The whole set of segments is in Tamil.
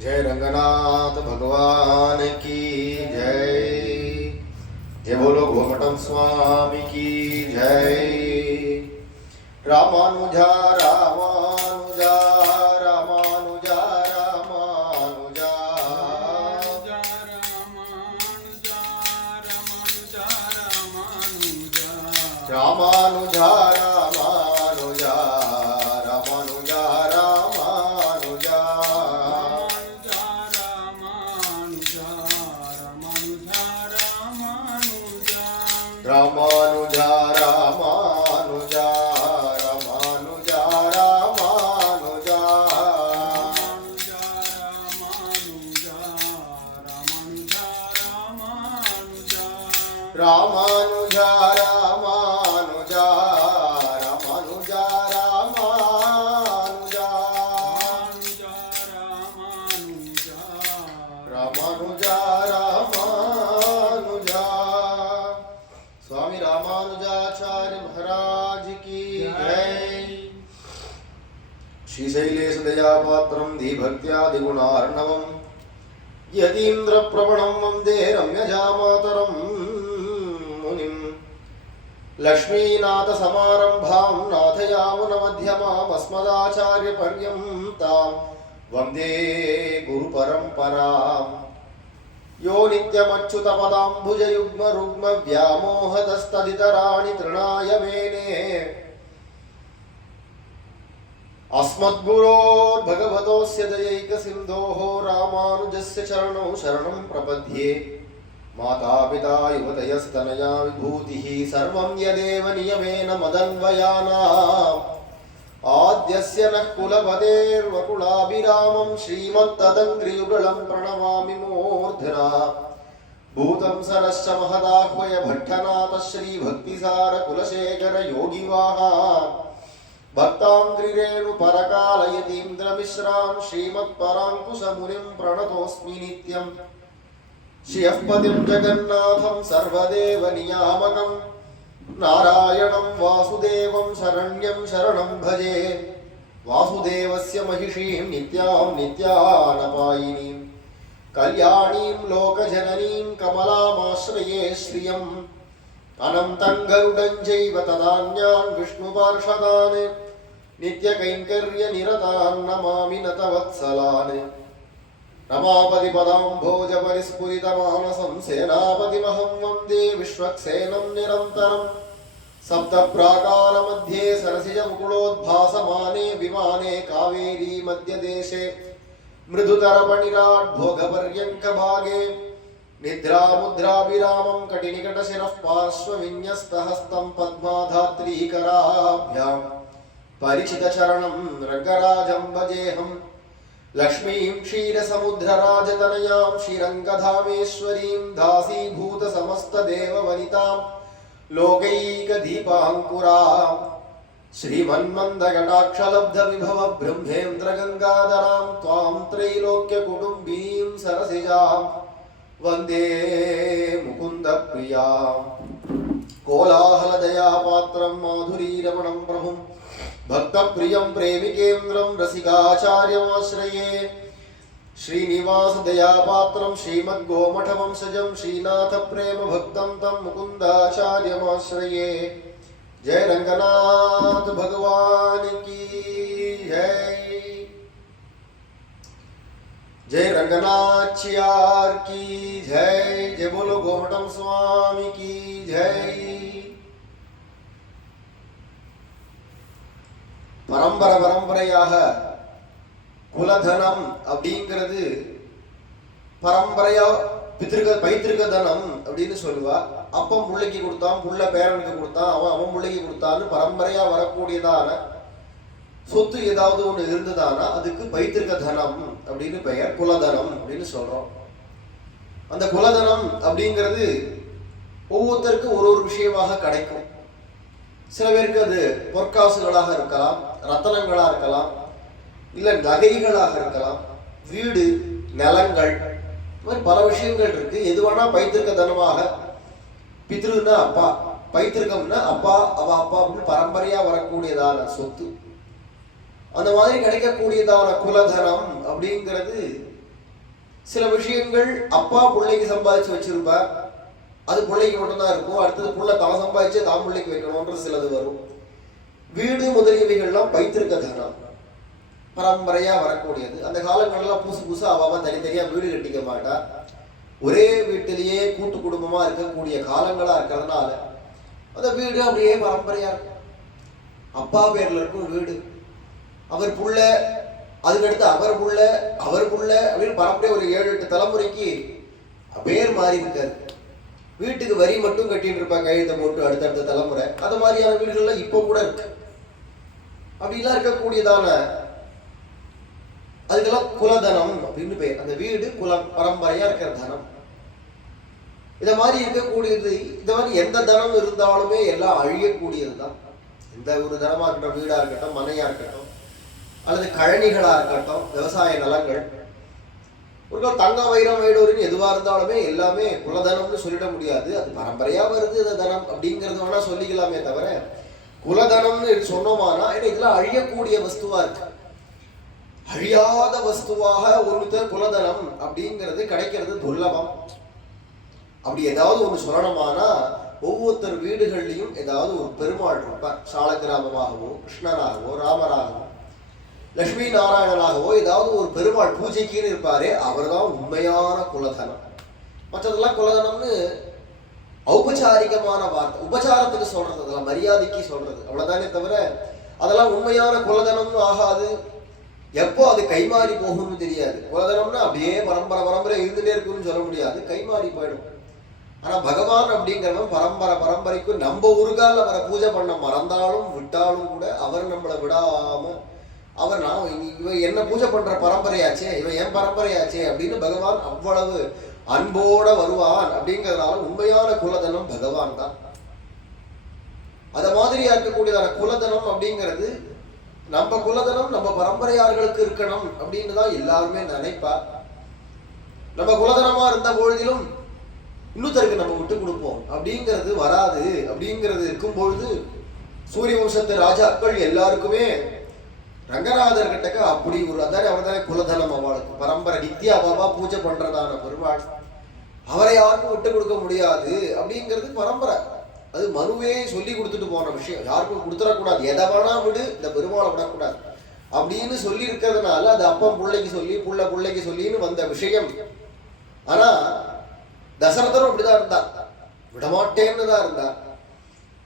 जय रंगनाथ भगवान की जय। जय बोलो गोमटम स्वामी की जय। रामानुजा रामानुजा रामानुजा रामानुजा रामानुजा रामानुजा रामानुजा रामानुजा रामानुजा रामानुजा रामानुजा रामानुजा रामानुजा रामानुजा रामानुजा रामानुजा रामानुजा रामानुजा रामानुजा। स्वामी रामानुजाचार्य महाराज की जय। श्रीशैलेश दयापात्रं धीभक्त्यादिगुणार्णवं यतीन्द्रप्रवणं वन्दे रम्यजामातरं मुनिं। लक्ष्मीनाथसमारम्भां नाथयामुनमध्यमाम् अस्मदाचार्यपर्यन्तां वन्दे गुरुपरम्पराम्। यो नित्यमच्युतपदाम्बुजयुग्मरुग्म व्यामोहतस्तदितराणि तृणाय मेने अस्मद्गुरोर्भगवतोऽस्य दयैकसिन्धोः रामानुजस्य चरणौ शरणं प्रपद्ये। मातापिता युवतयस्तनया विभूतिः सर्वं यदेव नियमेन मदन्वयानाम्। आद्यस्य नः कुलपतेर्वकुलाभिरामं श्रीमत्तदङ्घ्रियुगलं प्रणमामि मूर्ध्ना। भूतं सरश्च महदाह्वय भट्टनाथ श्रीभक्तिसार कुलशेखर योगिवाहान्। भक्ताङ्घ्रिरेणुपरकालयतीन्द्रमिश्रान् श्रीमत्पराङ्कुशमुनिं प्रणतोऽस्मि नित्यम्। श्रियःपतिं जगन्नाथं सर्वदेवनियामकं नारायणं वासुदेवं शरण्यं शरणं भजे। वासुदेवस्य महिषीं नित्यां नित्यानपायिनीं कल्याणीं लोकजननीं कमलामाश्रये श्रियम्। अनन्तं गरुडं चैव तदान्यान् विष्णुपार्षदान् नित्यकैङ्कर्यनिरतान् नमामि नतवत्सलान्। रमापतिपदाम्भोजपरिस्फुरितमानसं सेनापतिमहं वन्दे विश्वक्सेनं निरन्तरम्। सप्तप्राकारमध्ये सरसिजमुकुलोद्भासमाने विमाने कावेरी मध्यदेशे मृदुतरपणिराड्भोगपर्यङ्कभागे निद्रामुद्राभिरामं कटिनिकटशिरः पार्श्वविन्यस्तहस्तं पद्माधात्रीकराभ्यां परिचितचरणं रङ्गराजं भजेऽहम्। लक्ष्मीं क्षीरसमुद्रराजतनयां श्रीरङ्गधामेश्वरीं दासीभूतसमस्तदेववनितां लोकैकदीपाङ्कुरां। श्रीमन्मन्दकटाक्षलब्धविभव ब्रह्मेन्द्रगङ्गाधरां त्वां त्रैलोक्यकुटुम्बीं सरसिजां वन्दे मुकुन्दप्रियां। कोलाहलदयापात्रं माधुरीरमणं प्रभुं भक्तप्रियं प्रेमिकेन्द्रं रसिकाचार्यमाश्रये। श्रीनिवासदयापात्रं श्रीमद्गोमठवंशजं श्रीनाथप्रेमभक्तं तं मुकुन्दाचार्यमाश्रये। जय रंगनाथ भगवान की जय। जय रंगनाथ्यार की जय। जय बोलो गोमटम स्वामी की जय। பரம்பரையாக குலதனம் அப்படிங்கிறது பரம்பரையா பைத்திருக்க தனம் அப்படின்னு சொல்லுவா. அப்பம் பிள்ளைக்கு கொடுத்தான், புள்ள பேரனுக்கு கொடுத்தான், அவன் பிள்ளைக்கு கொடுத்தான்னு பரம்பரையா வரக்கூடியதான சொத்து ஏதாவது ஒண்ணு இருந்ததானா அதுக்கு பைத்திருக்க தனம் அப்படின்னு பெயர், குலதனம் அப்படின்னு சொல்றோம். அந்த குலதனம் அப்படிங்கிறது ஒவ்வொருத்தருக்கும் ஒரு ஒரு விஷயமாக கிடைக்கும். சில பேருக்கு அது பொற்காசுகளாக இருக்கலாம், ரத்தனங்களா இருக்கலாம், இல்ல நகைகளாக இருக்கலாம், வீடு நிலங்கள், இந்த மாதிரி பல விஷயங்கள் இருக்கு. எதுவானா பைத்திருக்க தனமாக, பித்ருன்னா அப்பா, பைத்திருக்கம்னா அப்பா அவ அப்பா அப்படின்னு பரம்பரையா வரக்கூடியதான சொத்து. அந்த மாதிரி கிடைக்கக்கூடியதான குலதனம் அப்படிங்கிறது சில விஷயங்கள் அப்பா பிள்ளைக்கு சம்பாதிச்சு வச்சிருப்பார், அது பிள்ளைக்கு மட்டும்தான் இருக்கும். அடுத்தது புள்ள தான் சம்பாதிச்சு தான் பிள்ளைக்கு வைக்கணும்ன்ற சிலது வரும். வீடு முதலியவைகள்லாம் பைத்திருக்க தனம், பரம்பரையா வரக்கூடியது. அந்த காலங்கள்லாம் புதுசு புதுசா அவாவா தனித்தனியா வீடு கட்டிக்க மாட்டா. ஒரே வீட்டிலேயே கூட்டு குடும்பமா இருக்கக்கூடிய காலங்களா இருக்கிறதுனால அந்த வீடு அப்படியே பரம்பரையா இருக்கும். அப்பா பேர்ல இருக்கும் வீடு, அவர் புள்ள, அதுக்கடுத்து அவர் புள்ள, அவர் புள்ள அப்படின்னு பரம்பரையா ஒரு 7-8 தலைமுறைக்கு பேர் மாறி இருக்காரு. வீட்டுக்கு வரி மட்டும் கட்டிட்டு இருப்பாங்க கையெழுத்தை போட்டு அடுத்தடுத்த தலைமுறை. அது மாதிரியான வீடுகள்லாம் இப்போ கூட இருக்கு. அப்படிலாம் இருக்கக்கூடியதான அதுக்கெல்லாம் குலதனம் அப்படின்னு பேர். அந்த வீடு குலம் பரம்பரையா இருக்கிற தனம். இத மாதிரி இருக்கக்கூடியது. இந்த மாதிரி எந்த தனம் இருந்தாலுமே எல்லாம் அழியக்கூடியது தான். எந்த ஒரு தனமா இருக்கட்டும், வீடா இருக்கட்டும், மனையா இருக்கட்டும், அல்லது கழனிகளா இருக்கட்டும், விவசாய நலங்கள், ஒரு தங்கம் வைரம் வைடூரின்னு எதுவா இருந்தாலுமே எல்லாமே குலதனம்னு சொல்லிட முடியாது. அது பரம்பரையா வருது அந்த தனம் அப்படிங்கிறது வேணா சொல்லிக்கலாமே தவிர குலதனம்னு சொன்னோமானா இதெல்லாம் அழியக்கூடிய வஸ்துவா இருக்கு. அழியாத வஸ்துவாக ஒருத்த குலதனம் அப்படிங்கிறது கிடைக்கிறது துர்லபம். அப்படி ஏதாவது ஒன்று சொல்லணுமானா ஒவ்வொருத்தர் வீடுகள்லையும் ஏதாவது ஒரு பெருமாள் இருப்பார். சாலக்கிராமமாகவோ, கிருஷ்ணனாகவோ, ராமராகவோ, லட்சுமி நாராயணனாகவோ ஏதாவது ஒரு பெருமாள் பூஜைக்குன்னு இருப்பாரே, அவர் தான் உண்மையான குலதனம். மற்றதெல்லாம் குலதனம்னு ஔபச்சாரிகமான வார்த்தை, உபச்சாரத்துக்கு சொல்றது, அதெல்லாம் மரியாதைக்கு சொல்றது, அவ்வளவுதானே தவிர அதெல்லாம் உண்மையான குலதனம்னு ஆகாது. எப்போ அது கைமாறி போகும்னு தெரியாது. குலதனம்னா அப்படியே பரம்பரை இருந்துட்டே இருக்குன்னு சொல்ல முடியாது, கைமாறி போயிடும். ஆனா பகவான் அப்படிங்கிறவன் பரம்பரைக்கும் நம்ம ஊருகால் அவரை பூஜை பண்ண மறந்தாலும் விட்டாலும் கூட அவர் நம்மளை விடாம, அவர் நான் இவன் என்ன பூஜை பண்ற பரம்பரையாச்சே, இவன் என் பரம்பரையாச்சே அப்படின்னு பகவான் அவ்வளவு அன்போட வருவான். அப்படிங்கிறதுனால உண்மையான குலதனம் பகவான் தான். அத மாதிரியா இருக்கக்கூடியதான குலதனம் அப்படிங்கிறது நம்ம குலதனம் நம்ம பரம்பரையார்களுக்கு இருக்கணும் அப்படின்னு தான் எல்லாருமே நினைப்பா. நம்ம குலதனமா இருந்த பொழுதிலும் இன்னொருத்தருக்கு நம்ம விட்டு கொடுப்போம் அப்படிங்கிறது வராது. அப்படிங்கிறது இருக்கும் பொழுது சூரிய வம்சத்து ராஜாக்கள் எல்லாருக்குமே ரங்கநாதர் கிட்டக்க அப்படி ஒரு அதானே அவர் தானே குலதனம். அவளுக்கு பரம்பரை நித்திய அவாவா பூஜை பண்றதான பெருமாள், அவரை யாருக்கும் விட்டு கொடுக்க முடியாது அப்படிங்கிறது பரம்பரை. அது மனுவே சொல்லி கொடுத்துட்டு போன விஷயம், யாருக்கும் கொடுத்துடக்கூடாது, எதை வேணா விடு, இந்த பெருமாளை விடக்கூடாது அப்படின்னு சொல்லி இருக்கிறதுனால அது அப்பம் பிள்ளைக்கு சொல்லி புள்ள பிள்ளைக்கு சொல்லின்னு வந்த விஷயம். ஆனா தசரதரும் அப்படிதான் இருந்தார், விடமாட்டேன்னு தான் இருந்தார்.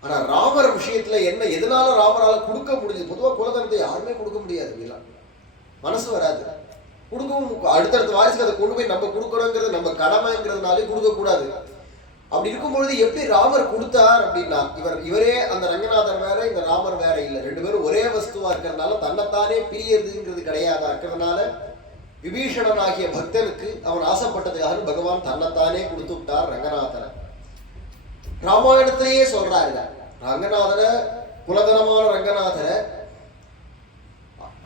ஆனா ராமர் விஷயத்துல என்ன, எதனால ராமரால கொடுக்க முடிஞ்சது? பொதுவா குலதனத்தை யாருமே கொடுக்க முடியாது, அப்படிலாம் மனசு வராது. கொடுக்கவும் அடுத்தடுத்த வாரிசுக்கு அதை கொண்டு போய் நம்ம கொடுக்கணுங்கிறது நம்ம கடமைங்கிறதுனாலே கொடுக்க கூடாது. அப்படி இருக்கும் பொழுது எப்படி ராமர் கொடுத்தார் அப்படின்னா, இவரே அந்த ரங்கநாதர் வேற, இந்த ராமர் வேற இல்லை, ரெண்டு பேரும் ஒரே வஸ்துவா இருக்கிறதுனால தன்னைத்தானே பிரியறதுங்கிறது கிடையாதா இருக்கிறதுனால விபீஷணன் ஆகிய பக்தனுக்கு அவன் ஆசைப்பட்டதுக்காக பகவான் தன்னைத்தானே கொடுத்து விட்டார் ரங்கநாதரை. ராமாயணத்திலேயே சொல்றாரு, ரங்கநாதரை, குலதனமான ரங்கநாதரை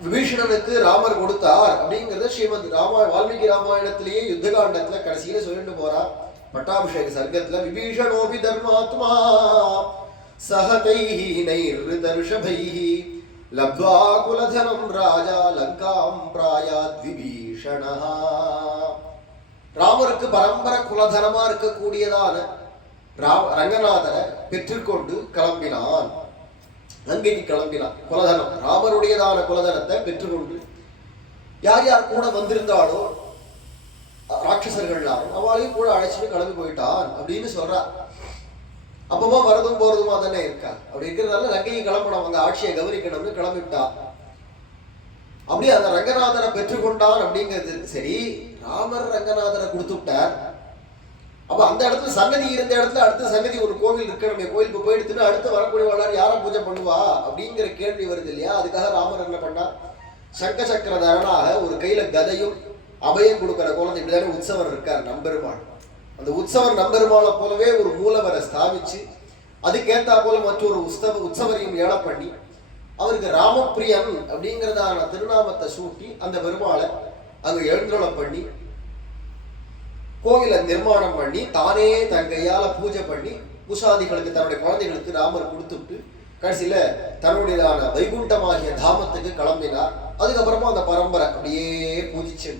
விபீஷணனுக்கு ராமர் கொடுத்தார் அப்படிங்கிறத ஸ்ரீமத் வால்மீகி ராமாயணத்திலேயே யுத்த காண்டத்துல கடைசியில சொல்லிட்டு போறார். பட்டாபிஷேக சர்க்கத்துல விபீஷணோபி தர்மாத்மா சஹதைஹி நைர்ருத ரிஷபைஹி லப்த்வா குலதனம் ராஜா லங்காம் பிராயாத் விபீஷணஹ. ராமருக்கு பரம்பரை குலதனமா இருக்கக்கூடியதான ரங்கநாதரை பெற்றுக்கொண்டு கிளம்பினான், லங்கைக்கு கிளம்பினான். குலதனம் ராமருடையதான குலதனத்தை பெற்றுக்கொண்டு யார் யார் கூட வந்திருந்தாலோ ராட்சசர்கள் அவளையும் கூட அழைச்சிட்டு கிளம்பி போயிட்டான் அப்படின்னு சொல்றா. அப்பமா வரதும் போறதுமா தானே இருக்கா. அப்படி இருக்கிறதுனால லங்கைக்கு கிளம்பணும், அந்த ஆட்சியை கவனிக்கணும்னு கிளம்பிவிட்டா. அப்படியே அந்த ரங்கநாதரை பெற்றுக்கொண்டான் அப்படிங்கிறது சரி. ராமர் ரங்கநாதரை கொடுத்து விட்டார். அப்ப அந்த இடத்துல சன்னதி இருந்த இடத்துல அடுத்த சன்னதி ஒரு கோவில் இருக்கணுமே, கோயிலுக்கு போயிடுத்துட்டு அடுத்து வரக்கூடிய வரலாறு யாரை பூஜை பண்ணுவா அப்படிங்கிற கேள்வி வருது இல்லையா. அதுக்காக ராமர் என்ன பண்ணார், சங்க சக்கரதரனாக ஒரு கையில கதையும் அபயம் கொடுக்கிற குழந்தை, இப்படிதானே உற்சவர் இருக்கார் நம்பெருமாள். அந்த உற்சவர் நம்பெருமாளை போலவே ஒரு மூலவரை ஸ்தாபிச்சு அதுக்கேற்றா போல மற்றொரு உற்சவரையும் ஏழ பண்ணி அவருக்கு ராமப்பிரியன் அப்படிங்கிறதான திருநாமத்தை சூட்டி அந்த பெருமாளை அங்க எழுந்தருள பண்ணி கோவிலை நிர்மாணம் பண்ணி தானே தன் கையால பூஜை பண்ணி பூசாதிகளுக்கு தன்னுடைய குழந்தைகளுக்கு ராமர் கொடுத்துட்டு கடைசியில தன்னுடையதான வைகுண்டமாகிய தாமத்துக்கு கிளம்பினார். அதுக்கப்புறமா அந்த பரம்பரை அப்படியே பூஜிச்சு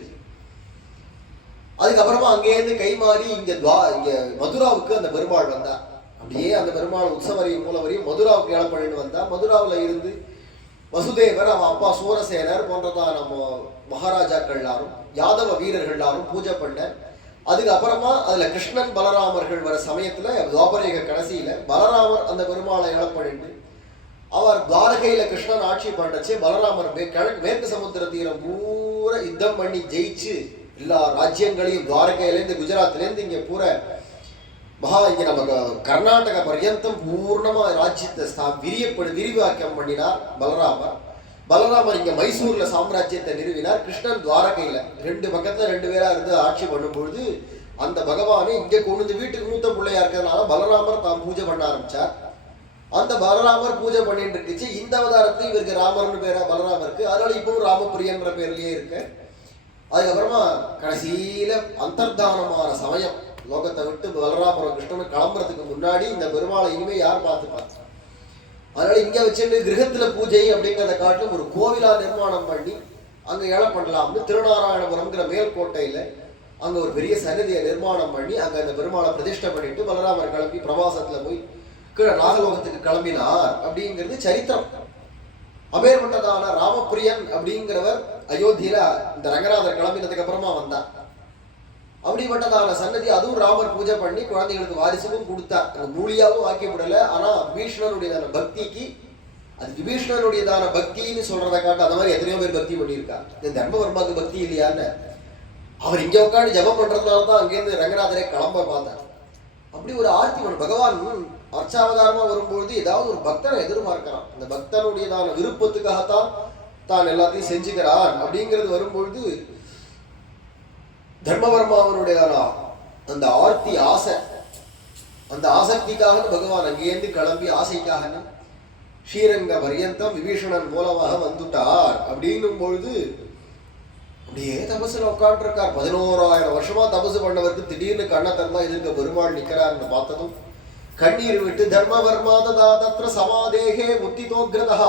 அதுக்கப்புறமா அங்கேருந்து கை மாறி இங்க மதுராவுக்கு அந்த பெருமாள் வந்தா. அப்படியே அந்த பெருமாள் உற்சவரையும் மூலவரையும் மதுராவுக்கு ஏழப்பண்ணிட்டு வந்தா. மதுராவில் இருந்து வசுதேவர், அவன் அப்பா சூரசேனர் போன்றதான் நம்ம மகாராஜாக்கள் எல்லாரும், யாதவ வீரர்கள் எல்லாரும் பூஜை பண்ண. அதுக்கப்புறமா அதுல கிருஷ்ணன் பலராமர்கள் வர சமயத்துல துவாபரேக கடைசியில பலராமர் அந்த பெருமாளை ஏழப்பண்ணிட்டு அவர் துவாரகையில கிருஷ்ணன் ஆட்சி பண்ணச்சு. பலராமர் மேற்கு சமுத்திர தீரம் பூரா யுத்தம் பண்ணி ஜெயிச்சு எல்லா ராஜ்யங்களையும் துவாரகையிலேருந்து குஜராத்லேருந்து இங்க பூரா இங்க நமக்கு கர்நாடக பர்யந்தம் பூர்ணமா ராஜ்யத்தை விரிவாக்கம் பண்ணினார் பலராமர். பலராமர் இங்க மைசூர்ல சாம்ராஜ்யத்தை நிறுவினார். கிருஷ்ணன் துவாரகையில ரெண்டு பக்கத்துல ரெண்டு பேரா இருந்து ஆட்சி பண்ணும் பொழுது அந்த பகவானை இங்க கொண்டு வந்து வீட்டுக்கு மூத்த பிள்ளையா இருக்கிறதுனால பலராமர் தான் பூஜை பண்ண ஆரம்பிச்சார். அந்த பலராமர் பூஜை பண்ணிட்டு இருக்குச்சு. இந்த அவதாரத்தில் இவருக்கு ராமர்னு பேரா பலராமருக்கு, அதனால இப்பவும் ராமபிரியன்ற பேர்லயே இருக்கு. அதுக்கப்புறமா கடைசியில அந்தர்தானமான சமயம், லோகத்தை விட்டு பலராமர் கிருஷ்ணன் கிளம்புறதுக்கு முன்னாடி இந்த பெருமாளை இனிமே யார் பார்த்துப்பாங்க, அதனால இங்க வச்சுட்டு கிரகத்துல பூஜை அப்படிங்கிறத காட்டிலும் ஒரு கோவிலா நிர்மாணம் பண்ணி அங்க ஏழை பண்ணலாம்னு திருநாராயணபுரம்ங்கிற மேல்கோட்டையில அங்க ஒரு பெரிய சன்னதியை நிர்மாணம் பண்ணி அங்க அந்த பெருமாளை பிரதிஷ்டை பண்ணிட்டு பலராமர் கிளம்பி பிரவாசத்துல போய் கீழே நாகலோகத்துக்கு கிளம்பினார் அப்படிங்கிறது சரித்திரம். அபேர்பட்டதான ராமபிரியன் அப்படிங்கிறவர் அயோத்தியில இந்த ரங்கநாதர் கிளம்பினதுக்கு அப்புறமா வந்தார். அப்படிப்பட்டதான சன்னதி அதுவும் ராமர் பூஜை பண்ணி குழந்தைகளுக்கு வாரிசுக்கும் கொடுத்தார். மூலியாவும் ஆக்கி விடல. ஆனா விபீஷணனுடையதான பக்திக்கு, அது விபீஷணனுடையதான பக்தின்னு சொல்றதை காட்ட அந்த மாதிரி எத்தனையோ பேர் பக்தி பண்ணியிருக்காங்க. இந்த தர்மவர்மாவுக்கு பக்தி இல்லையான்னு அவர் இங்க உட்காந்து ஜபம் பண்றதுனால தான் அங்கேருந்து ரங்கநாதரை கிளம்ப பார்த்தார். அப்படி ஒரு ஆர்த்தி பண்ண பகவான் அர்ச்சாவதாரமா வரும்பொழுது ஏதாவது ஒரு பக்தனை எதிர்பார்க்கிறான். அந்த பக்தனுடையதான விருப்பத்துக்காகத்தான் தான் எல்லாத்தையும் செஞ்சுக்கிறான் அப்படிங்கிறது வரும்பொழுது தர்மவர்மாவனுடைய அந்த ஆர்த்தி ஆசை, அந்த ஆசக்திக்காக பகவான் அங்கேருந்து கிளம்பி ஆசைக்காக ஸ்ரீரங்க பர்யந்தம் விபீஷணன் மூலமாக வந்துட்டார். அப்படின்னும் பொழுது அப்படியே தபசுல உட்காந்து இருக்கார். 11,000 வருஷமா தபசு பண்ணவருக்கு திடீர்னு கண்ணை தந்தா எதிர்க்க பெருமாள் நிக்கிறார்னு பார்த்ததும் கண்ணீர் விட்டு தர்மவர்மா தத்ர சமாதேகே முத்திதோக்ரதா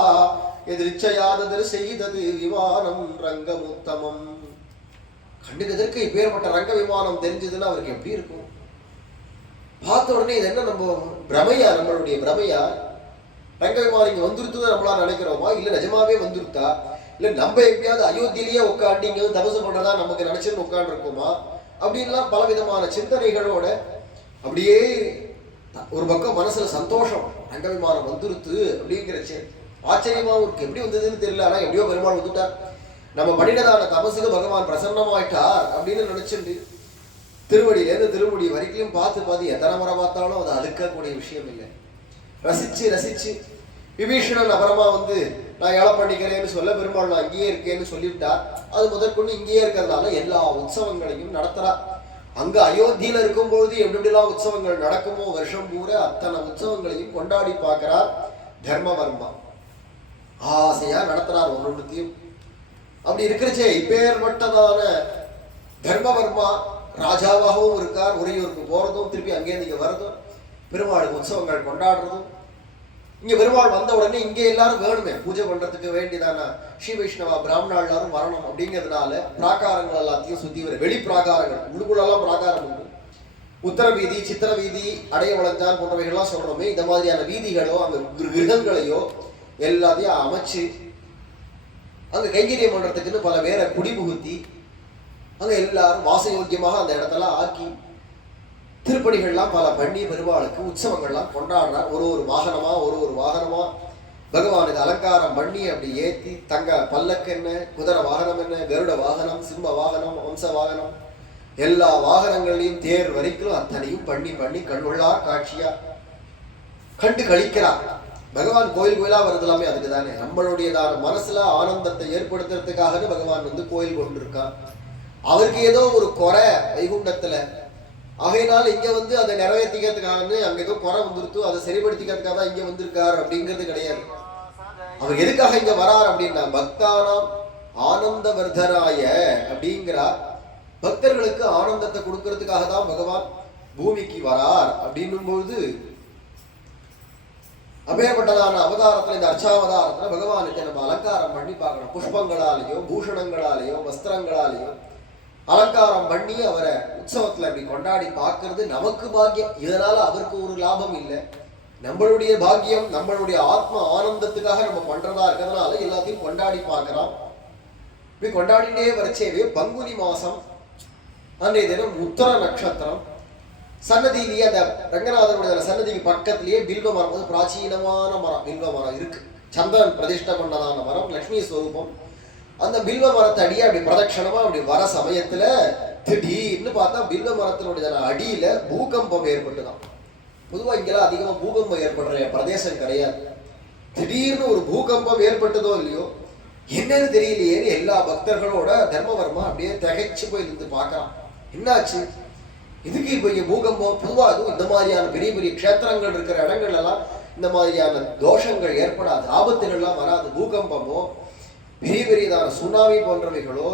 எதிர்ச்சையாததர் செய்தது விமானம் ரங்கமுத்தமம். கண்ணுக்கு எதற்கு இப்பேற்பட்ட ரங்க விமானம் தெரிஞ்சதுன்னா அவருக்கு எப்படி இருக்கும்? பார்த்த உடனே இது என்ன நம்ம பிரமையா, நம்மளுடைய பிரமையா? ரங்க விமானம் இங்க வந்துருத்துன்னு நம்மளா நினைக்கிறோமா, இல்ல நிஜமாவே வந்துருத்தா, இல்ல நம்ம எப்படியாவது அயோத்தியிலேயே உட்காந்து இங்க தபசு பண்றதா நமக்கு நினைச்சுன்னு உட்காந்து இருக்கோமா அப்படின்லாம் பல விதமான சிந்தனைகளோட அப்படியே ஒரு பக்கம் மனசுல சந்தோஷம், ரங்க விமானம் வந்துருத்து அப்படிங்கிறச்சு. ஆச்சரியமா இருக்கு, எப்படி வந்ததுன்னு தெரியல. ஆனா எப்படியோ பெருமாள் வந்துட்டார். நம்ம பண்ணினதான தபசுக்கு பகவான் பிரசன்னமாயிட்டார் அப்படின்னு நினைச்சுட்டு திருவடியிலேருந்து திருமுடி வரைக்கும் பார்த்து எத்தனை முறை பார்த்தாலும் அது அழுக்கக்கூடிய விஷயம் இல்லை. ரசிச்சு ரசிச்சு விபீஷணன் அப்புறமா நான் ஏழை பண்ணிக்கிறேன்னு சொல்ல பெருமாள் நான் அங்கேயே இருக்கேன்னு சொல்லிவிட்டார். அது முதற்கொண்டு இங்கேயே இருக்கிறதுனால எல்லா உற்சவங்களையும் நடத்துறார். அங்க அயோத்தியில இருக்கும்போது எப்படிலாம் உற்சவங்கள் நடக்குமோ வருஷம் பூரா அத்தனை உற்சவங்களையும் கொண்டாடி பார்க்கிறார் தர்மவர்மா. ஆசையா நடத்துறார் ஒவ்வொருத்தையும். அப்படி இருக்கிறச்சே இப்பேற்பட்டதான தர்மவர்மா ராஜாவாகவும் இருக்கார். உறையூருக்கு போறதும் திருப்பி அங்கே நீங்க வரதும் பெருமாளுக்கு உற்சவங்கள் கொண்டாடுறதும். இங்க பெருமாள் வந்த உடனே இங்க எல்லாரும் வேணுமே பூஜை பண்றதுக்கு வேண்டியதான ஸ்ரீ வைஷ்ணவா பிராமணா எல்லாரும் வரணும் அப்படிங்கிறதுனால பிராகாரங்கள் எல்லாத்தையும் சுத்தி வர வெளி பிராகாரங்கள், உள்ளுக்குள்ளெல்லாம் பிராகாரம் உண்டு. உத்தர வீதி, சித்திர வீதி, அடைய வளர்ந்தால் போன்றவைகள்லாம் சொல்றோமே, இந்த மாதிரியான வீதிகளோ அங்க கிரகங்களையோ எல்லாத்தையும் அமைச்சு அங்க கைங்கரியம் பண்றதுக்குன்னு பல பேரை குடிபுகுத்தி அங்க எல்லாரும் வாசயோக்கியமாக அந்த இடத்தெல்லாம் ஆக்கி திருப்பணிகள்லாம் பல பண்ணி பெருமாளுக்கு உற்சவங்கள்லாம் கொண்டாடுறார். ஒரு வாகனமா பகவானுக்கு அலங்காரம் பண்ணி அப்படி ஏற்றி தங்க பல்லக்கு என்ன, குதிரை வாகனம் என்ன, கருட வாகனம், சிம்ம வாகனம், வம்ச வாகனம், எல்லா வாகனங்களையும் தேர் வரைக்கும் அத்தனையும் பண்ணி பண்ணி கண்கொள்ளா காட்சியா கண்டு கழிக்கிறார். பகவான் கோயில் கோயிலா வருதலாமே அதுக்கு தானே. நம்மளுடையதான மனசுல ஆனந்தத்தை ஏற்படுத்துறதுக்காக பகவான் கோயில் கொண்டிருக்கான். அவருக்கு ஏதோ ஒரு குறை வைகுண்டத்துல, ஆகையினால இங்க அதை நிறைவேற்றிக்கிறதுக்காக அங்க ஏதோ குறை வந்துருத்து, அதை சரிப்படுத்திக்கிறதுக்காக தான் இங்க வந்திருக்காரு அப்படிங்கிறது கிடையாது. அவர் எதுக்காக இங்க வரார் அப்படின்னா பக்தானாம் ஆனந்த வர்தராய அப்படிங்கிறார். பக்தர்களுக்கு ஆனந்தத்தை கொடுக்கறதுக்காக தான் பகவான் பூமிக்கு வரார் அப்படின்னும் பொழுது அப்பேற்பட்டதான அவதாரத்துல இந்த அர்ச்சாவதாரத்துல பகவானுக்கு நம்ம அலங்காரம் பண்ணி பார்க்கணும். புஷ்பங்களாலேயோ பூஷணங்களாலேயோ வஸ்திரங்களாலேயோ அலங்காரம் பண்ணி அவரை உற்சவத்துல அப்படி கொண்டாடி பார்க்கறது நமக்கு பாக்கியம். இதனால அவருக்கு ஒரு லாபம் இல்லை, நம்மளுடைய பாக்கியம், நம்மளுடைய ஆத்ம ஆனந்தத்துக்காக நம்ம பண்றதா இருக்கிறதுனால எல்லாத்தையும் கொண்டாடி பார்க்கலாம். இப்படி கொண்டாடிட்டே வரச்சேவே பங்குனி மாசம் அன்றைய தினம் உத்தர நட்சத்திரம், சன்னதியிலேயே அந்த ரங்கநாதனுடைய சன்னதிக்கு பக்கத்திலேயே பில்வ மரம், பிராச்சீனமான மரம், பில்வ மரம் இருக்கு. சந்திரன் பிரதிஷ்டை பண்ணதான மரம், லட்சுமி ஸ்வரூபம். அந்த பில்வ மரத்தை அடியே அப்படி பிரதட்சணமா அப்படி வர சமயத்துல திடீர்னு பார்த்தா பில்வ மரத்தினுடைய அடியில பூகம்பம் ஏற்பட்டுதான். பொதுவாக இங்கெல்லாம் அதிகமா பூகம்பம் ஏற்படுற பிரதேசம் கிடையாது. திடீர்னு ஒரு பூகம்பம் ஏற்பட்டதோ இல்லையோ, என்னன்னு தெரியலையேன்னு எல்லா பக்தர்களோட தர்மவர்மா அப்படியே திகைச்சு போய் இருந்து பார்க்கறான். என்னாச்சு, இதுக்கு இப்போ பூகம்பம்? பொதுவாக அதுவும் இந்த மாதிரியான பெரிய பெரிய க்ஷேத்திரங்கள் இருக்கிற இடங்கள் எல்லாம் இந்த மாதிரியான தோஷங்கள் ஏற்படாது, ஆபத்துகள்லாம் வராது. பூகம்பமோ பெரிய பெரியதான சுனாமி போன்றவைகளோ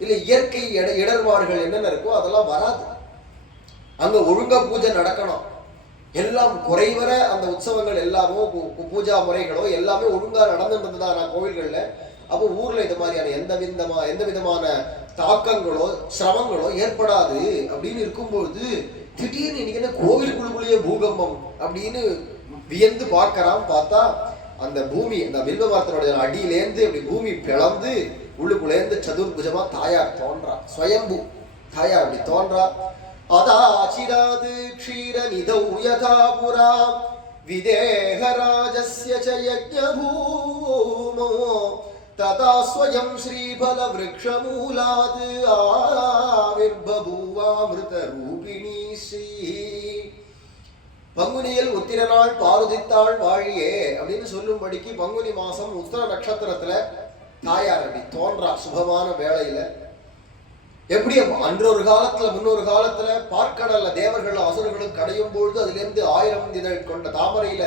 இல்லை இயற்கை இடர்பாடுகள் என்னென்ன இருக்கோ அதெல்லாம் வராது. அங்க ஒழுங்கா பூஜை நடக்கணும், எல்லாம் குறைவர அந்த உற்சவங்கள் எல்லாமோ பூஜா முறைகளோ எல்லாமே ஒழுங்கா நடந்துருந்ததுதான் கோவில்கள்ல. அப்போ ஊர்ல இது மாதிரியான எந்த விதமான தாக்கங்களோ சிரமங்களோ ஏற்படாது அப்படின்னு இருக்கும்பொழுது திடீர்னு இன்னைக்கு என்ன கோவிலுக்குள்ளுக்குள்ளேயே பூகம்பம் அப்படின்னு வியந்து பார்க்கறான். பார்த்தா அந்த பூமி, அந்த வில்வ மரத்தினுடைய அடியிலேருந்து அப்படி பூமி பிளந்து உள்ளுக்குள்ளேருந்து சதுர்புஜமா தாயார் தோன்றா, ஸ்வயம்பு தாயார் அப்படி தோன்றா. அதாசிராது க்ஷீரநிதௌ யதா புரா விதேகராஜஸ்ய ச யஜ்ஞபூமோ ததா ஸ்வயம் ஸ்ரீபல விருக்ஷமூலாத் ஆவிர்பபூவாமிருத ரூபிணி ஸ்ரீ. பங்குனியில் உத்திர நாள் பாருதித்தாள் வாழியே அப்படின்னு சொல்லும்படிக்கு பங்குனி மாசம் உத்திர நட்சத்திரத்துல தாயார் அப்படி தோன்றா சுபமான வேளையில. எப்படி அன்றொரு காலத்துல முன்னொரு காலத்துல பார்க்கடல்ல தேவர்கள் அசுரர்களும் கடையும் பொழுது அதுல இருந்து 1000 இதழ் கொண்ட தாமரையில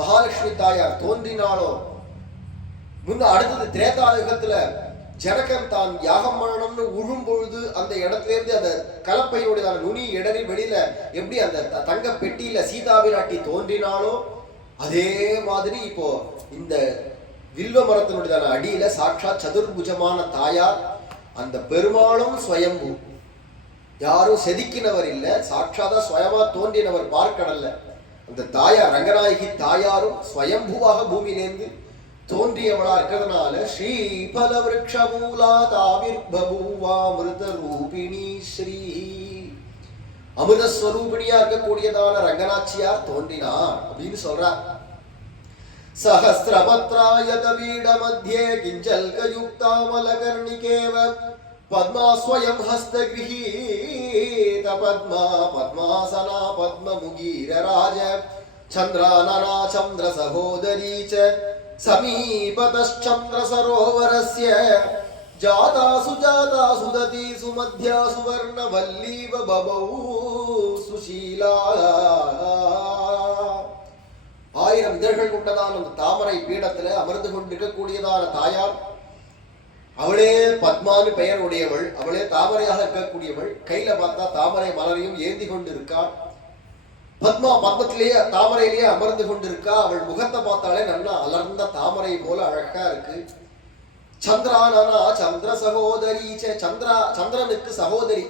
மகாலட்சுமி தாயார் தோன்றினாலோ, அடுத்தது திரேதாயுகத்துல ஜனகன் தான் யாகம் மரணம்னு உழும் பொழுது அந்த இடத்துல இருந்து அந்த கலப்பையுடைய நுனி இடறி வெளியில எப்படி அந்த தங்க பெட்டியில சீதாபிராட்டி தோன்றினாலோ அதே மாதிரி இப்போ இந்த வில்வ மரத்தினுடைய அடியில சாட்சாத் சதுர்புஜமான தாயார், அந்த பெருமாளும் ஸ்வயம்பு, யாரும் செதுக்கினவர் இல்ல, சாட்சாதா ஸ்வயமா தோன்றினவர் பார்க்கடல்ல. அந்த தாயார் ரங்கநாயகி தாயாரும் ஸ்வயம்புவாக பூமியிலேருந்து தோன்றியவளா இருக்கிறதுனால ஸ்ரீபல விருக்ஷமூலாத் ஆவிர்பபூவாமிருத ரூபிணி ஸ்ரீ, அமிர்தஸ்வரூபிணியா இருக்கக்கூடியதான ரங்கநாச்சியார் தோன்றினார் அப்படின்னு சொல்றார். சஹஸ்ரபத்ராயத பீட மத்யே கிஞ்சல்கயுக்தாமலகர்ணிகேவ பத்மா ஸ்வயம் ஹஸ்தகிரஹீத பத்மா பத்மாசனா பத்மமுகீரராஜ சந்திரானனா சந்திர சகோதரி ச சமீபதச்சந்திர சரோவரஸ்ய ஜாதா சுஜாதா சுததி சுமத்யா சுவர்ண வல்லீவ பபௌ சுஷீலா. 1000 இதழ்கள் கொண்டதான அந்த தாமரை பீடத்துல அமர்ந்து கொண்டிருக்கக்கூடியதான தாயார், அவளே பத்மானு பெயர் உடையவள், அவளே தாமரையாக இருக்கக்கூடியவள். கையில பார்த்தா தாமரை மலரையும் ஏந்தி கொண்டு இருக்கா. பத்மா பத்மத்திலேயே தாமரையிலேயே அமர்ந்து கொண்டிருக்கா. அவள் முகத்தை பார்த்தாலே நல்லா அலர்ந்த தாமரை போல அழகா இருக்கு. சந்திரானனா சந்திர சகோதரி, சந்திரனுக்கு சகோதரி.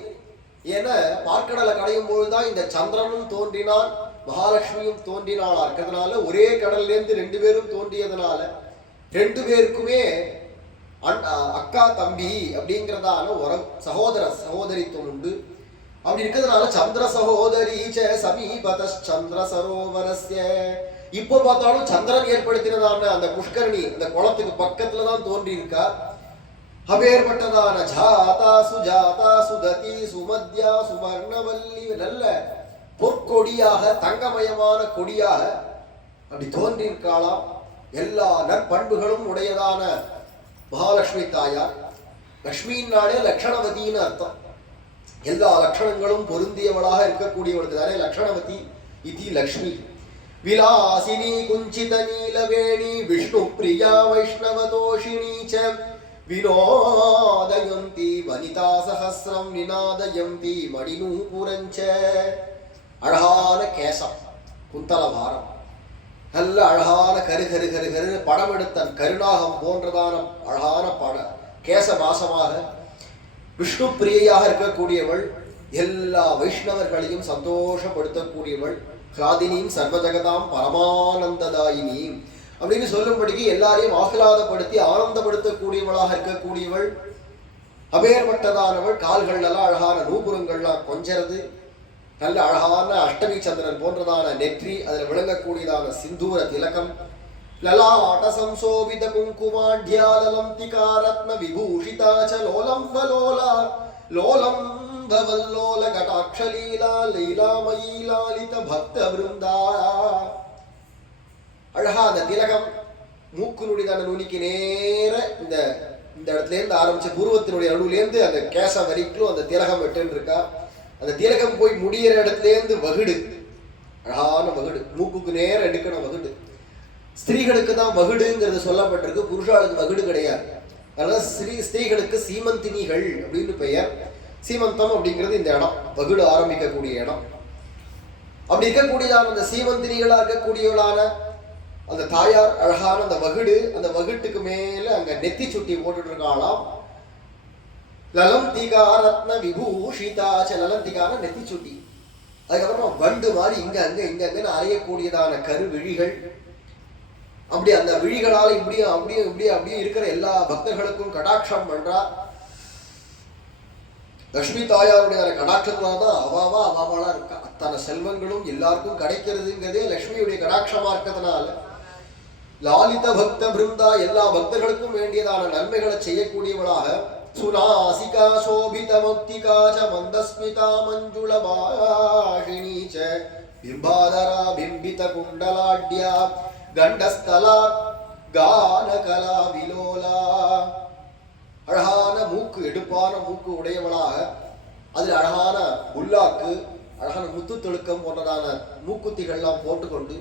ஏன்னா பார்க்கடலை கடையும் பொழுதுதான் இந்த சந்திரனும் தோன்றினான், மகாலட்சுமியும் தோன்றினாளா இருக்கிறதுனால ஒரே கடல்ல இருந்து 2 பேரும் தோன்றியதுனால 2 பேருக்குமே அக்கா தம்பி அப்படிங்கிறதான ஒரு சகோதரித்துவம் உண்டு. அப்படி இருக்கிறதுனால சந்திர சகோதரி சமீபத சந்திர சரோவரஸ்ய. இப்போ பார்த்தாலும் சந்திரன் ஏற்படுத்தினதான அந்த புஷ்கரணி அந்த குளத்துக்கு பக்கத்துலதான் தோன்றி இருக்கா. அவேற்பட்டதான ஜாதா சுஜாதா சுததி சுமத்யா சுவர்ணவல்லி, நல்ல பொற்கொடியாக தங்கமயமான கொடியாக அப்படி தோன்றி இருக்காளாம். எல்லா நற்பண்புகளும் உடையதான மகாலட்சுமி தாயார். லக்ஷ்மின்னாலே லக்ஷணவதின்னு அர்த்தம். எல்லா லட்சணங்களும் பொருந்தியவளாக இருக்கக்கூடியவளுக்கு தானே லக்ஷணவதி இதி லக்ஷ்மி. விலாசினி குஞ்சித நீலவேணி விஷ்ணு பிரியா வைஷ்ணவதோஷிணி ச வினோதயந்தி வனிதா சஹஸ்ரம் நிநாதயந்தி மணிநூபுரஞ்ச. அழகான கேசம், குந்தலபாரம், நல்ல அழகான கரு கரு கரு கரு படம் எடுத்த கருநாகம் போன்றதான அழகான கேச மாசமாக விஷ்ணு பிரியையாக இருக்கக்கூடியவள், எல்லா வைஷ்ணவர்களையும் சந்தோஷப்படுத்தக்கூடியவள், ஹிலாதினியும் சர்வஜகதாம் பரமானந்ததாயினி அப்படின்னு சொல்லும்படிக்கு எல்லாரையும் ஆஹ்லாதப்படுத்தி ஆனந்தப்படுத்தக்கூடியவளாக இருக்கக்கூடியவள், அபேர்பட்டதானவள். கால்கள்லாம் அழகான நூபுரங்கள்லாம் கொஞ்சறது, நல்ல அழகான அஷ்டமி சந்திரன் போன்றதான நெற்றி, அதில் விளங்கக்கூடியதான சிந்தூர திலகம், லலாட்ட சம்சோபித குங்குமாட்யாலலம் திகாரத்ன விபூஷிதாச்ச லோலம்பலோலா லோலம்பவல்லோல கடாட்சலீலா லீலாமயீ லாலித பக்த பிருந்தா. அழகா அந்த திலகம் மூக்குனுடையதான நுனிக்கு நேர இந்த இடத்துல இருந்து ஆரம்பிச்ச பூர்வத்தினுடைய நடுவுலேருந்து அந்த கேச வரைக்கும் அந்த திலகம் வெட்டுன்னு இருக்கா. அந்த திலகம் போய் முடியிற இடத்துல இருந்து வகுடு, அழகான வகுடு, மூக்குக்கு நேரம் எடுக்கணும் வகுடு. ஸ்திரீகளுக்கு தான் வகுடுங்கிறது சொல்லப்பட்டிருக்கு, புருஷாளுக்கு வகுடு கிடையாது. அதனால ஸ்திரீகளுக்கு சீமந்தினிகள் அப்படின்னு பெயர். சீமந்தம் அப்படிங்கிறது இந்த இடம், வகுடு ஆரம்பிக்கக்கூடிய இடம். அப்படி இருக்கக்கூடியதான அந்த சீமந்தினிகளா இருக்கக்கூடியவளான அந்த தாயார் அழகான அந்த வகுடு, அந்த வகுட்டுக்கு மேல அங்க நெத்தி சுட்டி போட்டுட்டு இருக்காளாம். லலந்திகா ரத்ன விபூஷிதாச்ச, லலந்திகான நெத்தி சுட்டி. அதுக்கப்புறம் வண்டு மாதிரி இங்க அங்க இங்க அங்கன்னு அறையக்கூடியதான கரு விழிகள். அப்படி அந்த விழிகளால் இப்படியும் அப்படியும் இப்படியும் அப்படியும் இருக்கிற எல்லா பக்தர்களுக்கும் கடாட்சம் பண்றா. லட்சுமி தாயாருடைய கடாட்சத்தினால்தான் அவாவா அவாவாளா இருக்கா. அத்தனை செல்வங்களும் எல்லாருக்கும் கிடைக்கிறதுங்கிறதே லட்சுமியுடைய கடாட்சமா இருக்கிறதுனால லாலித பக்த பிருந்தா, எல்லா பக்தர்களுக்கும் வேண்டியதான நன்மைகளை செய்யக்கூடியவளாக சுனாசிகா சோபித முக்திகாச்ச மந்தஸ்மிதா மஞ்சுள பாஷினீச்ச பிம்பாதரா பிம்பித குண்டலாட்யா கண்டஸ்தலா கானகலா விலோலா. அழகான மூக்கு, எடுப்பான மூக்கு உடையவளாக, அதில் அழகான புல்லாக்கு, அழகான முத்து தெழுக்கம் போன்றதான மூக்குத்திகள்லாம் போட்டுக்கொண்டு,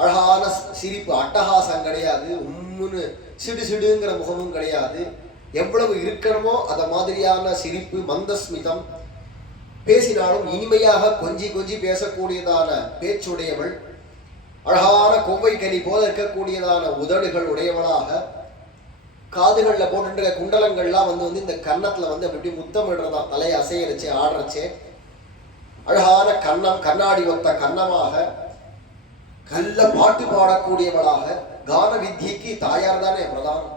அழகான சிரிப்பு, அட்டகாசம் கிடையாது, உம்முன்னு சிடு சிடுங்கிற முகமும் கிடையாது. எவ்வளவு இருக்கணுமோ அத மாதிரியான சிரிப்பு, மந்தஸ்மிதம், பேசினாலும் இனிமையாக கொஞ்சி கொஞ்சி பேசக்கூடியதான பேச்சுடையவள், அழகான கொவ்வை கனி போல இருக்கக்கூடியதான உதடுகள் உடையவளாக, காதுகளில் போட்டுன்ற குண்டலங்கள்லாம் வந்து இந்த கன்னத்துல வந்து அப்படி முத்தமிடுறதா, தலையை அசையரிச்சு ஆடுறச்சே. அழகான கன்னம், கண்ணாடி ஒத்த கன்னமாக, கல்ல பாட்டு பாடக்கூடியவளாக, கான வித்தியக்கு தாயார் தானே பிரதானம்.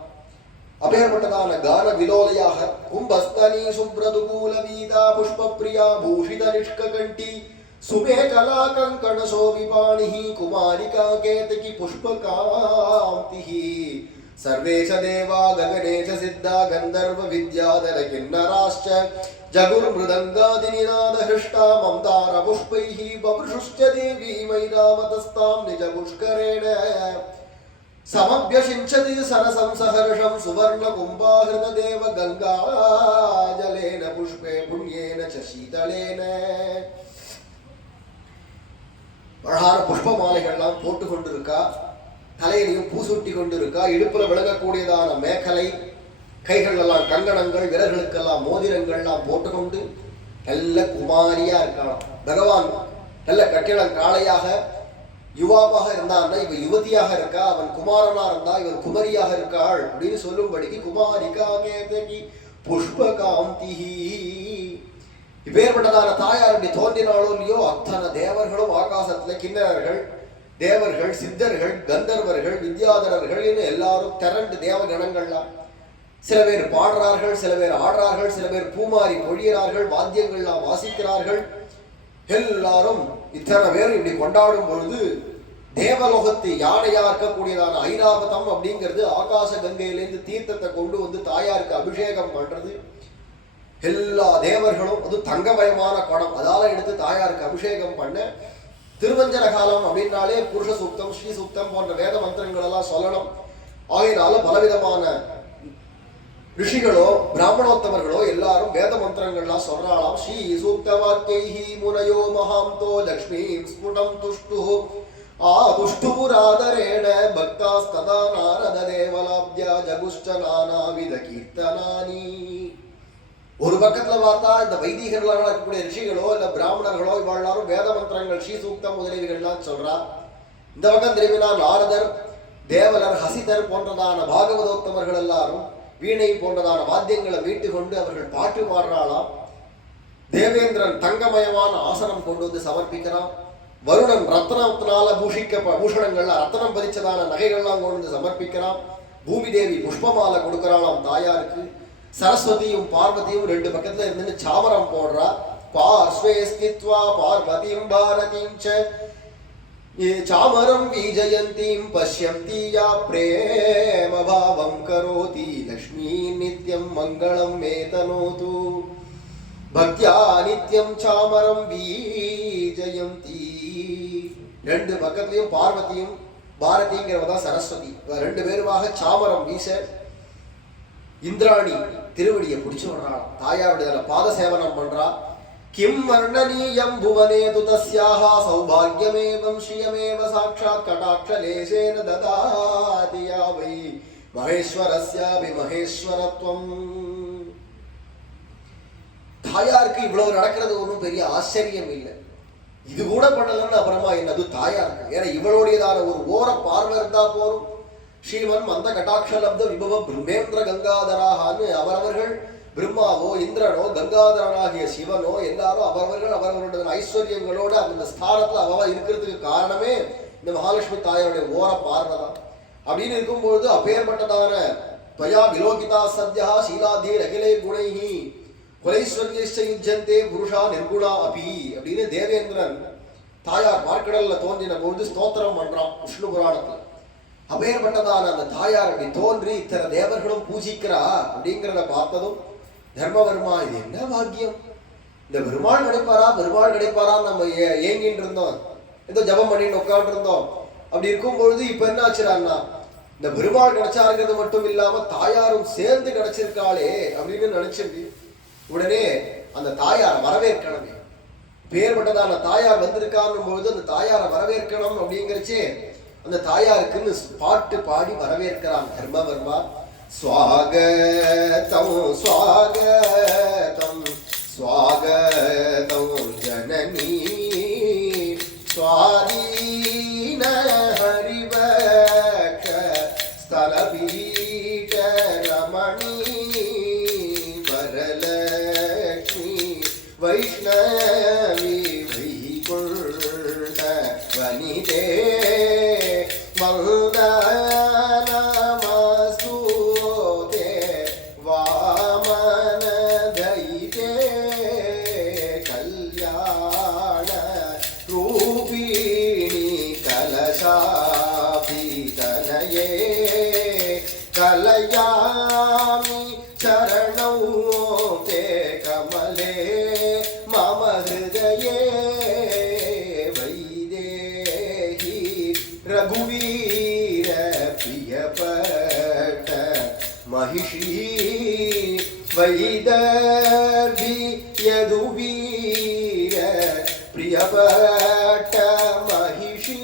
அபேர்பட்டதான கான விலோலையாக, கும்பஸ்தனி சுப்ரதுகூல வீதா புஷ்ப பிரியா பூஷித நிஷ்ககண்டி சுமேகலா கங்கண சோபிபாணிஹி குமாரிகா கேதகி புஷ்பகாந்திஹி सर्वेश देवा गगनेश सिद्धा गंधर्व विद्याधर किन्नराश्च जगुर्मृदंगादिनिनाद हृष्टा ममतार पुष्पैः बभृशुश्च देवी वैनामतस्तां निज पुष्करेण समभ्यषिञ्चति सरसंसहर्षं सुवर्ण कुम्भाहृत देव गंगा जलेन पुष्पे पुण्येन च शीतलेन. அழகான புஷ்ப மாலைகள்லாம் போட்டு கொண்டிருக்கா, தலையிலையும் பூசூட்டி கொண்டிருக்கா, இடுப்புல விளங்கக்கூடியதான மேகலை, கைகள் எல்லாம் கங்கணங்கள், விரல்களுக்கெல்லாம் மோதிரங்கள்லாம் போட்டுக்கொண்டு நல்ல குமாரியா இருக்கலாம். பகவான் நல்ல கட்டிடம் காளையாக யுவாவாக இருந்தான்னா இவ யுவதியாக இருக்கா, அவன் குமாரனா இருந்தா இவன் குமரியாக இருக்காள் அப்படின்னு சொல்லும்படிக்கு குமாரிகா கேதகி புஷ்பகாந்திஹி. இப்பேற்பட்டதான தாயார் அப்படி தோன்றினாலும் இல்லையோ, அத்தனை தேவர்களும் ஆகாசத்துல, கிண்ணறர்கள், தேவர்கள், சித்தர்கள், கந்தர்வர்கள், வித்யாதரர்கள் எல்லாரும் திரண்டு தேவ கணங்கள்லாம், சில பேர் பாடுறார்கள், சில பேர் ஆடுறார்கள், சில பேர் பூமாரி பொழியிறார்கள், வாத்தியங்கள்லாம் வாசிக்கிறார்கள். எல்லாரும் இத்தனை பேர் இப்படி கொண்டாடும் பொழுது தேவலோகத்து யானையா இருக்கக்கூடியதான ஐராவதம் அப்படிங்கிறது ஆகாச கங்கையிலேருந்து தீர்த்தத்தை கொண்டு வந்து தாயாருக்கு அபிஷேகம் பண்றது. எல்லா தேவர்களும் அது தங்கமயமான குடம், அதால எடுத்து தாயாருக்கு அபிஷேகம் பண்ண. திருவஞ்சன காலம் அப்படின்னாலே புருஷ சூக்தம், ஸ்ரீ சூக்தம் போன்ற வேத மந்திரங்கள் எல்லாம் சொல்லணும். ஆகையினால பலவிதமான ரிஷிகளோ பிராமணோத்தமர்களோ எல்லாரும் வேத மந்திரங்கள்லாம் சொல்றாளாம். ஸ்ரீ சூக்த வாக்கியைஹி முனயோ மகாந்தோ லக்ஷ்மீம் ஸ்புடம் துஷ்டு துஷ்டூராதரேண பக்தாஸ்ததா நாரத தேவலாப்த்யா ஜகுஷ்ட நானாவித கீர்த்தனானி. ஒரு பக்கத்துல பார்த்தா இந்த வைதிகர்களாக இருக்கக்கூடிய ரிஷிகளோ இல்ல பிராமணர்களோ இவெல்லாரும் வேத மந்திரங்கள், ஸ்ரீ சூக்தம் முதலீடுகள்லாம் சொல்றா. இந்த பக்கம் திரும்பினா நாரதர், தேவலர், ஹசிதர் போன்றதான பாகவதோத்தமர்கள் எல்லாரும் வீணை போன்றதான வாத்தியங்களை மீட்டு கொண்டு அவர்கள் பாட்டு பாடுறாளாம். தேவேந்திரன் தங்கமயமான ஆசனம் கொண்டு வந்து சமர்ப்பிக்கிறான். வருணன் ரத்னத்தினால பூஷணங்கள்ல ரத்தனம் பதிச்சதான நகைகள்லாம் கொண்டு வந்து சமர்ப்பிக்கிறான். பூமி தேவி புஷ்பமாலை கொடுக்கிறாளாம் தாயாருக்கு. சரஸ்வதியும் பார்வதியும் ரெண்டு பக்கத்துல இருந்து சாமரம் போடுறா. பார்ஸ்வே ஸ்தித்வா பார்வதிம் பாரதிம் ச சாமரம் விஜயந்தீம் பஷ்யந்தி யா பிரேம பாவம் கரோதி லக்ஷ்மீ நித்யம் மங்களம் மேதனோது பக்தியா நித்யம் சாமரம் வீஜயந்தி. ரெண்டு பக்கத்துலயும் பார்வதியும் பாரதிங்கிறவதான் சரஸ்வதி, ரெண்டு பேருமாக சாமரம் வீச இந்திராணி திருவடியை பிடிச்சு வர்றாள். தாயாருடைய பாத சேவனம் பண்றா. கிம் வர்ணனீயம் புவனேது தஸ்யாஹ சௌபாக்யமேவம் ஸ்ரீயமேவ சாட்சாத் கடாட்சலேசேன ததாதி யா வை மகேஸ்வரஸ்யாபி மகேஸ்வரத்வம். தாயாருக்கு இவ்வளவு நடக்கிறது ஒன்றும் பெரிய ஆச்சரியம் இல்லை. இது கூட பண்ணலன்னு அப்புறமா என்னது தாயாருக்கு. ஏன்னா இவளுடையதான ஒரு ஓர பார்வை இருந்தா போரும். ஸ்ரீமன் மந்த கட்டாட்சலப்த விபவ பிரம்மேந்திர கங்காதராகான்னு அவரவர்கள் பிரம்மாவோ இந்திரனோ கங்காதரனாகிய சிவனோ எல்லாரும் அவரவர்களுடைய ஐஸ்வர்யங்களோட அந்த ஸ்தானத்துல அவ இருக்கிறதுக்கு காரணமே இந்த மகாலட்சுமி தாயாருடைய ஓர பார்வை தான். அப்படின்னு இருக்கும்பொழுது அப்பேற்பட்டதான துவயா விலோகிதா சத்யா சீலாதி ரகிலை குணைஹி கொலைஸ்வர்யே புருஷா நிர்குணா அபி அப்படின்னு தேவேந்திரன் தாயார் பார்க்கடல்ல தோன்றின பொழுது ஸ்தோத்திரம் பண்றான் விஷ்ணு புராணத்துல. அப்பேற்பட்டதான அந்த தாயார் அப்படி தோன்றி இத்தனை தேவர்களும் பூஜிக்கிறா அப்படிங்கிறத பார்த்ததும் தர்மவர்மா இது என்ன பாக்கியம், இந்த பெருமாள் கிடைப்பாரா நம்ம ஏங்கிட்டு இருந்தோம், ஏதோ ஜபம் பண்ணிட்டு உட்காந்து இருந்தோம். அப்படி இருக்கும் பொழுது இப்ப என்ன ஆச்சுறான்னா இந்த பெருமாள் கிடைச்சாருங்கிறது மட்டும் இல்லாம தாயாரும் சேர்ந்து கிடைச்சிருக்காளே அப்படின்னு நினைச்சிருக்கு. உடனே அந்த தாயார் வரவேற்கணுமே, பேர்பட்டதான தாயார் வந்திருக்காருன்னும் பொழுது அந்த தாயாரை வரவேற்கணும் அப்படிங்கிறச்சே அந்த தாயாருக்குன்னு பாட்டு பாடி வரவேற்கிறான் தர்மவர்மா. ஸ்வாகதம் ஸ்வாகதம் ஸ்வாகதம் ஜனனி ஸ்வாதீன ஹரிவக்ஷ ஸ்தலபீட ரமணி வரலக்ஷ்மி வைஷ்ணவி வைகுண்ட வனிதே மங்களமஸ்துதே வாமன தைதே கல்யாண ரூபிணி கலசாபிதனயே கலயாமி சரணௌ தே கமலே மம ஹிருதயே வைதேஹி ரகுவீர பிரியபட்ட மகிஷி வைதர்பி யதுவீர பிரியபட்ட மகிஷி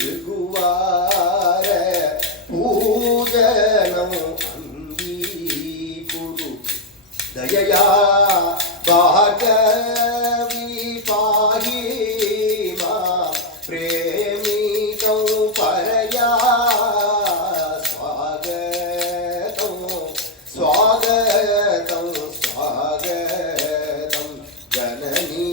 பிருகுவார பூஜனம் அங்கீகுரு தயயா பார்கவி பாஹி மா பிரேமிகௌ பரயா ஸ்வாகதம் ஸ்வாகதம் ஸ்வாகதம் ஜனனி.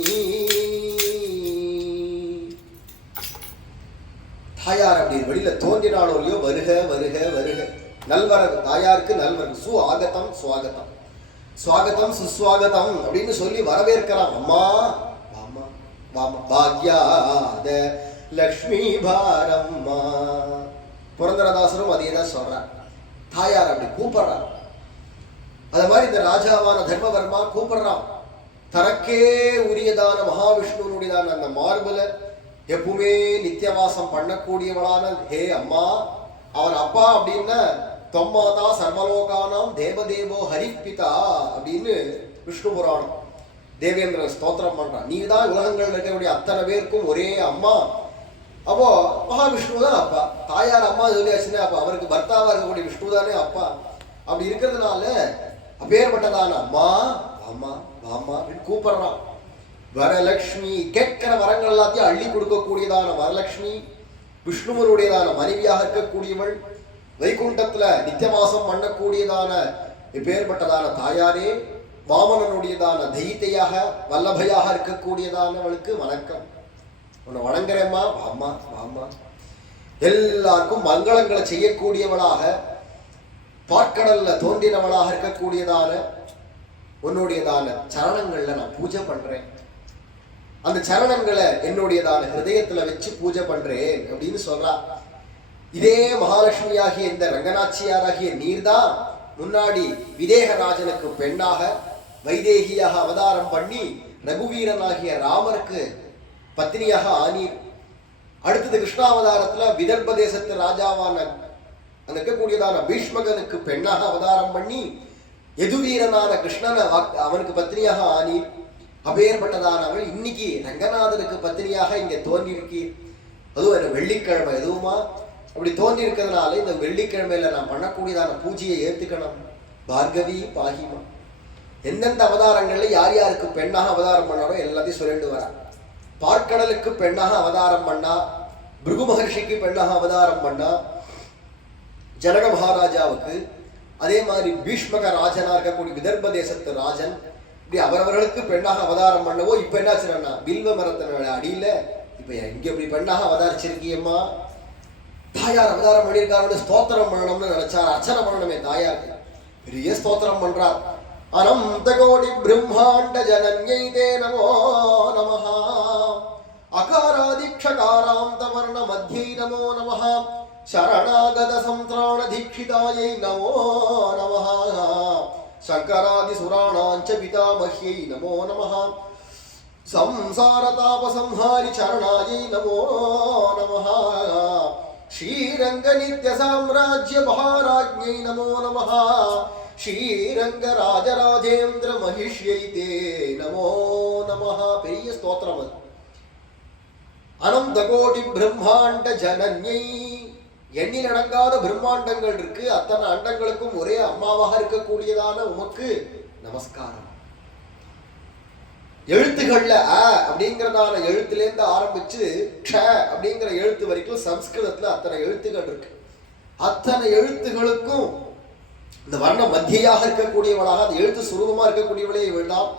தாயார் அப்படி வெளியில தோன்றினாலோ இல்லையோ வருக வருக வருக நல்வரவு, தாயாருக்கு நல்வரவு. சு ஆகதம் சுவாகதம் சுவாகதம் சுஸ்வாகதம் அப்படின்னு சொல்லி வரவேற்கிறான். அம்மா வாமா வாமா பாக்யாத லக்ஷ்மி பாரம்மா. புரந்தரதாசரும் அதே தான் சொல்றார். தாயார் அப்படி கூப்பிடுறார். அது மாதிரி இந்த ராஜாவான தர்மவர்மா கூப்பிடுறான். தனக்கே உரியதான மகாவிஷ்ணுனுடையதான அந்த மார்புல எப்பவுமே நித்தியவாசம் பண்ணக்கூடியவளான ஹே அம்மா, அவர் அப்பா அப்படின்னா தொம்மாதா சர்வலோகானாம் தேவதேவோ ஹரிப்பிதா அப்படின்னு விஷ்ணு புராணம் தேவேந்திரன் ஸ்தோத்திரம் பண்றான். நீ தான் உலகங்கள் இருக்கக்கூடிய அத்தனை பேருக்கும் ஒரே அம்மா. அப்போ மகாவிஷ்ணு தான் அப்பா. தாயார் அம்மா சொல்லியாச்சுன்னா அப்ப அவருக்கு பர்த்தாவா இருக்கக்கூடிய விஷ்ணு தானே அப்பா. அப்படி இருக்கிறதுனால அப்பேற்பட்டதான அம்மா அம்மா அம்மா அப்படின்னு கூப்பிடுறான். வரலட்சுமி கேட்கிற வரங்கள் எல்லாத்தையும் அள்ளி கொடுக்கக்கூடியதான வரலட்சுமி, விஷ்ணுவனுடையதான மனைவியாக இருக்கக்கூடியவள், வைகுண்டத்துல நித்தியவாசம் பண்ணக்கூடியதான இப்பேற்பட்டதான தாயாரே, வாமனனுடையதான தெய்வத்தையாக வல்லபையாக இருக்கக்கூடியதானவளுக்கு வணக்கம். உன்னை வணங்குறேம்மா, வாம்மா வாம்மா. எல்லாருக்கும் மங்களங்களை செய்யக்கூடியவளாக பார்க்கடல்ல தோன்றினவளாக இருக்கக்கூடியதான உன்னுடையதான சரணங்கள்ல நான் பூஜை பண்றேன். அந்த சரணங்களை என்னுடையதான ஹிருதயத்துல வச்சு பூஜை பண்றேன் அப்படின்னு சொல்றா. இதே மகாலட்சுமியாகிய இந்த ரங்கநாச்சியாராகிய நீர்தான் முன்னாடி விதேகராஜனுக்கு பெண்ணாக வைதேகியாக அவதாரம் பண்ணி ரகுவீரனாகிய ராமருக்கு பத்னியாக ஆனீர். அடுத்தது கிருஷ்ணாவதாரத்துல விதர்ப தேசத்து ராஜாவான அங்க இருக்கக்கூடியதான பீஷ்மகனுக்கு பெண்ணாக அவதாரம் பண்ணி எதுவீரனான கிருஷ்ணனை அவனுக்கு பத்னியாக ஆனீர். அப்பேற்பட்டதானவள் இன்னைக்கு ரங்கநாதனுக்கு பத்னியாக இங்க தோன்றியிருக்கீர். அதுவும் என்ன வெள்ளிக்கிழமை எதுவுமா அப்படி தோன்றி இருக்கிறதுனால இந்த வெள்ளிக்கிழமையில நான் பண்ணக்கூடியதான பூஜையை ஏத்துக்கணும். பார்கவி பாகிமா. எந்தெந்த அவதாரங்கள்ல யார் யாருக்கு பெண்ணாக அவதாரம் பண்ணாரோ எல்லாத்தையும் சொல்லிட்டு வரா. பார்க்கடலுக்கு பெண்ணாக அவதாரம் பண்ணா, பிருகு மகர்ஷிக்கு பெண்ணாக அவதாரம் பண்ணா, ஜனக மகாராஜாவுக்கு, அதே மாதிரி பீஷ்மக ராஜனா இருக்கக்கூடிய விதர்ப தேசத்து ராஜன், இப்படி அவரவர்களுக்கு பெண்ணாக அவதாரம் பண்ணவோ இப்ப என்னாச்சுன்னா வில்வ மரத்தினோட அடியில இப்ப இங்க இப்படி பெண்ணாக அவதாரிச்சிருக்கியம்மா. தாயார் அவதாரம் பண்ணியிருக்காரு, ஸ்தோத்திரம் பண்ணணும்னு நினைச்சார். அர்ச்சனை பண்ணணுமே தாயாருக்கு, பெரிய ஸ்தோத்திரம் பண்றார். அனந்த கோடி பிரம்மாண்ட ஜனன்யை தே நமோ நமஹ, அகாராதிக்ஷகாராந்த வர்ண மத்யை நமோ நமஹ, சரணாகத சம்த்ராண தீட்சிதாயை நமோ நமஹ, சங்கராதி சுராணாஞ்ச பிதாமஹ்யை நமோ நமஹ, சம்சார தாபசம்ஹாரி சரணாயை நமோ நமஹ, ஸ்ரீரங்க நித்ய சாம்ராஜ்ய மகாராஜ்யை நமோ நமஹ, ஸ்ரீரங்க ராஜராஜேந்திர மகிஷ்யை தே நமோ நமஹ. பெரிய ஸ்தோத்திரம் அது. அனந்த கோடி பிரம்மாண்ட ஜனன்யை, எண்ணில் அடங்காத பிரம்மாண்டங்கள் இருக்கு. அத்தனை அண்டங்களுக்கும் ஒரே அம்மாவாக இருக்கக்கூடியதான உமக்கு நமஸ்காரம். எழுத்துக்கள்ல அ அப்படிங்கிறதான எழுத்துலேருந்து ஆரம்பிச்சு க்ஷ அப்படிங்கிற எழுத்து வரைக்கும் சம்ஸ்கிருதத்துல அத்தனை எழுத்துக்கள் இருக்கு. அத்தனை எழுத்துகளுக்கும் இந்த வர்ண மத்தியாக இருக்கக்கூடியவளாக, அந்த எழுத்து சுரூபமா இருக்கக்கூடியவளே வேண்டாம்.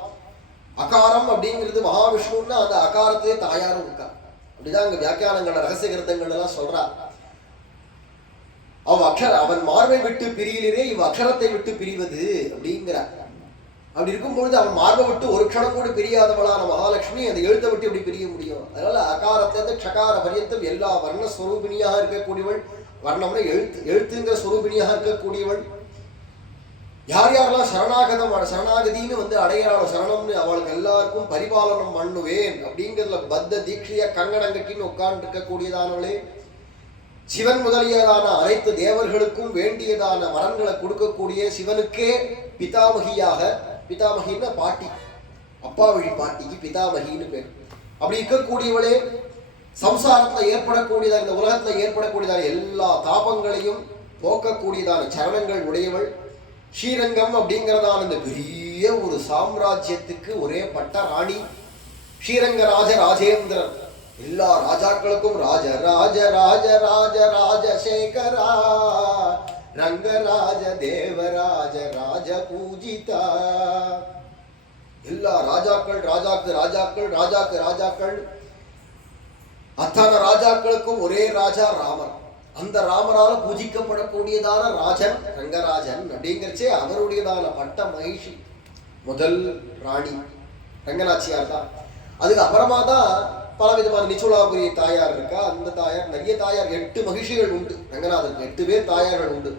அகாரம் அப்படிங்கிறது மகாவிஷ்ணுன்னா அந்த அகாரத்திலே தாயாரும் இருக்கா. அப்படிதான் அங்க வியாக்கியானங்கள ரகசிய கிருத்தங்கள் எல்லாம் சொல்றா. அவன் மார்பை விட்டு பிரியிலே இவ் அக்ஷரத்தை விட்டு பிரிவது அப்படிங்கிறார். அப்படி இருக்கும்பொழுது அவன் மார்பை விட்டு ஒரு க்ஷணம் கூட பிரியாதவளான மகாலட்சுமி அந்த எழுத்தை விட்டு எப்படி பிரிய முடியும்? அதனால அகாரத்திலிருந்து க்ஷகார பரியந்தம் எல்லா வர்ண ஸ்வரூபிணியாக இருக்கக்கூடியவள். வர்ணம்னா எழுத்துங்கிற ஸ்வரூபிணியாக இருக்கக்கூடியவள். யார் யாரெல்லாம் சரணாகதின்னு அடையாள சரணம்னு அவளுக்கு எல்லாருக்கும் பரிபாலனம் பண்ணுவேன் அப்படிங்கிறதுல பத்த தீட்சிய கங்கணங்கட்டின்னு உட்கார்ந்து இருக்கக்கூடியதானவளே, சிவன் முதலியதான அனைத்து தேவர்களுக்கும் வேண்டியதான வரன்களை கொடுக்கக்கூடிய சிவனுக்கே பிதாமகியாக, பிதாமகின்னு பாட்டி, அப்பா வழி பாட்டிக்கு பிதாமகின்னு பேர். அப்படி இருக்கக்கூடியவளே, சம்சாரத்துல ஏற்படக்கூடியதான இந்த உலகத்துல ஏற்படக்கூடியதான எல்லா தாபங்களையும் போக்கக்கூடியதான சரணங்கள் உடையவள். ஸ்ரீரங்கம் அப்படிங்கிறதான இந்த பெரிய ஒரு சாம்ராஜ்யத்துக்கு ஒரே பட்ட ராணி ஸ்ரீரங்க ராஜ ராஜேந்திரன். எல்லா ராஜாக்களுக்கும் ராஜ ராஜ ராஜ ராஜ ராஜசேகரா ரங்கராஜ தேவராஜ ராஜ பூஜிதா. எல்லா ராஜாக்கள் ராஜாக்கு ராஜாக்கள் ராஜாக்கு ராஜாக்கள். அத்தனை ராஜாக்களுக்கும் ஒரே ராஜா ராமர். அந்த ராமரால பூஜிக்கப்படக்கூடியதான ராஜன் ரங்கராஜன் அப்படிங்கிறச்சே அவருடையதான பட்ட மகிழ்ச்சி. முதல் ராணி ரங்கநாச்சியார் தான். அதுக்கு அப்புறமா தான் பல விதமான நிச்சோலாபுரி தாயார் இருக்கா. அந்த தாயார் நிறைய தாயார், 8 மகிழ்ச்சிகள் உண்டு ரங்கநாதனுக்கு. 8 பேர் தாயார்கள் உண்டு.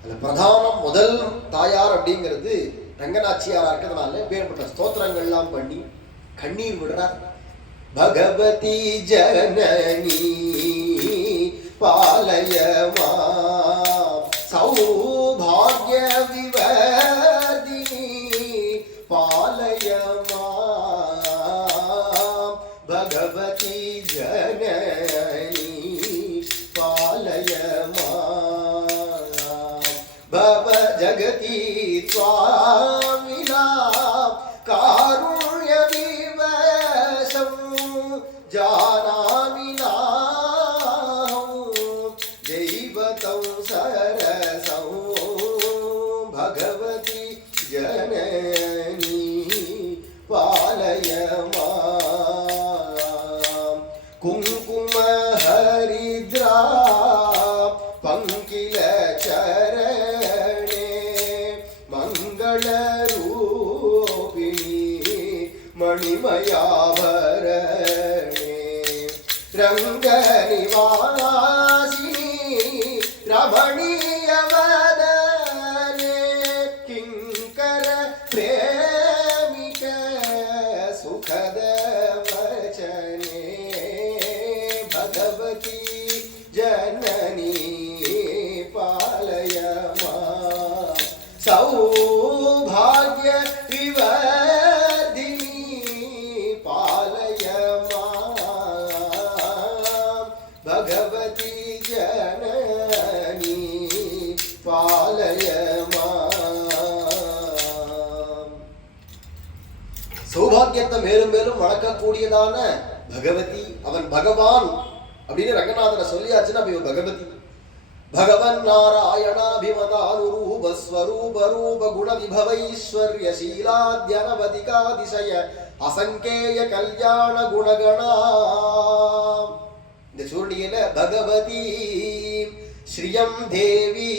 அதுல பிரதானம் முதல் தாயார் அப்படிங்கிறது ரங்கநாச்சியாரா இருக்கிறதுனால பேர்பட்ட ஸ்தோத்திரங்கள்லாம் பண்ணி கண்ணீர் விடுறார். பகவதி ஜனனி பாலயமா சௌபாக்ய விவர்தினி பாலயமா பகவதி ஜனனி பாலயமா பவ ஜகதி சுவாமினா காருண்ய விவசம் ஜானாமினா தெய்வதம் சரண மணிமயாபரணே ரங்க நிவாசினி ரமணீயவதனே கிங்கர பிரேமிக சுகத வச்சனே பகவதி ஜனனி பாலய மாம் சௌபாக்ய விவர்தினி பாலய மாம் பகவதி ஜனனி பாலய மாம். சௌபாகியத்தை மேலும் மேலும் வளர்க்கக்கூடியதான பகவதி, அவன் பகவான் அப்படின்னு ரங்கநாதனை சொல்லியாச்சுன்னா அப்ப இவன் பகவதி. பகவன் நாராயணாபிமதானுரூப ஸ்வரூப ரூப குண விபவைஸ்வர்ய சீலாத்யனவதிகாதிசய அசங்கேய கல்யாண குணகணா. இந்த சூழ்நிலையில பகவதி ஸ்ரீயம் தேவி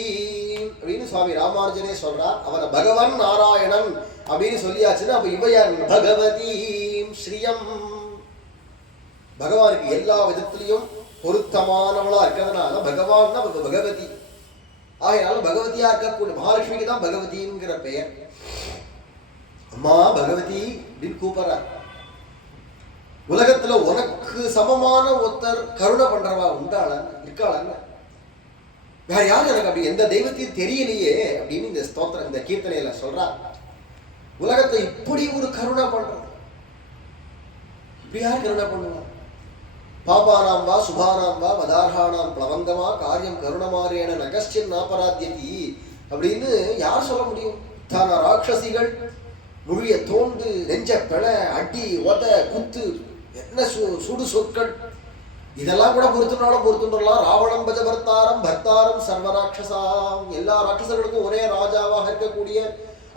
அப்படின்னு சுவாமி ராமானுஜனே சொல்றார். அவனை பகவன் நாராயணன் அப்படின்னு சொல்லியாச்சுன்னா அப்ப இவையார் பகவதி ஸ்ரீயம். பகவானுக்கு எல்லா விதத்திலையும் பொருத்தமானவளா இருக்கிறதுனால பகவான் தான் பகவதி. ஆகையால பகவதியா இருக்கக்கூடிய மகாலட்சுமிக்கு தான் பகவதிங்கிற பெயர். அம்மா பகவதி அப்படின்னு கூப்பிடுற. உலகத்துல உனக்கு சமமான ஒருத்தர் கருணை பண்றவா உண்டாள இருக்காள? வேற யாரும் எனக்கு அப்படி எந்த தெய்வத்தையும் தெரியலையே அப்படின்னு இந்த ஸ்தோத்திரம் இந்த கீர்த்தனையில சொல்றா. உலகத்தை இப்படி ஒரு கருணை பண்றது இப்படி யார் கருணை பண்ணுவா? பாபானாம் வா சுபானாம் வா வதார்ஹானாம் பிளவங்கமா காரியம் கருணமாரேன நகஸ்டின் நாபராத்தியதி அப்படின்னு யார் சொல்ல முடியும்? தான ராட்சசிகள் முழிய தோண்டு நெஞ்ச பெண அடி ஒத குத்து என்ன சுடு சொற்கள் இதெல்லாம் கூட பொறுத்துனாலும் ராவணம் பஜ பர்த்தாரம் பர்த்தாரம் சர்வராட்சசாம். எல்லா ராட்சசர்களுக்கும் ஒரே ராஜாவாக இருக்கக்கூடிய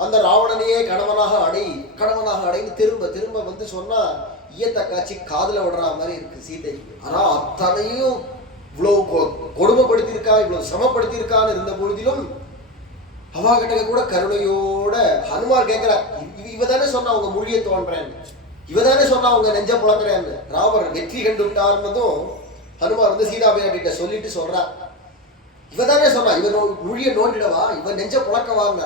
அந்த ராவணனையே கணவனாக அடைன்னு திரும்ப திரும்ப வந்து சொன்னா ஈயத்தை காட்சி காதுல விடுற மாதிரி இருக்கு சீதை. ஆனா அத்தனையும் இவ்வளவு கொடுமைப்படுத்தியிருக்கா, இவ்வளவு சிரமப்படுத்தியிருக்கான்னு இருந்த பொழுதிலும் அவாகிட்ட கூட கருணையோட ஹனுமார் கேட்கிறா, இவதானே சொன்னா அவங்க மொழிய தோன்றேன்னு, இவதானே சொன்னா அவங்க நெஞ்ச புழக்கிறேன்னு. ராமர் வெற்றி கண்டு விட்டார்னதும் ஹனுமார் வந்து சீதாபிராட்டிட்ட சொல்லிட்டு சொல்றா, இவதானே சொன்னா இவன் மொழிய நோண்டிடவா, இவன் நெஞ்ச புழக்கவாங்க.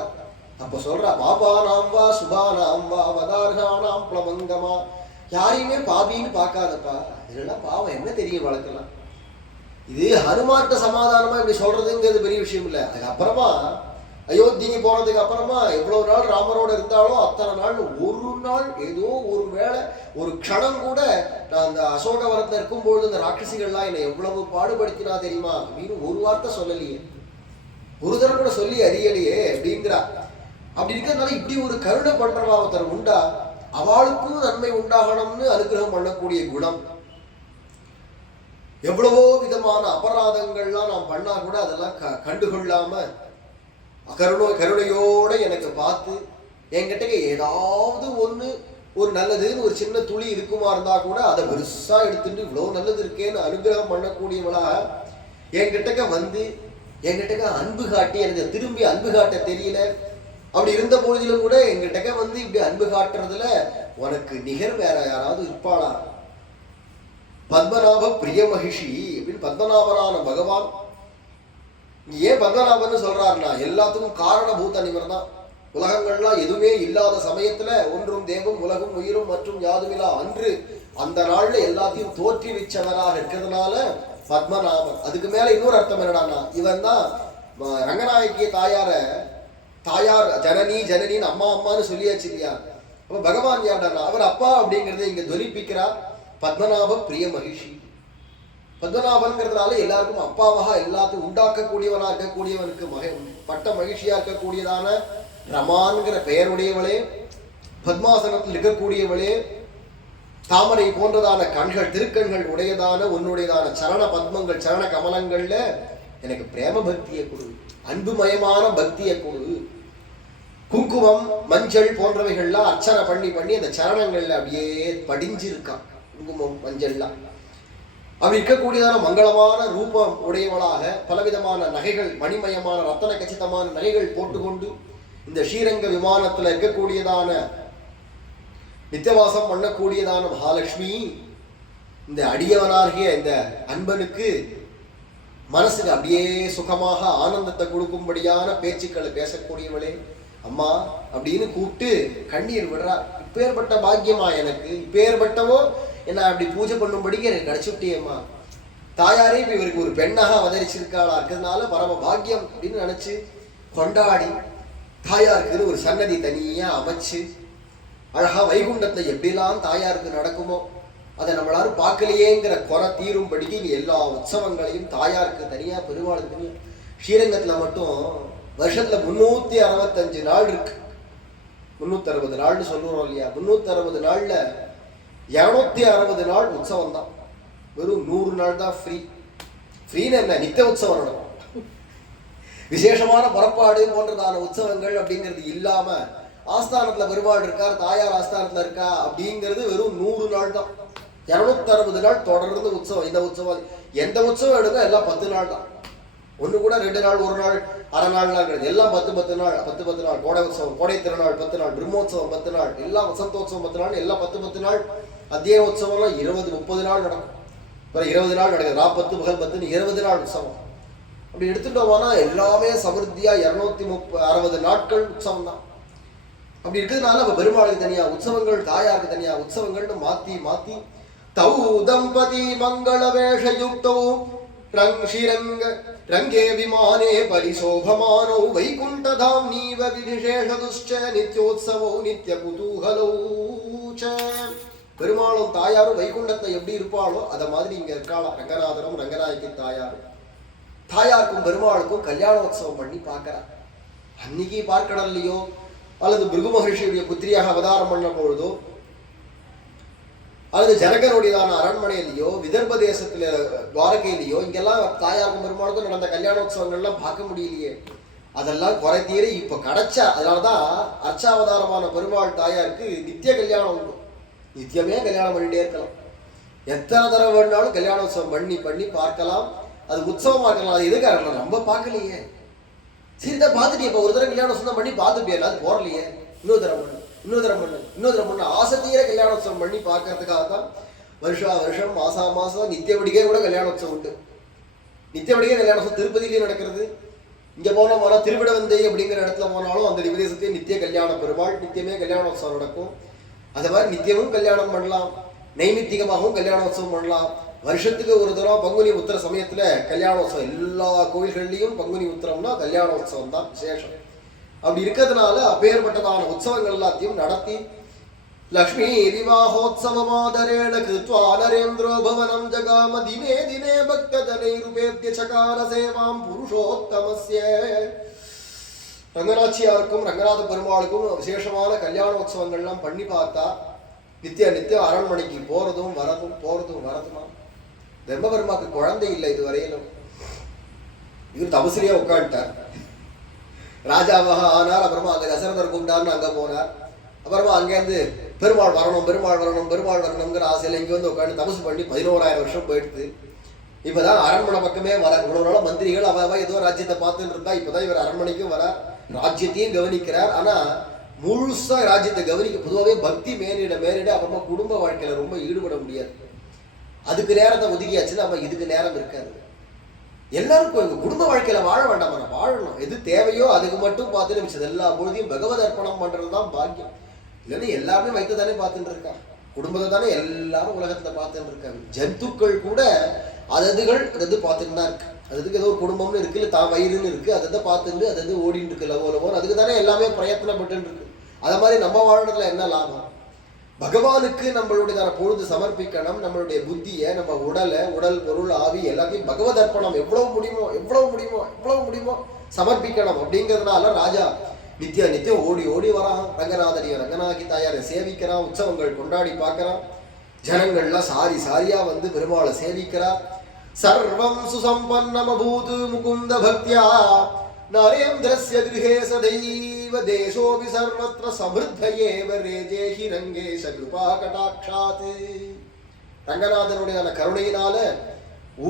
அப்ப சொல்றா, பாபானாம் வா சுபானாம் வா வதார்ஹானாம் பிளவங்கமா. யாரையுமே பாபின்னு பார்க்காதப்பா, இதெல்லாம் பாவம் என்ன தெரியும் வளர்க்கலாம். இது ஹனுமார்ட்ட சமாதானமா இப்படி சொல்றதுங்கிறது பெரிய விஷயம் இல்லை. அதுக்கப்புறமா அயோத்திக்கு போனதுக்கு அப்புறமா எவ்வளவு நாள் ராமரோட இருந்தாலும் அத்தனை நாள் ஒரு நாள் ஏதோ ஒரு வேளை ஒரு க்ஷணம் கூட நான் அந்த அசோகவனத்துல இருக்கும்பொழுது அந்த ராட்சசிகள்லாம் என்னை எவ்வளவு பாடுபடுத்தினா தெரியுமா அப்படின்னு ஒரு வார்த்தை சொல்லலையே, ஒரு தடவை கூட சொல்லி அறியலையே அப்படிங்கிறா. அப்படி இருக்கிறதுனால இப்படி ஒரு கருணை பண்றவா ஒருத்தர் உண்டா, அவளுக்கும் நன்மை உண்டாகணும்னு அனுகிரகம் பண்ணக்கூடிய குணம். எவ்வளவோ விதமான அபராதங்கள்லாம் நாம் பண்ணா கூட அதெல்லாம் கண்டுகொள்ளாம கருணையோட எனக்கு பார்த்து என்கிட்ட ஏதாவது ஒண்ணு ஒரு நல்லதுன்னு ஒரு சின்ன துளி இருக்குமா இருந்தா கூட அதை பெருசா எடுத்துட்டு இவ்வளவு நல்லது இருக்கேன்னு அனுகிரகம் பண்ணக்கூடியவளா என்கிட்ட வந்து என்கிட்ட அன்பு காட்டி எனக்கு திரும்பி அன்பு காட்ட தெரியல. அப்படி இருந்த போதிலும் கூட என்கிட்ட வந்து இப்படி அன்பு காட்டுறதுல உனக்கு நிகர் வேற யாராவது இருப்பாளா? பத்மநாப பிரிய மகிஷி அப்படின்னு பத்மநாபனான பகவான். ஏன் பத்மநாபன்னு சொல்றாருன்னா எல்லாத்துக்கும் காரணபூத நிவர் தான். உலகங்கள்லாம் எதுவுமே இல்லாத சமயத்துல ஒன்றும் தேவும் உலகும் உயிரும் மற்றும் யாதுமில்லா அன்று அந்த நாள்ல எல்லாத்தையும் தோற்றி வச்சவராக இருக்கிறதுனால பத்மநாபன். அதுக்கு மேல இன்னொரு அர்த்தம் என்னடான்னா, இவன் தான் ரங்கநாயகிய தாயார் ஜனனி ஜனனின்னு அம்மா அம்மான்னு சொல்லியாச்சு இல்லையா. அப்ப பகவான் யாருன்னா அவர் அப்பா அப்படிங்கறத இங்க துவனிப்பிக்கிறார். பத்மநாப பிரிய மகிஷி. பத்மநாபன்கிறதுனால எல்லாருக்கும் அப்பாவாக எல்லாத்தையும் உண்டாக்கக்கூடியவனா இருக்கக்கூடியவனுக்கு பட்ட மகிழ்ச்சியா இருக்கக்கூடியதான ரமான்கிற பெயருடையவளே, பத்மாசனத்தில் இருக்கக்கூடியவளே, தாமரை போன்றதான கண்கள் திருக்கண்கள் உடையதான உன்னுடையதான சரண பத்மங்கள் சரண கமலங்கள்ல எனக்கு பிரேம பக்தியை கொடு, அன்புமயமான பக்தியை கொடு. குங்குமம் மஞ்சள் போன்றவைகள்லாம் அர்ச்சனை பண்ணி அந்த சரணங்கள்ல அப்படியே படிஞ்சிருக்கான். குங்குமம் மஞ்சள்லாம் அப்படி இருக்கக்கூடியதான மங்களமான ரூபம் உடையவளாக பலவிதமான நகைகள் மணிமயமான ரத்தன கச்சிதமான நகைகள் போட்டுக்கொண்டு இந்த ஸ்ரீரங்க விமானத்துல இருக்கக்கூடியதான நித்தியவாசம் பண்ணக்கூடியதான மகாலட்சுமி இந்த அடியவனாகிய இந்த அன்பனுக்கு மனசுக்கு அப்படியே சுகமாக ஆனந்தத்தை கொடுக்கும்படியான பேச்சுக்களை பேசக்கூடியவளே அம்மா அப்படின்னு கூப்பிட்டு கண்ணீர் விடுறா. இப்பேற்பட்ட பாக்கியமா எனக்கு, இப்பேற்பட்டவோ என்ன அப்படி பூஜை பண்ணும்படிக்கு எனக்கு கிடைச்சுட்டியம்மா. தாயாரே இப்ப இவருக்கு ஒரு பெண்ணாக அவதரிச்சிருக்காளா இருக்கிறதுனால பரம பாக்கியம் அப்படின்னு நினைச்சு கொண்டாடி தாயாருக்குன்னு ஒரு சன்னதி தனியா அமைச்சு அழகா வைகுண்டத்தை எப்படிலாம் தாயாருக்கு நடக்குமோ அதை நம்மளாரும் பார்க்கலையேங்கிற குறை தீரும்படிக்கு இங்க எல்லா உற்சவங்களையும் தாயாருக்கு தனியா பெருமாளுக்கு தனியா. ஸ்ரீரங்கத்துல மட்டும் வருஷத்துல 365 நாள் இருக்கு. 360 நாள்னு சொல்லுறோம் இல்லையா? 360 நாள்ல 260 நாள் உற்சவம் தான். வெறும் 100 நாள் தான் ஃப்ரீ. ஃப்ரீன்னு என்ன, நித்திய உற்சவம் நடக்கும். விசேஷமான புறப்பாடு போன்றதான உற்சவங்கள் அப்படிங்கிறது இல்லாம ஆஸ்தானத்துல பெருமாள் இருக்கார், தாயார் ஆஸ்தானத்துல இருக்கா அப்படிங்கிறது வெறும் 100 நாள் தான். 260 நாள் தொடர்ந்து உற்சவம். இந்த உற்சவம் எந்த உற்சவம் எடுங்க எல்லாம் 10 நாள் தான். ஒண்ணு கூட 2 நாள் 1 நாள் அரை நாள்லாம் கிடையாது. எல்லாம் 10 நாள் 10 நாள். கோடை உற்சவம், கோடை திருநாள் 10 நாள், பிரம்மோற்சவம் 10 நாள், எல்லாம் வசந்தோற்சவம் 10 நாள், எல்லாம் 10 நாள். அத்தியாய உற்சவம்லாம் 20-30 நாள் நடக்கும். அப்புறம் 20 நாள் நடக்குது. 40 பகல் 10 20 நாள் உற்சவம். அப்படி எடுத்துட்டோம்னா எல்லாமே சமிருத்தியா 260 நாட்கள் உற்சவம் தான். அப்படி இருக்கிறதுனால பெருமாளுக்கு தனியா உற்சவங்கள், தாயாருக்கு தனியா உற்சவங்கள்னு மாத்தி மாத்தி தௌ தம்பதி மங்கள வேஷயுக்தௌ ரங்ஷிரங்க ரங்கே விமானே பரிசோபமானோ வைகுண்டதாம்னீவ விவிசேஷதுஷ்ச நித்யோத்சவோ நித்ய குதூகலோ ச. பெருமாளும் தாயாரும் வைகுண்டத்தை எப்படி இருப்பாளோ அத மாதிரி இங்க இருக்காளா ரங்கநாதரும் ரங்கநாயகி தாயாரும். தாயாருக்கும் பெருமாளுக்கும் கல்யாணோத்சவம் பண்ணி பார்க்கிறார். அன்னைக்கு பார்க்கடல்லையோ அல்லது பிருகு மகர்ஷியுடைய புத்திரியாக அவதாரம் பண்ண பொழுதோ அல்லது ஜனகனுடையதான அரண்மனையிலையோ விதர்ப தேசத்துல துவாரகையிலையோ இங்கெல்லாம் தாயாருக்கும் பெருமாளுக்கும் நடந்த கல்யாணோத்சவங்கள்லாம் பார்க்க முடியலையே. அதெல்லாம் குறை தீர இப்ப கிடைச்சா. அதனாலதான் அர்ச்சாவதாரமான பெருமாள் தாயாருக்கு நித்திய கல்யாணம் உண்டு. நித்தியமே கல்யாணம் பண்ணிட்டே இருக்கலாம். எத்தனை தடவை வேணாலும் கல்யாணோத்சவம் பண்ணி பண்ணி பார்க்கலாம். அது உற்சவமா இருக்கலாம். அது எதுக்காக நம்ம பார்க்கலையே. சரிதான் பார்த்துட்டு இப்ப ஒரு தடவை கல்யாணோத்சவம் பண்ணி பார்த்துட்டே அது போறலையே. இன்னொரு தடவை பண்ணு, இன்னொரு தடவை பண்ணு, இன்னொரு தடவை பண்ணு. ஆசைத்தீர கல்யாணோத்சவம் பண்ணி பார்க்கறதுக்காக தான் வருஷா வருஷம் மாசா மாசம் நித்தியபடிக்கே கூட கல்யாணோத்சவம் உண்டு. நித்தியபடிக்கே கல்யாணோத்சவம் திருப்பதியிலேயே நடக்கிறது. இங்க போனா திருவிடவந்தை அப்படிங்கிற இடத்துல போனாலும் அந்த திவ்யதேசத்தையும் நித்திய கல்யாண பெருமாள் நித்தியமே கல்யாணோத்சவம் நடக்கும். அது மாதிரி நித்தியமும் கல்யாணம் பண்ணலாம், நைமித்திகமாகவும் கல்யாணோத்சவம் பண்ணலாம். வருஷத்துக்கு ஒரு தடவை பங்குனி உத்திர சமயத்துல கல்யாணோத்சவம். எல்லா கோவில்கள்லையும் பங்குனி உத்திரம்னா கல்யாணோத்சவம் தான் விசேஷம். அப்படி இருக்கிறதுனால அப்பேற்பட்டதான உற்சவங்கள் எல்லாத்தையும் நடத்தி லக்ஷ்மி விவாஹோத்சவமாதரேண கிருத்வா நரேந்திரோ பவனம் ஜகாம தினே தினே பக்தஜனைருபேத்ய சகார சேவாம் புருஷோத்தமஸ்ய. ரங்கநாச்சியாருக்கும் ரங்கநாத பெருமாளுக்கும் விசேஷமான கல்யாணோத்சவங்கள்லாம் பண்ணி பார்த்தா நித்திய நித்திய அரண்மனைக்கு போறதும் வரதுமா. தர்மபெருமாக்கு குழந்தை இல்லை இதுவரையிலும். இவர் தபசிலியா உட்காந்துட்டார். ராஜாவாக ஆனார். அப்புறமா அங்க தசரதர் கூப்பிட்டார்னு அங்க போனார். அப்புறமா அங்கேருந்து பெருமாள் வரணுங்கிற ஆசையில இங்க வந்து உட்காந்து தபசு பண்ணி 11,000 வருஷம் போயிடுது. இப்பதான் அரண்மனை பக்கமே வர. இவ்வளவு நாள் மந்திரிகள் அவ ஏதோ ராஜ்யத்தை பார்த்துட்டு இருந்தா. இப்பதான் இவர் அரண்மனைக்கும் வர, ராஜ்யத்தையும் கவனிக்கிறார். ஆனா முழுசா ராஜ்யத்தை கவனிக்க பொதுவாகவே பக்தி மேலிட அப்புறமா குடும்ப வாழ்க்கையில ரொம்ப ஈடுபட முடியாது. அதுக்கு நேரத்தை ஒதுக்கியாச்சுன்னா அப்ப இதுக்கு நேரம் இருக்காது. எல்லாருக்கும் எங்க குடும்ப வாழ்க்கையில வாழ வேண்டாம், நம்ம வாழணும். எது தேவையோ அதுக்கு மட்டும் பார்த்துட்டு மிச்சது எல்லா பொழுதையும் பகவத் அர்ப்பணம் பண்றதுதான் பாக்கியம். இல்லைன்னா எல்லாருமே வைத்து தானே பார்த்துட்டு இருக்காங்க. குடும்பத்தை தானே எல்லாரும் உலகத்துல பார்த்துட்டு இருக்காங்க. ஜந்துக்கள் கூட அது பார்த்துட்டு தான் இருக்கு. அதுக்கு ஏதோ ஒரு குடும்பம்னு இருக்கு, இல்லை தான் வயிறுன்னு இருக்கு, அதை பார்த்துட்டு அது ஓடிட்டு இருக்கு. லவோலவோன்னு அதுக்கு தானே எல்லாமே பிரயத்தனப்பட்டு இருக்கு. அதை மாதிரி நம்ம வாழ்றதுல என்ன லாபம்? பகவானுக்கு நம்மளுடைய பொழுது சமர்ப்பிக்கணும். நம்மளுடைய புத்தியை, நம்ம உடல் பொருள் ஆவி எல்லாத்தையும் பகவத் அர்ப்பணம் எவ்வளவு முடியுமோ சமர்ப்பிக்கணும். அப்படிங்கிறதுனால ராஜா நித்தியம் ஓடி வரான். ரங்கநாதரிய ரங்கநாயகி தாயாரை சேவிக்கிறான். உற்சவங்கள் கொண்டாடி பார்க்கிறான். ஜனங்கள்லாம் சாரியா வந்து பெருமாளை சேவிக்கிறார். சர்வம் சுசம்பன்னமபூது முகுந்த பக்தியா நரேந்திரஸ்ய கிருஹே சதைவ தேசோபி சர்வத்ர சமிருத்தயேவ ரேஜேஹி ரங்கேஷ கிருபா கடாட்சாத். ரங்கநாதனுடைய அந்த கருணையினால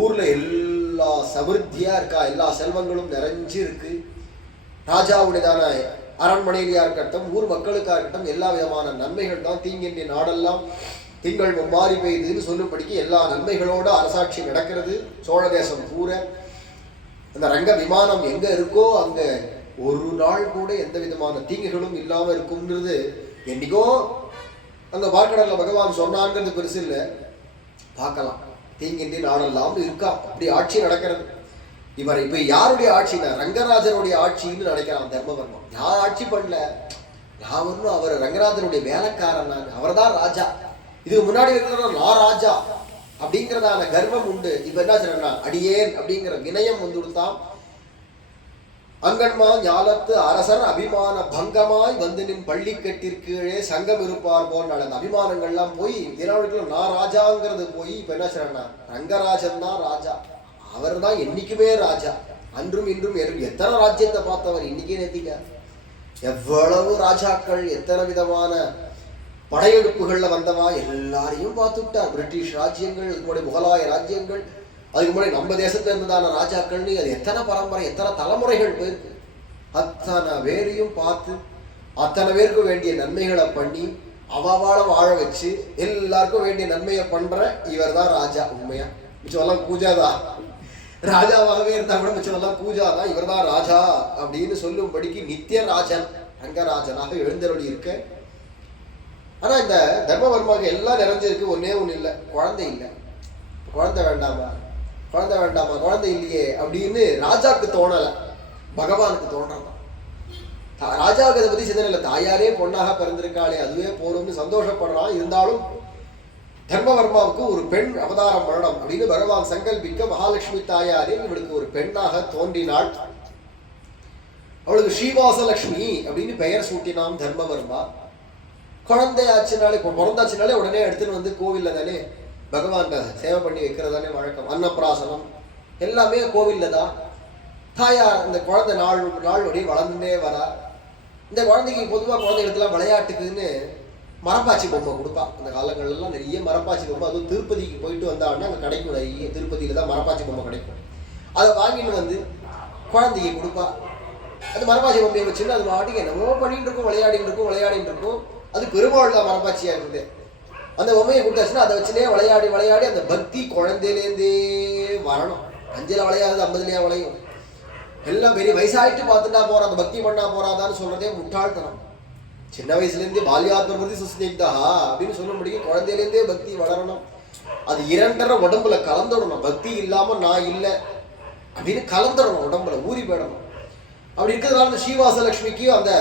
ஊர்ல எல்லா சமிருத்தியா இருக்கா, எல்லா செல்வங்களும் நிறைஞ்சு இருக்கு. ராஜாவுடையதான அரண்மனையிலையா இருக்கட்டும், ஊர் மக்களுக்கா இருக்கட்டும், எல்லா விதமான நன்மைகள் தான். தீங்கின்றி நாடெல்லாம் திங்கள் மும்மாறி பெய்யுதுன்னு சொல்லும்படிக்கு எல்லா நன்மைகளோட அரசாட்சி நடக்கிறது சோழ தேசம் பூர. அந்த ரங்க விமானம் எங்க இருக்கோ அங்க ஒரு நாள் கூட எந்த விதமான தீங்குகளும் இல்லாம இருக்கும்ன்றது என்னைக்கோ அங்க வார்க்கடல்ல பகவான் சொன்னாங்கிறது பெருசு இல்லை, பார்க்கலாம். தீங்கின்றி நாடெல்லாம் இருக்கா, அப்படி ஆட்சி நடக்கிறது. இவர் இப்ப யாருடைய ஆட்சினா ரங்கராஜனுடைய ஆட்சின்னு நினைக்கிறான் தர்மவர்மா. யார் ஆட்சி பண்ணல, யாவரும் அவர் ரங்கராஜனுடைய வேலைக்காரன், அவர் தான் ராஜா. இதுக்கு முன்னாடி இருக்கிற நான் ராஜா அப்படிங்கிறதான கர்வம் உண்டு. இப்ப என்ன சொல்றா, அடியேன் அப்படிங்கிற வினயம் வந்து கொடுத்தான். அங்கன்மா ஞாலத்து அரசர் அபிமான பங்கமாய் வந்து நின் பள்ளி கட்டிற்கீழே சங்கம் இருப்பார் போல் அந்த அபிமானங்கள்லாம் போய் திராவிடத்துல நான் ராஜாங்கிறது போய் இப்ப என்ன சொல்றா, ரங்கராஜன் தான் ராஜா. அவர் தான் என்னைக்குமே ராஜா, அன்றும் இன்றும் எத்தனை ராஜ்யத்தை பார்த்தவர், இன்னைக்கே நேத்திக்க எவ்வளவு ராஜாக்கள், எத்தனை விதமான படையெடுப்புகள்ல வந்தவா எல்லாரையும் பார்த்துட்டார். பிரிட்டிஷ் ராஜ்யங்கள், அதுக்கு முன்னாடி முகலாய ராஜ்யங்கள், அதுக்கு முன்னாடி நம்ம தேசத்துல இருந்ததான ராஜாக்கள்னு அது எத்தனை பரம்பரை, எத்தனை தலைமுறைகள் போயிருக்கு. அத்தனை பேரையும் பார்த்து அத்தனை பேருக்கு வேண்டிய நன்மைகளை பண்ணி அவாவால வாழ வச்சு எல்லாருக்கும் வேண்டிய நன்மையை பண்ற இவர் தான் ராஜா. உண்மையா மிச்சமெல்லாம் பூஜாதான், ராஜாவாகவே இருந்தா கூட மிச்சமெல்லாம் பூஜாதான், இவர் தான் ராஜா அப்படின்னு சொல்லும்படிக்கு நித்திய ராஜன் ரங்கராஜனாக எழுந்தருளி இருக்க. ஆனா இந்த தர்மவர்மாவுக்கு எல்லாம் நிறைஞ்சிருக்கு, ஒன்னே ஒண்ணு இல்லை, குழந்தை இல்லை. குழந்தை வேண்டாமா, குழந்தை வேண்டாமா, குழந்தை இல்லையே அப்படின்னு ராஜாவுக்கு தோணலை, பகவானுக்கு தோன்றதான். ராஜாவுக்கு அதை பத்தி சிந்தனை இல்லை, தாயாரே பொண்ணாக பிறந்திருக்காளே அதுவே போறோம்னு சந்தோஷப்படுறான். இருந்தாலும் தர்மவர்மாவுக்கு ஒரு பெண் அவதாரம் பண்ணணும் அப்படின்னு பகவான் சங்கல்பிக்க மகாலட்சுமி தாயாரே இவளுக்கு ஒரு பெண்ணாக தோன்றினாள். அவளுக்கு ஸ்ரீவாசலட்சுமி அப்படின்னு பெயர் சூட்டினான் தர்மவர்மா. குழந்தையாச்சுனாலே, பிறந்தாச்சுனாலே உடனே எடுத்துன்னு வந்து கோவில்ல தானே பகவான் சேவை பண்ணி வைக்கிறதானே வழக்கம். அன்னப்பிராசனம் எல்லாமே கோவில்ல தான். தாயார் இந்த குழந்தை நாள் அப்படியே வளர்ந்துட்டே வரா. இந்த குழந்தைக்கு பொதுவாக குழந்தைகளுக்கெல்லாம் விளையாட்டுக்குன்னு மரப்பாச்சி பொம்மை கொடுப்பா. அந்த காலங்கள்லாம் நிறைய மரப்பாச்சி பொம்மை, அதுவும் திருப்பதிக்கு போயிட்டு வந்தாங்கன்னா அங்கே கிடைக்கும், நிறைய திருப்பதியில தான் மரப்பாச்சி பொம்மை கிடைக்கும். அதை வாங்கிட்டு வந்து குழந்தைக்கு கொடுப்பா. அது மரப்பாச்சி பொம்மையை வச்சுன்னு அது வாட்டிக்கு என்னமோ பண்ணிட்டு இருக்கும், விளையாடிட்டு இருக்கும். அது பெருமாள் தான் மரப்பாச்சியா இருக்குது. அந்த பொம்மையை கொடுத்தாச்சுன்னா அதை வச்சுனே விளையாடி அந்த பக்தி குழந்தையிலேருந்தே வரணும். 5ல் விளையாது 50லயா விளையும். எல்லாம் பெரிய வயசாயிட்டு பார்த்துட்டா போறா, அந்த பக்தி பண்ணா போறாதான்னு சொல்றதே முட்டாள்தனம். சின்ன வயசுலேருந்தே பால்யாத்மபதி சுஸ்னிக்தா அப்படின்னு சொல்ல முடியும். குழந்தையிலேருந்தே பக்தி வளரணும். அது 2.5 உடம்புல கலந்துடணும். பக்தி இல்லாம நான் இல்லை அப்படின்னு கலந்துடணும், உடம்புல ஊறி போயிடணும். அப்படி இருக்கிறதுனால அந்த ஸ்ரீவாசலட்சுமிக்கு அந்த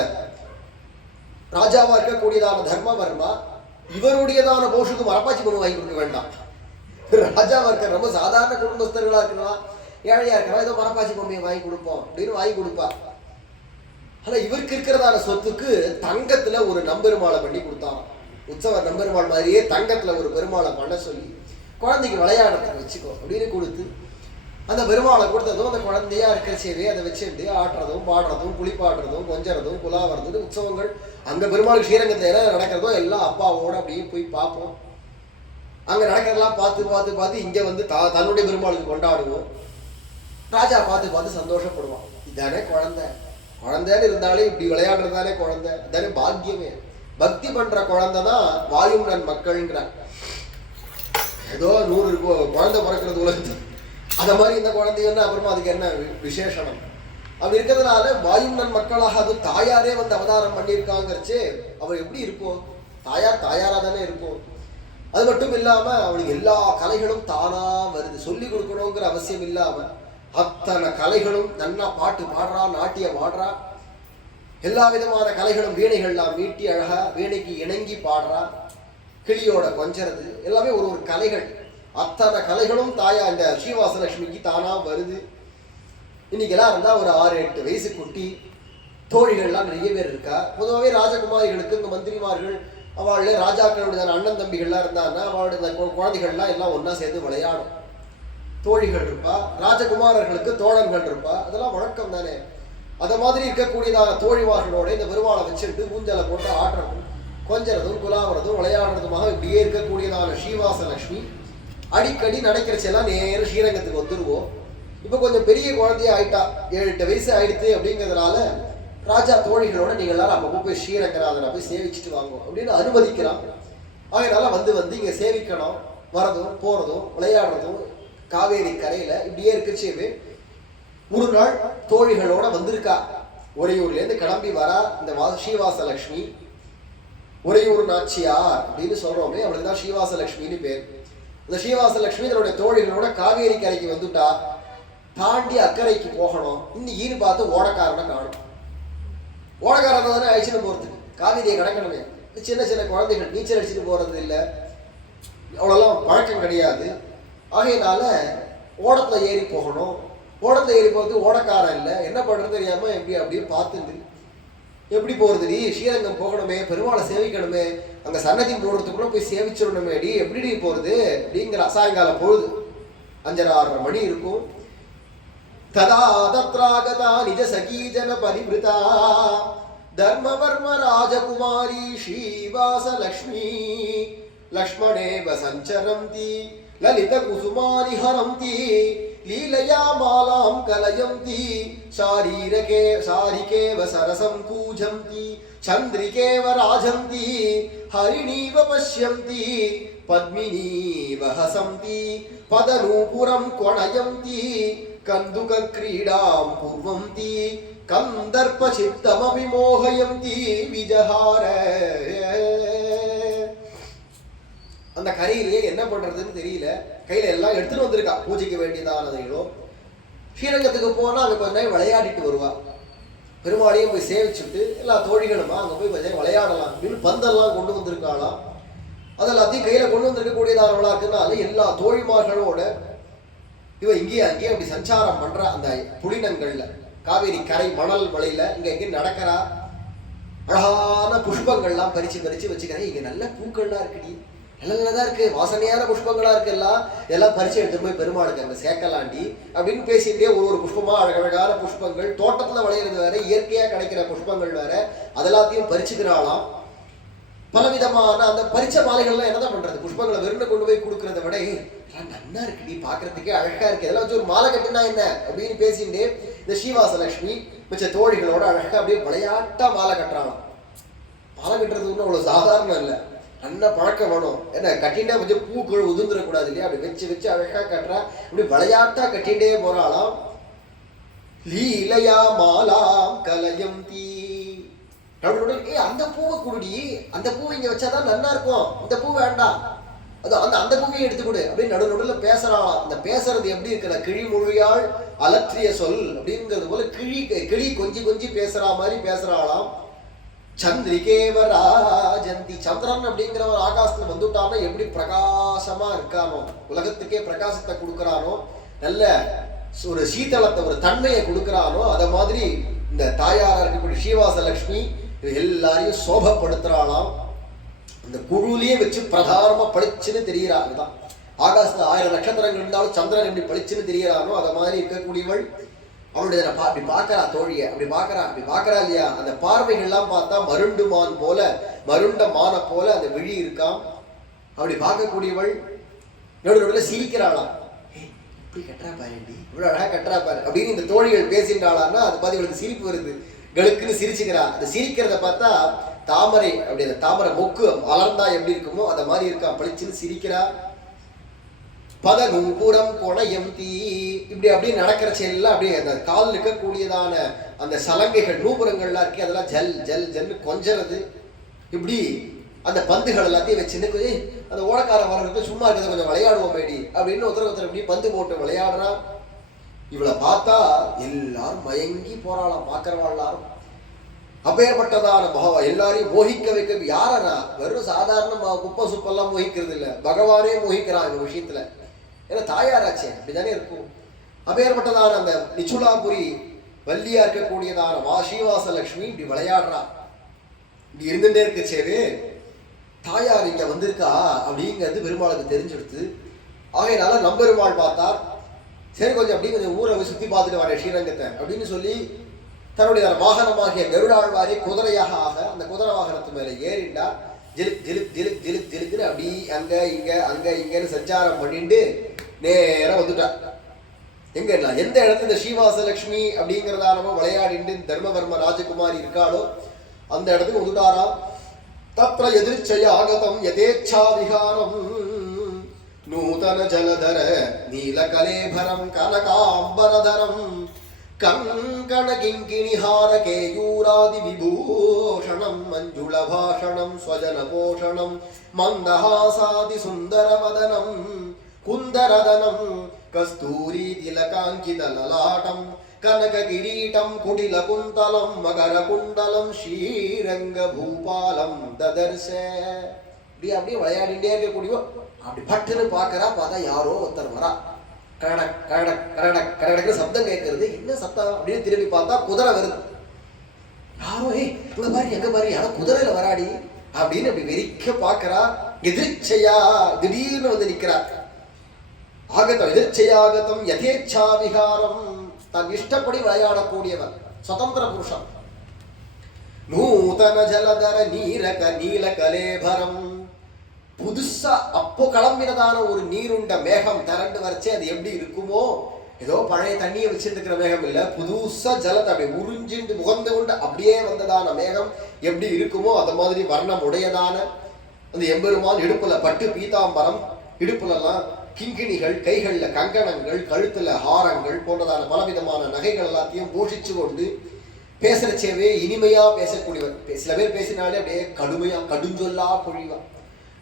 ராஜாவா இருக்கக்கூடியதான தர்மவர்மா இவருடையதான போஷுக்கு மரப்பாச்சி பொம்மை வாங்கி கொடுக்க வேண்டாம். ராஜாவா இருக்க ரொம்ப சாதாரண குடும்பஸ்தர்களா இருக்கலாம், ஏழையா இருக்கலாம், ஏதோ மரப்பாச்சி பொம்மையை வாங்கி கொடுப்போம் அப்படின்னு வாங்கி கொடுப்பா. ஆனா இவருக்கு இருக்கிறதான சொத்துக்கு தங்கத்துல ஒரு நம்பெருமாளை பண்ணி கொடுத்தாராம். உற்சவர் நம்பெருமாள் மாதிரியே தங்கத்துல ஒரு பெருமாளை பண்ண சொல்லி குழந்தைக்கு விளையாடுறதுக்கு வச்சுக்கோ அப்படின்னு கொடுத்து அந்த பெருமாளை கொடுத்ததும் அந்த குழந்தையா இருக்கிற சேவையை அதை வச்சுட்டு ஆடுறதும் பாடுறதும் குளிப்பாடுறதும் கொஞ்சறதும் குலாவறதும் உற்சவங்கள் அங்க பெருமாள் ஸ்ரீரங்கத்துல என்ன நடக்கிறதோ எல்லாம் அப்பாவோட அப்படியே போய் பார்ப்போம். அங்க நடக்கிறதெல்லாம் பார்த்து இங்க வந்து தன்னுடைய பெருமாளுக்கு கொண்டாடுவோம். ராஜா பார்த்து சந்தோஷப்படுவான். இதானே குழந்தைன்னு இருந்தாலே இப்படி விளையாடுறதானே குழந்தை, அதானே பாக்கியமே. பக்தி பண்ற குழந்தை தான் வாயும்னன் மக்கள்ங்கிறார். ஏதோ 100 குழந்தை பிறக்கிறது உலகத்து, அத மாதிரி இந்த குழந்தைன்னா அப்புறமா அதுக்கு என்ன விசேஷனம்? அப்படி இருக்கிறதுனால வாயும்னன் மக்களாக அது தாயாரே வந்து அவதாரம் பண்ணியிருக்காங்கிறச்சு அவள் எப்படி இருக்கும்? தாயாரா தானே இருக்கும். அது மட்டும் இல்லாம அவளுக்கு எல்லா கலைகளும் தானா வருது, சொல்லி கொடுக்கணுங்கிற அவசியம் இல்லாம அத்தனை கலைகளும் நன்னா பாட்டு பாடுறா, நாட்டியம் ஆடுறா, எல்லா விதமான கலைகளும் வீணைகள்லாம் மீட்டி அழகா வீணைக்கு இணங்கி பாடுறா, கிளியோட கொஞ்சறது எல்லாமே ஒரு கலைகள். அத்தனை கலைகளும் தாயா இந்த ஸ்ரீவாசலட்சுமிக்கு தானா வருது. இன்னைக்கு எல்லாம் இருந்தா ஒரு 6-8 வயசு குட்டி தோழிகள்லாம் நிறைய பேர் இருக்கா. பொதுவாகவே ராஜகுமாரிகளுக்கு இந்த மந்திரிமார்கள் அவளுடைய ராஜாக்களுடைய அண்ணன் தம்பிகள்லாம் இருந்தாங்கன்னா அவளுடைய குழந்தைகள்லாம் எல்லாம் ஒன்னா சேர்ந்து விளையாடும். தோழிகள் இருப்பா, ராஜகுமாரர்களுக்கு தோழர்கள் இருப்பா, அதெல்லாம் வழக்கம் தானே. அதை மாதிரி இருக்கக்கூடியதான தோழிமார்களோட இந்த பெருமாளை வச்சுட்டு ஊஞ்சலை போட்டு ஆடுறதும் கொஞ்சறதும் குலாவறதும் விளையாடுறதுமாக இப்படியே இருக்கக்கூடியதான ஸ்ரீவாசலட்சுமி அடிக்கடி நடக்கிறச்செல்லாம் நேரம் ஸ்ரீரங்கத்துக்கு வந்துடுவோம். இப்போ கொஞ்சம் பெரிய குழந்தைய ஆயிட்டா, 7-8 வயசு ஆயிடுத்து அப்படிங்கிறதுனால ராஜா தோழிகளோட நீங்க எல்லாரும் அப்பப்போ போய் ஸ்ரீரங்கநாதனை போய் சேவிச்சுட்டு வாங்குவோம் அப்படின்னு அனுமதிக்கிறான். அதனால வந்து இங்க சேவிக்கணும், வரதும் போறதும் விளையாடுறதும் காவேரி கரையில இப்படியே இருக்குச்சேவே ஒரு நாள் தோழிகளோட வந்திருக்கா. உறையூர்ல இருந்து கிளம்பி வரா இந்த ஸ்ரீவாசலட்சுமி. உறையூர் நாச்சியார் அப்படின்னு சொல்றோமே, அவளுக்கு தான் ஸ்ரீவாசலட்சுமின்னு பேர். இந்த ஸ்ரீவாசலட்சுமி தன்னுடைய தோழிகளோட காவேரி கரைக்கு வந்துட்டா. தாண்டி அக்கறைக்கு போகணும். இன்னைக்கு பார்த்து ஓடக்காரனை காணும். ஓடக்காரனை தானே அழிச்சுட்டு போறதுக்கு, காவேரியை கடக்கணுமே. சின்ன சின்ன குழந்தைகள் நீச்சல் அடிச்சுட்டு போறது இல்லை, அவ்வளோலாம் பழக்கம் கிடையாது. ஆகையினால ஓடத்துல ஏறி போகணும். ஓடத்துல ஏறி போகிறது ஓடக்காரன் இல்லை, என்ன பண்றது தெரியாம எப்படி அப்படின்னு பார்த்துட்டு எப்படி போறதுடி, ஸ்ரீரங்கம் போகணுமே, பெருமாளை சேவிக்கணுமே, அங்க சன்னதி போடுறதுக்குள்ள போய் சேவிச்சிடணுமே டி, எப்படி போறது அப்படிங்கிற சாயங்காலம் பொழுது 5:30 மணி இருக்கும். ததா தத்ராகதா நிஜ சகீஜன பரிபிருதா தர்மவர்ம ராஜகுமாரி ஸ்ரீவாசலக்ஷ்மி லக்ஷ்மணேவ சஞ்சரந்தி லலித குசுமாரி ஹரந்தி லீலயா மாலாம் கலயந்தி சாரிகேவ சரசம் கூஜந்தி சந்திரிகேவ ராஜந்தி ஹரிணீவ பஷ்யந்தி பத்மினீவ ஹசந்தி பதநூபுரம் கொணயந்தி கந்துக கிரீடாம் குர்வந்தி கந்தர்ப்ப சித்தமபி மோகயந்தி விஜஹார. அந்த கரையிலேயே என்ன பண்றதுன்னு தெரியல, கையில எல்லாம் எடுத்துட்டு வந்திருக்கா பூஜைக்கு வேண்டியதானதைகளோ. ஸ்ரீரங்கத்துக்கு போனா அங்க கொஞ்ச நேரம் விளையாடிட்டு வருவா. பெருமாளையும் போய் சேவிச்சுட்டு எல்லா தோழிகளுமா அங்க போய் கொஞ்சம் விளையாடலாம் அப்படின்னு பந்தெல்லாம் கொண்டு வந்திருக்காளாம். அதெல்லாத்தையும் கையில கொண்டு வந்திருக்கக்கூடியதானவளா இருக்குனால எல்லா தோழிமார்களோட இவ இங்கேயே அங்கேயே அப்படி சஞ்சாரம் பண்ற அந்த புலினங்கள்ல காவேரி கரை மணல் வலையில இங்க எங்கேயும் நடக்கிறா. அழகான புஷ்பங்கள்லாம் பறிச்சு வச்சுக்கிறேன். இங்க நல்ல பூக்கள்லாம் இருக்குடி, நல்லதான் இருக்கு, வாசனையான புஷ்பங்களா இருக்குல்ல, எல்லாம் பறிச்சு எடுத்துட்டு போய் பெருமாளுக்கு அங்க சேர்க்கலாண்டி அப்படின்னு பேசிட்டே ஒரு புஷ்பமா அழகழகான புஷ்பங்கள், தோட்டத்துல விளையிறது வேற, இயற்கையா கிடைக்கிற புஷ்பங்கள் வேற, அதெல்லாத்தையும் பறிச்சுக்கிறாளாம். பலவிதமான அந்த பறிச்ச மாலைகள்லாம் என்னதான் பண்றது, புஷ்பங்களை வெறும் கொண்டு போய் கொடுக்கறத விட நன்னா இருக்குடி, பாக்குறதுக்கே அழகா இருக்கு, இதெல்லாம் வச்சு ஒரு மாலை கட்டுனா என்ன அப்படின்னு பேசிட்டு இந்த ஸ்ரீவாசலட்சுமி மிச்ச தோழிகளோட அழகா அப்படியே விளையாட்டா மாலை கட்டுறாளாம். மாலை கட்டுறது ஒன்றும் அவ்வளவு சாதாரணம் இல்லை, நல்ல பழக்கம் வேணும். ஏன்னா கட்டிட்டே கொஞ்சம் பூக்கள் உதிர்ந்துடக்கூடாது இல்லையா, அப்படி வச்சு அழகா கட்டுறா. இப்படி விளையாட்டா கட்டிகிட்டே போறாளாம். லீலையா மாலாம் கலயந்தி. அந்த பூவை குடி, அந்த பூவை இங்க வச்சாதான் நல்லா இருக்கும், இந்த பூ வேண்டாம், அது அந்த பூவையும் எடுத்துக்கொடு அப்படின்னு நடுநடுவில் பேசுறாளாம். அந்த பேசுறது எப்படி இருக்குல்ல, கிழிமொழியால் அலற்றிய சொல் அப்படிங்கிறது போல கிளி கொஞ்சி பேசுறா மாதிரி பேசுறாளாம். சந்திரிகேவ ராஜந்தி. சந்திரன் அப்படிங்கிறவர் ஆகாசத்துல வந்துட்டான்னா எப்படி பிரகாசமா இருக்கானோ, உலகத்துக்கே பிரகாசத்தை கொடுக்கறானோ, நல்ல ஒரு சீதளத்தை ஒரு தன்மையை கொடுக்கறானோ, அத மாதிரி இந்த தாயாரா இருக்கக்கூடிய ஸ்ரீவாசலட்சுமி எல்லாரையும் சோபப்படுத்துறாளாம். இந்த குழுலையே வச்சு பிரதானமா பளிச்சுன்னு தெரிகிறா. அதுதான் ஆகாசத்துல 1000 நட்சத்திரங்கள் இருந்தாலும் சந்திரன் எப்படி பளிச்சுன்னு தெரிகிறானோ அத மாதிரி இருக்கக்கூடியவள். அவளுடைய அப்படி பாக்குறா தோழிய, அப்படி பாக்குறா இல்லையா, அந்த பார்வைகள்லாம் பார்த்தா மருண்ட மான போல அந்த விழி இருக்காம். அப்படி பார்க்கக்கூடியவள் நடுநடுவில் சிரிக்கிறாளாம். இப்படி கட்டுறா பாருடி, இவ்வளவு அழகா கட்டுறா பாரு அப்படின்னு இந்த தோழிகள் பேசின்றாளான்னா அது பார்த்து இவளுக்கு சிரிப்பு வருது, கழுக்குன்னு சிரிச்சுக்கிறா. அந்த சிரிக்கிறத பார்த்தா தாமரை அப்படி அந்த தாமரை மொக்கு வளர்ந்தா எப்படி இருக்குமோ அத மாதிரி இருக்கா, பளிச்சுன்னு சிரிக்கிறா. பதநூபுரம் கொணயந்தி. இப்படி அப்படியே நடக்கிற செயல்லாம் அப்படியே அந்த காலில் இருக்கக்கூடியதான அந்த சலங்கைகள் நூபுரங்கள்லாம் இருக்கு, அதெல்லாம் ஜல் ஜல் ஜல்னு கொஞ்சறது. இப்படி அந்த பந்துகள் எல்லாத்தையும் வச்சுன்னு அந்த ஓடக்காரன் வர்றதுக்கு சும்மா இருக்கிறத கொஞ்சம் விளையாடுவோம் மேடி அப்படின்னு ஒருத்தர் இப்படி பந்து போட்டு விளையாடுறா. இவளை பார்த்தா எல்லாரும் மயங்கி போறாளாம், பார்க்கறவா எல்லாரும். அப்பேற்பட்டதான எல்லாரையும் மோகிக்க வைக்க யாரா, வெறும் சாதாரண குப்பை சுப்பெல்லாம் மோகிக்கிறது இல்லை, பகவானே மோகிக்கிறான் இந்த விஷயத்துல. ஏன்னா தாயாராச்சே அப்படிதானே இருக்கும். அப்பேற்பட்டதான அந்த நிச்சுலாபுரி வள்ளியா இருக்கக்கூடியதான ஸ்ரீவாசலட்சுமி இப்படி விளையாடுறா. இப்படி இருந்துட்டே இருக்கச்சேவே தாயார் இங்க வந்திருக்கா அப்படிங்கிறது பெருமாளுக்கு தெரிஞ்செடுத்து. ஆகையினால நம்பெருமாள் பார்த்தார், சரி கொஞ்சம் ஊரை சுத்தி பார்த்துட்டு வரேன் ஸ்ரீரங்கத்தை அப்படின்னு சொல்லி தன்னுடைய வாகனமாகிய கருடாழ்வாரை குதிரையாக ஆக அந்த குதிரை வாகனத்து மேல ஏறிண்டா. ஜிலுக் ஜிலுக் ஜிலுக் ஜிலுக் ஜிலுக்குன்னு அப்படி அங்க இங்கன்னு சஞ்சாரம் பண்ணிட்டு நேரம் வந்துட்டா. எங்க எந்த இடத்துல இந்த ஸ்ரீவாசலட்சுமி அப்படிங்கிறதானவோ விளையாடிட்டு தர்மவர்ம ராஜகுமாரி இருக்காளோ அந்த இடத்துக்கு வந்துட்டாரா. தத்ர எதிர்ச்சய ஆகதம் யதேச்சா விஹாரம் நூதன ஜலதர நீலகலேபரம் கனகாம்பரதரம் கங்கண கிங்கிணிஹார கேயூராதி விபூஷணம் மஞ்சுள பாஷணம் ஸ்வஜன போஷணம் மந்தஹாசாதி சுந்தரவதனம் குந்தரதனம் கஸ்தூரி திலகாங்கித லலாட்டம் கனக கிரீட்டம் குடில குந்தலம் மகர குண்டலம் ஸ்ரீரங்க பூபாலம் ததர்ஷ. அப்படியே விளையாடிட்டே இருக்கக்கூடிய அப்படி பட்டுன்னு பார்க்கறா. பார்த்தா யாரோ ஒருத்தர் வரா. கரடக் கரடக் கரடக் கரடக்கு சப்தம் கேட்கறது. என்ன சத்தம் அப்படின்னு திரும்பி பார்த்தா குதிரை வருது. யாரோ இங்க பாரு எங்க பாரு யாரோ குதிரையில வராடி அப்படின்னு அப்படி வெறிக்க பார்க்கறா. எதிர்ச்சையா திடீர்னு வந்து நிக்கிறார். ஆகதம் எதிர்ச்சையாகதம் யதேச்சா விஹாரம், தன் இஷ்டப்படி விளையாடக்கூடியவர் சுதந்திர புருஷன். நூதன ஜலதர நீலக நீலகலேபரம், புதுசா அப்போ கிளம்பினதான ஒரு நீருண்ட மேகம் திரண்டு வரைச்சு அது எப்படி இருக்குமோ, ஏதோ பழைய தண்ணியை வச்சிருக்கிற மேகம் இல்ல, புதுசா ஜலத்தை அப்படியே உறிஞ்சிண்டு முகந்து கொண்டு அப்படியே வந்ததான மேகம் எப்படி இருக்குமோ அந்த மாதிரி வர்ணம் உடையதான அந்த எம்பெருமான். இடுப்புல பட்டு பீதாம்பரம், இடுப்புலலாம் கிங்கிணிகள், கைகள்ல கங்கணங்கள், கழுத்துல ஹாரங்கள் போன்றதான பலவிதமான நகைகள் எல்லாத்தையும் போஷிச்சு கொண்டு பேசுறச்சேவே இனிமையா பேசக்கூடியவர். சில பேர் பேசினாலே அப்படியே கடுமையா கடுஞ்சொல்லா பொழிவா.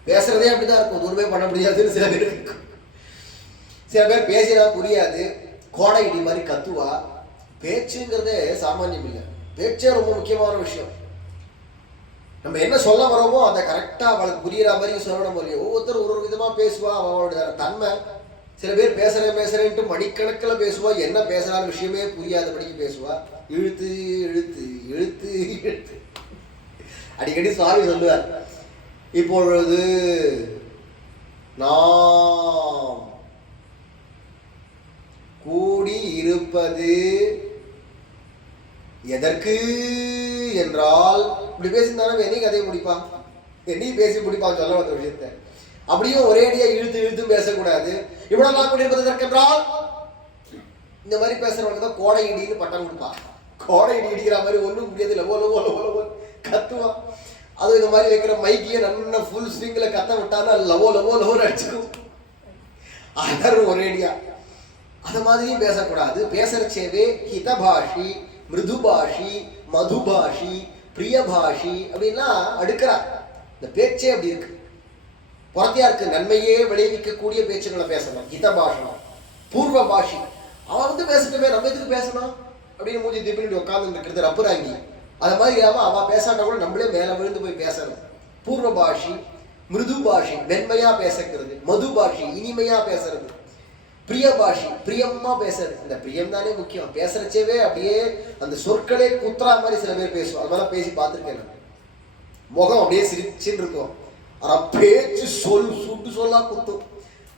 பேசுறதே அப்படிதான் இருக்கும், ஒருமே பண்ண முடியாதுன்னு சில பேர் இருக்கும். சில பேர் பேசினா புரியாது, கோடை இடி மாதிரி கத்துவா. பேச்சுங்கிறதே சாமானியம் இல்லை, பேச்சே ரொம்ப முக்கியமான விஷயம். நம்ம என்ன சொல்ல வரோமோ அதை கரெக்டா அவளுக்கு புரியுற மாதிரி சொல்லணும் இல்லையோ. ஒவ்வொருத்தர் ஒரு விதமா பேசுவா, அவளோட தன்மை. சில பேர் பேசுறேன்ட்டு மணிக்கணக்கில் பேசுவா, என்ன பேசுறான்னு விஷயமே புரியாதபடிக்கு பேசுவா. இழுத்து இழுத்து இழுத்து இழுத்து அடிக்கடி சுவாமி சொல்லுவார், இப்பொழுது நாம் கூடி இருப்பது எதற்கு என்றால், இப்படி பேசியிருந்தாலும் என்னைக்கு கதையை முடிப்பான், என்னையும் பேசி முடிப்பான் சொல்ல வந்த விஷயத்த. அப்படியும் ஒரேடியா இழுத்து இழுத்து பேசக்கூடாது. இவ்வளவு கூடி இருப்பது எதற்கென்றால், இந்த மாதிரி பேசுறவங்க தான் கோடை இடின்னு பட்டம் கொடுப்பான். கோடை இடி இடிக்கிற மாதிரி ஒன்றும் முடியாது, லவோ கத்துவான். அதுவும் இந்த மாதிரி வைக்கிற மைக்கையே நல்ல ஃபுல் ஸ்விங்ல கத்த விட்டானா லவோ அடிச்சுக்கும், அதரும் ஒரேடியா. அந்த மாதிரியும் பேசக்கூடாது. பேசுறச்சேவே ஹிதபாஷி, மிருதுபாஷி, மதுபாஷி, பிரியபாஷி அப்படின்னா அடுக்கிறார். இந்த பேச்சே அப்படி இருக்கு, புறத்தியாருக்கு நன்மையே விளைவிக்கக்கூடிய பேச்சுக்களை பேசணும். ஹிதபாஷனம். பூர்வ பாஷி, அவன் வந்து பேசட்டுமே, நம்ம எதுக்கு பேசணும் அப்படின்னு மூஞ்சி திருப்பி உட்கார்ந்து இருக்கிறது ரப்புராங்கி. அது மாதிரி இல்லாம அவ பேசாண்டா கூட நம்மளே மேல விழுந்து போய் பேசணும். பூர்வ பாஷி, மிருது பாஷி வெண்மையா பேசுறது, மது பாஷி இனிமையா பேசுறது, பிரிய பாஷி பிரியமா பேசுறது. இந்த பிரியம் தானே முக்கியம். பேசுறச்சேவே அப்படியே அந்த சொற்களே குத்துறா மாதிரி சில பேர் பேசுவோம். அது மாதிரிலாம் பேசி பார்த்துருக்கேன். முகம் அப்படியே சிரிச்சுன்னு இருக்கும், ஆனா பேச்சு சுட்டு சொல்லா குத்தும்.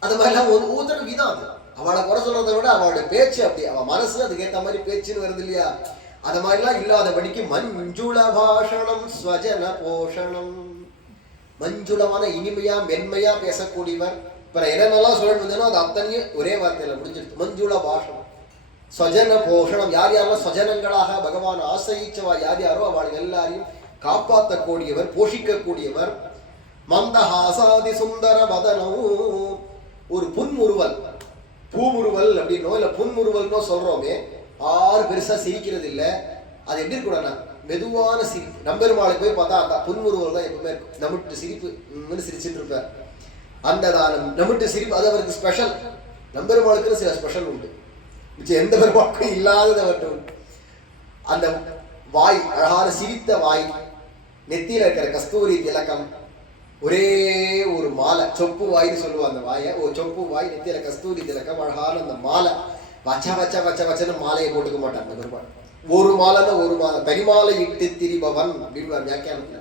அது மாதிரிலாம் ஒரு ஊத்தன விதம் அது. அவளை குறை சொல்றதை விட அவளோட பேச்சு அப்படி, அவன் மனசு அதுக்கேற்ற மாதிரி பேச்சுன்னு வருது இல்லையா. அது மாதிரிலாம் இல்லாதபடிக்கு மஞ்சுள பாஷணம் ஸ்வஜன போஷணம், மஞ்சுளமான இனிமையா மென்மையா பேசக்கூடியவர். இப்ப என்னென்னலாம் சொல்லணும் அது அத்தனையும் ஒரே வார்த்தையில முடிஞ்சிருக்கு. மஞ்சுள பாஷணம் ஸ்வஜன போஷணம், யார் யாரெல்லாம் ஸ்வஜனங்களாக பகவான் ஆசிரிச்சவா யார் யாரோ அவள் எல்லாரையும் காப்பாற்றக்கூடியவர், போஷிக்கக்கூடியவர். மந்தஹாசாதி சுந்தர வதனம், ஒரு புன்முறுவல், பூமுறுவல் அப்படின்னோ இல்ல புன்முறுவல்னோ சொல்றோமே, ஆறு பெருசா சிரிக்கிறது இல்லை. அது எப்படி இருக்கக்கூடாது, மெதுவான சிரிப்பு. நம்பெருமாளுக்கு போய் பார்த்தா அந்த புன்முறுவல் தான் எப்பவுமே இருக்கும். நம்மட்டு சிரிப்பு சிரிச்சுட்டு இருப்பார். அந்த தானம் நம்மட்டு சிரிப்பு, அது அவருக்கு ஸ்பெஷல். நம்பெருமாளுக்குன்னு சில ஸ்பெஷல் உண்டு, எந்த பெருமாளுக்கும் இல்லாதது அவர்கிட்ட உண்டு. அந்த வாய், அழகான சிரித்த வாய், நெத்தியில இருக்கிற கஸ்தூரி திலக்கம், ஒரே ஒரு மாலை, சொப்பு வாய்னு சொல்லுவாங்க அந்த வாயை. ஒரு சொப்பு வாய், நெத்தியில கஸ்தூரி திலக்கம், அழகான அந்த மாலை. வச்சன்னு மாலையை போட்டுக்க மாட்டான் அந்த பெருமாள். ஒரு மாலைன்னா ஒரு மாலை, தனிமாலை இட்டு திரிபவன் அப்படின்னு வியாக்கியானத்துல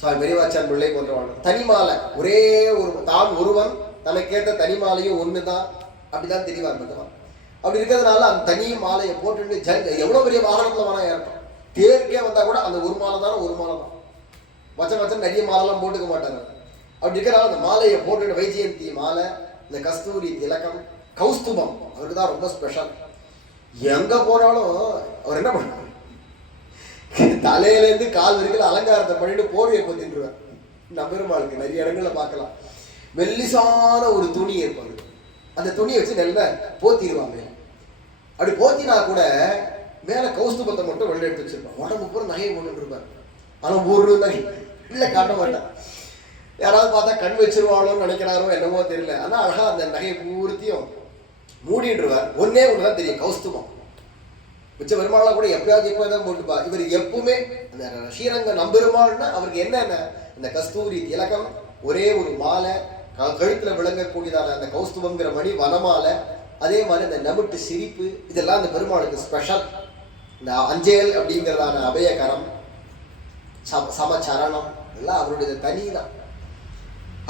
சுவாமி பெரியவாச்சான் பிள்ளை போன்றவன். தனிமாலை, ஒரே ஒரு தான் ஒருவன், தனக்கேற்ற தனிமாலையும் ஒண்ணுதான், அப்படிதான் தெரிவார் பகவான். அப்படி இருக்கிறதுனால அந்த தனி மாலையை போட்டுட்டு எவ்வளவு பெரிய வாகனத்துல வேணா ஏற்படும், தேருக்கே வந்தா கூட அந்த ஒரு மாலை தானே, ஒரு மாலை தான். வச்சம் நிறைய மாலைலாம் போட்டுக்க மாட்டாங்க. அப்படி இருக்கிறனால அந்த மாலையை போட்டுட்டு வைஜெயந்தி மாலை, இந்த கஸ்தூரி திலக்கம், கௌஸ்துபம் அவருக்கு தான் ரொம்ப ஸ்பெஷல். எங்க போனாலும் அவர் என்ன பண்ண, தலையிலேருந்து கால் வரைக்கும் அலங்காரத்தை பண்ணிட்டு போர்வையை பொத்தின்றுவார். நம்பெருமாளுக்கு நிறைய இடங்கள்ல பார்க்கலாம். மெல்லிசான ஒரு துணி இருப்பாங்க, அந்த துணியை வச்சு நல்லா போத்திடுவாங்க. அப்படி போத்தினா கூட மேல கௌஸ்துபத்தை மட்டும் வெளில எடுத்து வச்சிருப்பான். உடம்பு பூரா நகையை போட்டு இருப்பார். ஆனால் ஒரு நகை இல்லை காட்ட மாட்டான். யாராவது பார்த்தா கண் வச்சிருவாளோன்னு நினைக்கிறாரோ என்னமோ தெரியல. ஆனால் அழகா அந்த நகையை பூர்த்தியும் மூடிடுவார். ஒன்னே ஒண்ணுதான் தெரியும், கௌஸ்துபம். மிச்ச பெருமாளா கூட எப்பயாவது எப்போதான் போட்டுப்பா. இவர் எப்பவுமே அந்த ஸ்ரீரங்க நம்பெருமாள்னா அவருக்கு என்னென்ன, அந்த கஸ்தூரி திலகம், ஒரே ஒரு மாலை, கழுத்துல விளங்கக்கூடியதான அந்த கௌஸ்துபங்கிற மணி வனமாலை, அதே மாதிரி இந்த நமுட்டு சிரிப்பு, இதெல்லாம் அந்த பெருமாளுக்கு ஸ்பெஷல். இந்த அஞ்சேல் அப்படிங்கிறதான அபயகரம், சமச்சரணம் எல்லாம் அவருடைய தனி தான்.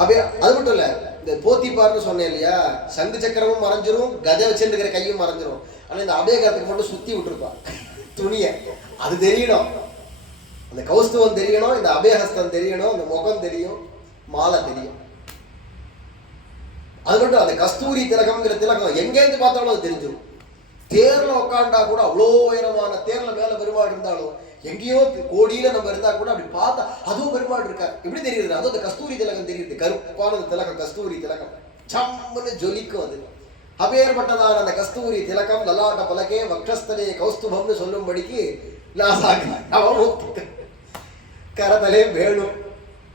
அது மட்டும் இல்ல, இந்த போத்திப்பார்னு சொன்னேன் இல்லையா, சங்கு சக்கரமும் மறைஞ்சிரும், கதை வச்சுருக்கிற கையும் மறைஞ்சிரும். ஆனா இந்த அபயகரத்துக்கு மட்டும் சுத்தி விட்டுருப்பான் துணிய. அது தெரியணும், அந்த கௌஸ்துவம் தெரியணும், இந்த அபயஹஸ்தம் தெரியணும், அந்த முகம் தெரியும், மாலை தெரியும். அது மட்டும் அந்த கஸ்தூரி திலகம்ங்கிற திலகம் எங்கேருந்து பார்த்தாலும் அது தெரிஞ்சிடும். தேர்ல உட்காண்டா கூட, அவ்வளோ உயரமான தேர்ல மேல பெருமாள் இருந்தாலும், எங்கேயோ கோடியில நம்ம இருந்தா கூட அப்படி பார்த்தா அதுவும் பெருமாள் இருக்கா எப்படி தெரியுது? அதுவும் அந்த கஸ்தூரி திலகம் தெரியுது, கருப்பான திலகம், கஸ்தூரி திலகம் சம்முன்னு ஜொலிக்கும். அது அபேற்பட்டதான அந்த கஸ்தூரி திலகம் லலாட்ட பலகே வக்ஷஸ்தலே கௌஸ்துபம்னு சொல்லும்படிக்கு கரதலே வேணும்,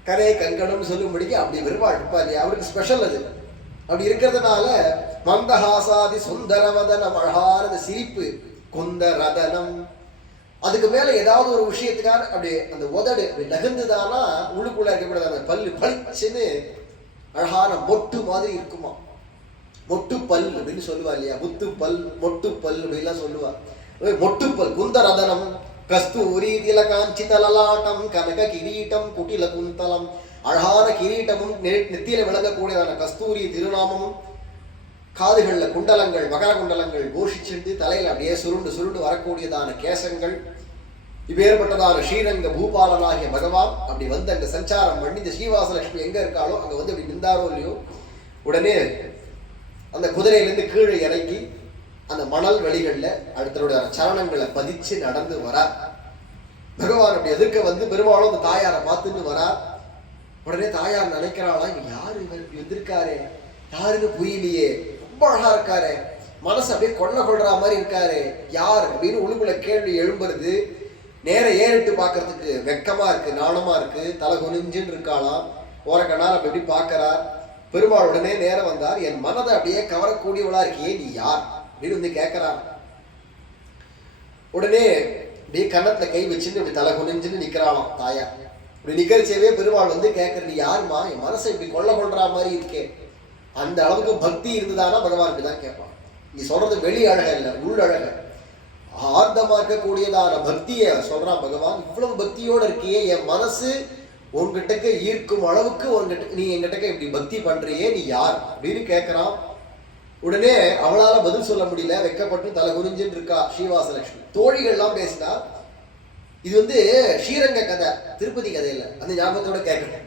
கரே கங்கணம் சொல்லும்படிக்கு அப்படி பெருமாள் இருப்பா இல்லையா, அவருக்கு ஸ்பெஷல் அது. அப்படி இருக்கிறதுனால மந்தஹாசாதி சுந்தரவதனம், அழகான சிரிப்பு, குந்தரதனம். அதுக்கு மேல ஏதாவது ஒரு விஷயத்துக்கான அப்படி அந்த உதடு அப்படி நகர்ந்துதானா உள்ளுக்குள்ள இருக்கக்கூடாது, அந்த பல்லு பளிச்சுன்னு அழகான மொட்டு மாதிரி இருக்குமா. மொட்டு பல் அப்படின்னு சொல்லுவா இல்லையா, முத்து பல், மொட்டு பல் அப்படின்லாம் சொல்லுவா. மொட்டு பல், குந்தரதனம், கஸ்தூரி திலகாஞ்சித லலாட்டம், கனக கிரீட்டம், குட்டில குந்தலம், அழகான கிரீட்டமும் நெத்தியில விளங்கக்கூடியதான கஸ்தூரி திருநாமமும், காதுகள்ல குண்டலங்கள், மகர குண்டலங்கள் கோஷிச்சுண்டு, தலையில அப்படியே சுருண்டு சுருண்டு வரக்கூடியதான கேசங்கள். இப்பேற்பட்டதான ஸ்ரீரங்க பூபாலனாகிய பகவான் அப்படி வந்து அங்க சஞ்சாரம் பண்ணி, இந்த ஸ்ரீவாசலட்சுமி எங்க இருக்காளோ அங்க வந்து அப்படி நின்றாரோ இல்லையோ, உடனே அந்த குதிரையிலேருந்து கீழே இறங்கி அந்த மணல் வெளிகள்ல அடுத்தருடைய சரணங்களை பதிச்சு நடந்து வரார். பகவான் அப்படி எதிர்க்க வந்து பெருமாளும் அந்த தாயாரை பார்த்துன்னு வரார். உடனே தாயார் நினைக்கிறாளா, இவன் யாரு, இவர் இப்படி வந்திருக்காரு, யாருன்னு புரியலையே, ரொம்ப அழகா இருக்காரு, மனசு அப்படியே கொள்ற மாதிரி இருக்காரு, யார் அப்படின்னு உள்ளுக்குள்ள கேள்வி எழும்புறது. நேர ஏறிட்டு பார்க்கறதுக்கு வெக்கமா இருக்கு, நாணமா இருக்கு, தலை குனிஞ்சுன்னு இருக்காளாம். ஓரக்கண்ணால் அப்படி எப்படி பார்க்கறார். பெருமாள் உடனே நேரம் வந்தார். என் மனதை அப்படியே கவரக்கூடியவளா இருக்கியே, நீ யார் அப்படின்னு வந்து கேட்கிறார். உடனே அப்படியே கன்னத்துல கை வச்சுன்னு இப்படி தலை குனிஞ்சுன்னு நிக்கிறாளாம் தாயார். இப்படி நிகழ்ச்சியவே பெருமாள் வந்து கேட்கற, நீ யாருமா, என் மனசை இப்படி கொள்ற மாதிரி இருக்கே. அந்த அளவுக்கு பக்தி இருந்ததானா பகவான் இப்படிதான் கேட்பான். நீ சொல்றது வெளி அழக இல்லை, உள் அழக, ஆர்த்தமா இருக்கக்கூடியதான பக்திய சொல்றான் பகவான். இவ்வளவு பக்தியோட இருக்கியே, என் மனசு உன்கிட்டக்க ஈர்க்கும் அளவுக்கு நீ என்கிட்ட இப்படி பக்தி பண்றியே, நீ யார் அப்படின்னு கேட்கிறான். உடனே அவளால பதில் சொல்ல முடியல, வெக்கப்பட்டு தலை குறிஞ்சுன்னு இருக்கா ஸ்ரீவாசலட்சுமி. தோழிகள்லாம் பேசினா, இது வந்து ஸ்ரீரங்க கதை, திருப்பதி கதை இல்லை, அந்த ஞாபகத்தோட கேட்கணும்.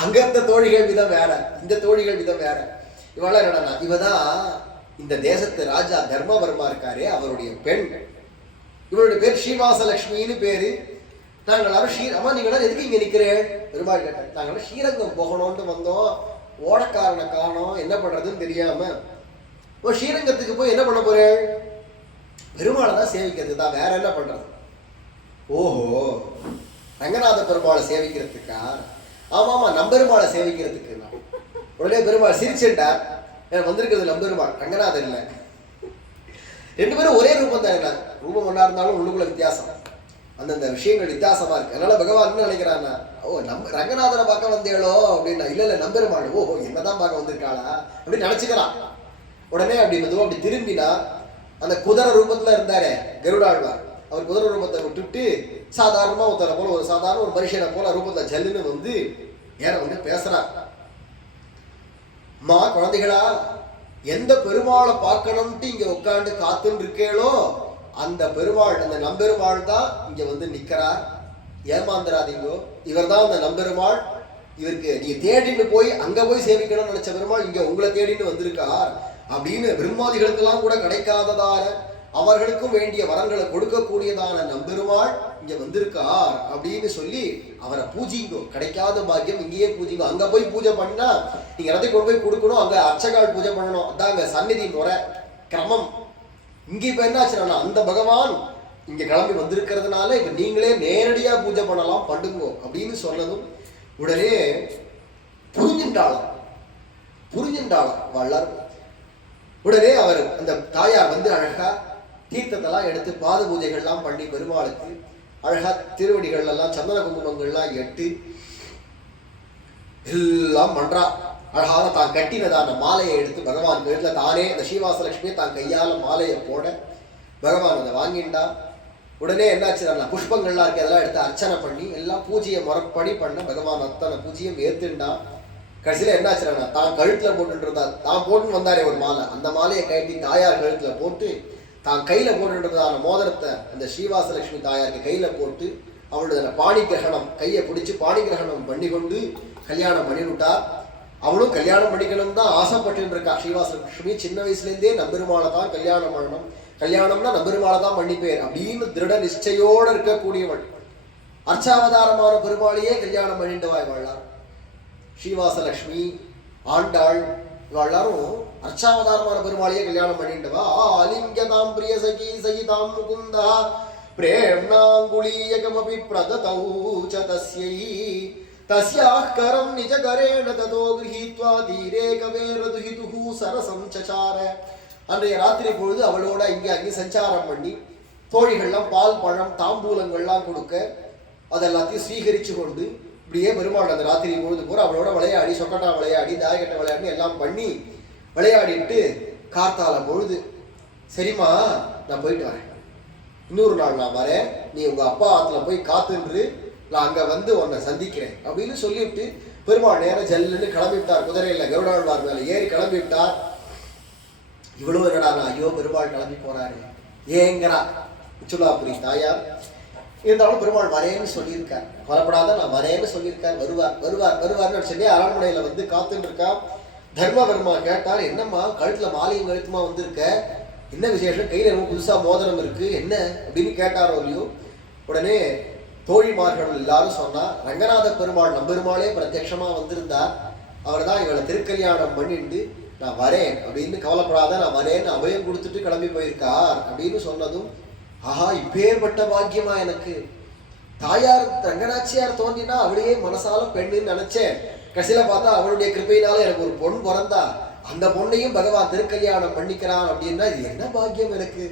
அங்க இருந்த தோழிகள் விதம் வேற, இந்த தோழிகள் விதம் வேற. இவளா என்னடா, இவதான் இந்த தேசத்து ராஜா தர்மவர்மா இருக்காரு, அவருடைய பெண். இவருடைய பேர் ஸ்ரீவாசலட்சுமின்னு பேரு. நாங்கள் எல்லாரும் அம்மா நீங்களாம் எதுக்கு இங்க நிக்கிறேன் பெருமாள் கேட்டேன். நாங்களாம் ஸ்ரீரங்கம் போகணும்னு வந்தோம், ஓடக்காரனை காணோம், என்ன பண்றதுன்னு தெரியாம. ஓ, ஸ்ரீரங்கத்துக்கு போய் என்ன பண்ண போறேன்? பெருமாளை தான் சேவிக்கிறது தான், வேற என்ன பண்றது? ஓஹோ, ரங்கநாத பெருமாளை சேவிக்கிறதுக்கா? ஆமாமா, நம்பெருமாளை சேவிக்கிறதுக்கு. உடனே பெருமாள் சிரிச்சுட்டார். வந்திருக்கிறது நம்பெருமாள், ரங்கநாதர் இல்லை. ரெண்டு பேரும் ஒரே ரூபம் தான், ரூபம் ஒன்னா இருந்தாலும் உள்ளுக்குள்ள வித்தியாசம், அந்தந்த விஷயங்கள் வித்தியாசமா இருக்கு. அதனால பகவான் என்ன நினைக்கிறான்னா, ஓ நம்ம ரங்கநாதனை பார்க்க வந்தேளோ அப்படின்னா, இல்ல இல்ல நம்பெருமாள், ஓஹோ என்னதான் பார்க்க வந்திருக்காளா அப்படின்னு நினைச்சுக்கிறான். உடனே அப்படி மெதுவா அப்படி திரும்பினா, அந்த குதிரை ரூபத்துல இருந்தாரே கருடாழ்வார், அவர் குதிரை ரூபத்தை விட்டுட்டு சாதாரணமா ஒருத்தரை போல, ஒரு சாதாரண ஒரு மனுஷனை போல ரூபத்தை ஜல்லுன்னு வந்து ஏற வந்து பேசுறார். அம்மா குழந்தைகளா, எந்த பெருமாளை பார்க்கணும்ட்டு இங்க உட்காந்து காத்துன்னு இருக்கேளோ, அந்த பெருமாள், அந்த நம்பெருமாள் தான் இங்க வந்து நிக்கிறார். ஏமாந்துராதீங்கோ, இவர் தான் அந்த நம்பெருமாள். இவருக்கு நீங்க தேடின்னு போய் அங்க போய் சேவிக்கணும்னு நினைச்ச பெருமாள் இங்க உங்களை தேடின்னு வந்திருக்கார். அப்படின்னு பிரம்மாதிகளுக்கெல்லாம் கூட கிடைக்காததான அவர்களுக்கும் வேண்டிய வரங்களை கொடுக்கக்கூடியதான நம்பெருமாள் இங்க வந்திருக்கார் அப்படின்னு சொல்லி அவரை பூஜிங்கோ. கிடைக்காத பாக்கியம் இங்கேயே பூஜிங்கோ. அங்க போய் பூஜை பண்ணா நீங்க எல்லாத்தையும் கொண்டு போய் கொடுக்கணும், அங்க அர்ச்சகால் பூஜை பண்ணணும், அதாங்க சந்நிதி முறை கிரமம். இங்க இப்ப என்ன ஆச்சுன்னா அந்த பகவான் இங்க கிளம்பி வந்திருக்கிறதுனால இப்ப நீங்களே நேரடியா பூஜை பண்ணலாம் பண்ணுங்கோ அப்படின்னு சொன்னதும் உடனே புரிஞ்சுட்டாளாம் வள்ளர். உடனே அவர் அந்த தாயார் வந்து அழகா தீர்த்தத்தெல்லாம் எடுத்து பாத பூஜைகள்லாம் பண்ணி பெருமாளுக்கு அழகா திருவடிகள் எல்லாம் சந்தன குங்குமங்கள்லாம் எட்டு எல்லாம் பண்றா. அழகாக தான் கட்டினதான மாலையை எடுத்து பகவான் கழுத்துல தானே அந்த ஸ்ரீவாசலட்சுமியை தான் கையால மாலையை போட பகவான் அதை வாங்கிண்டா. உடனே என்னாச்சு புஷ்பங்கள்லாம் இருக்கு அதெல்லாம் எடுத்து அர்ச்சனை பண்ணி எல்லாம் பூஜையை முறைப்படி பண்ண பகவான் அத்தனை பூஜையும் ஏத்துண்டா. கடைசியில என்னாச்சுன்னா தான் கழுத்துல போட்டுருந்தா தான் போட்டுன்னு வந்தாரே ஒரு மாலை, அந்த மாலையை கட்டி தாயார் கழுத்துல போட்டு தான் கையில போட்டுன்றதான மோதிரத்தை அந்த ஸ்ரீவாசலட்சுமி தாயாருக்கு கையில போட்டு அவளுடைய பாணி கிரகணம் கையை பிடிச்சு பாணி கிரகணம் பண்ணி கொண்டு கல்யாணம் பண்ணி விட்டா. அவளும் கல்யாணம் பண்ணிக்கணும் தான் ஆசைப்பட்டு இருக்கா. ஸ்ரீவாசலட்சுமி சின்ன வயசுல இருந்தே நம்பெருமாளை தான் கல்யாணம் பண்ணணும், கல்யாணம்னா நம்பெருமாளை தான் பண்ணிப்பேர் அப்படின்னு திருட நிச்சயோட இருக்கக்கூடியவள். அர்ச்சாவதாரமான பெருமாளையே கல்யாணம் பண்ணிட்டு வாய்வாளார். ஸ்ரீவாசலட்சுமி ஆண்டாள் எல்லாரும் அர்ச்சாவதாரமான பெருமாளையே கல்யாணம் பண்ணிட்டுவா. ஆலிங்கதாம் பிரிய சகி சகிதாம் முகுந்தா பிரேம்னாங்குலீயகமபி பிரததௌ ச தஸ்யை தஸ்யாஹ் கரம் நிஜகரேண ததோ கிரஹீத்வா தீரே கவேரதுஹிதுஹு சரசம் சசார. அன்றைய ராத்திரி பொழுது அவளோட இங்கே அங்கே சஞ்சாரம் பண்ணி தோழிகள்லாம் பால் பழம் தாம்பூலங்கள்லாம் கொடுக்க அதெல்லாத்தையும் ஸ்வீகரிச்சு கொண்டு இப்படியே பெருமாள் அந்த ராத்திரி பொழுது போற அவளோட விளையாடி சொக்கட்டா விளையாடி தாயக்கட்டை விளையாடி எல்லாம் பண்ணி விளையாடிட்டு கார்த்தால பொழுது சரிம்மா நான் போயிட்டு வரேன், இன்னொரு நாள் நான் வரேன், நீ உங்க அப்பா ஆத்துல போய் காத்துன்று நான் அங்க வந்து உன்னை சந்திக்கிறேன் அப்படின்னு சொல்லிவிட்டு பெருமாள் நேரம் ஜல்லுன்னு கிளம்பிவிட்டார். குதிரையில கருடாழ்வார் மேல ஏறி கிளம்பிவிட்டார். இவ்வளவு என்னடா ஐயோ பெருமாள் கிளம்பி போறாரு ஏங்கிறா உச்சுலாபுரி தாயார். இருந்தாலும் பெருமாள் வரேன்னு சொல்லியிருக்கார், வரப்படாத நான் வரேன்னு சொல்லியிருக்கார், வருவார்னு சொல்லி அரண்மனையில வந்து காத்துட்டு இருக்கா. தர்மவர்மா கேட்டார், என்னம்மா கழுத்துல மாலையும் கழுத்துமா வந்திருக்க, என்ன விசேஷம், கையில ரொம்ப புதுசா மோதிரம் இருக்கு என்ன அப்படின்னு கேட்டாரோ இல்லையோ. உடனே தோழிமார்கள் எல்லாரும் சொன்னா ரங்கநாத பெருமாள் நம்பெருமாளே பிரத்யட்சமா வந்திருந்தார், அவர் தான் இவளை திருக்கல்யாணம் பண்ணிட்டு நான் வரேன் அப்படின்னு கவலைப்படாத நான் வரேன்னு அபயம் கொடுத்துட்டு கிளம்பி போயிருக்கார் அப்படின்னு சொன்னதும் ஆஹா இப்பேற்பட்ட பாக்கியமா எனக்கு. தாயார் ரங்கநாச்சியார் தோன்றினா அவளையே மனசால பெண்ணுன்னு நினைச்சேன், கடைசியில பார்த்தா அவளுடைய கிருபையினால எனக்கு ஒரு பொண்ணு பிறந்தா, அந்த பொண்ணையும் பகவான் திருக்கல்யாணம் பண்ணிக்கிறான் அப்படின்னா இது என்ன பாக்கியம் எனக்கு,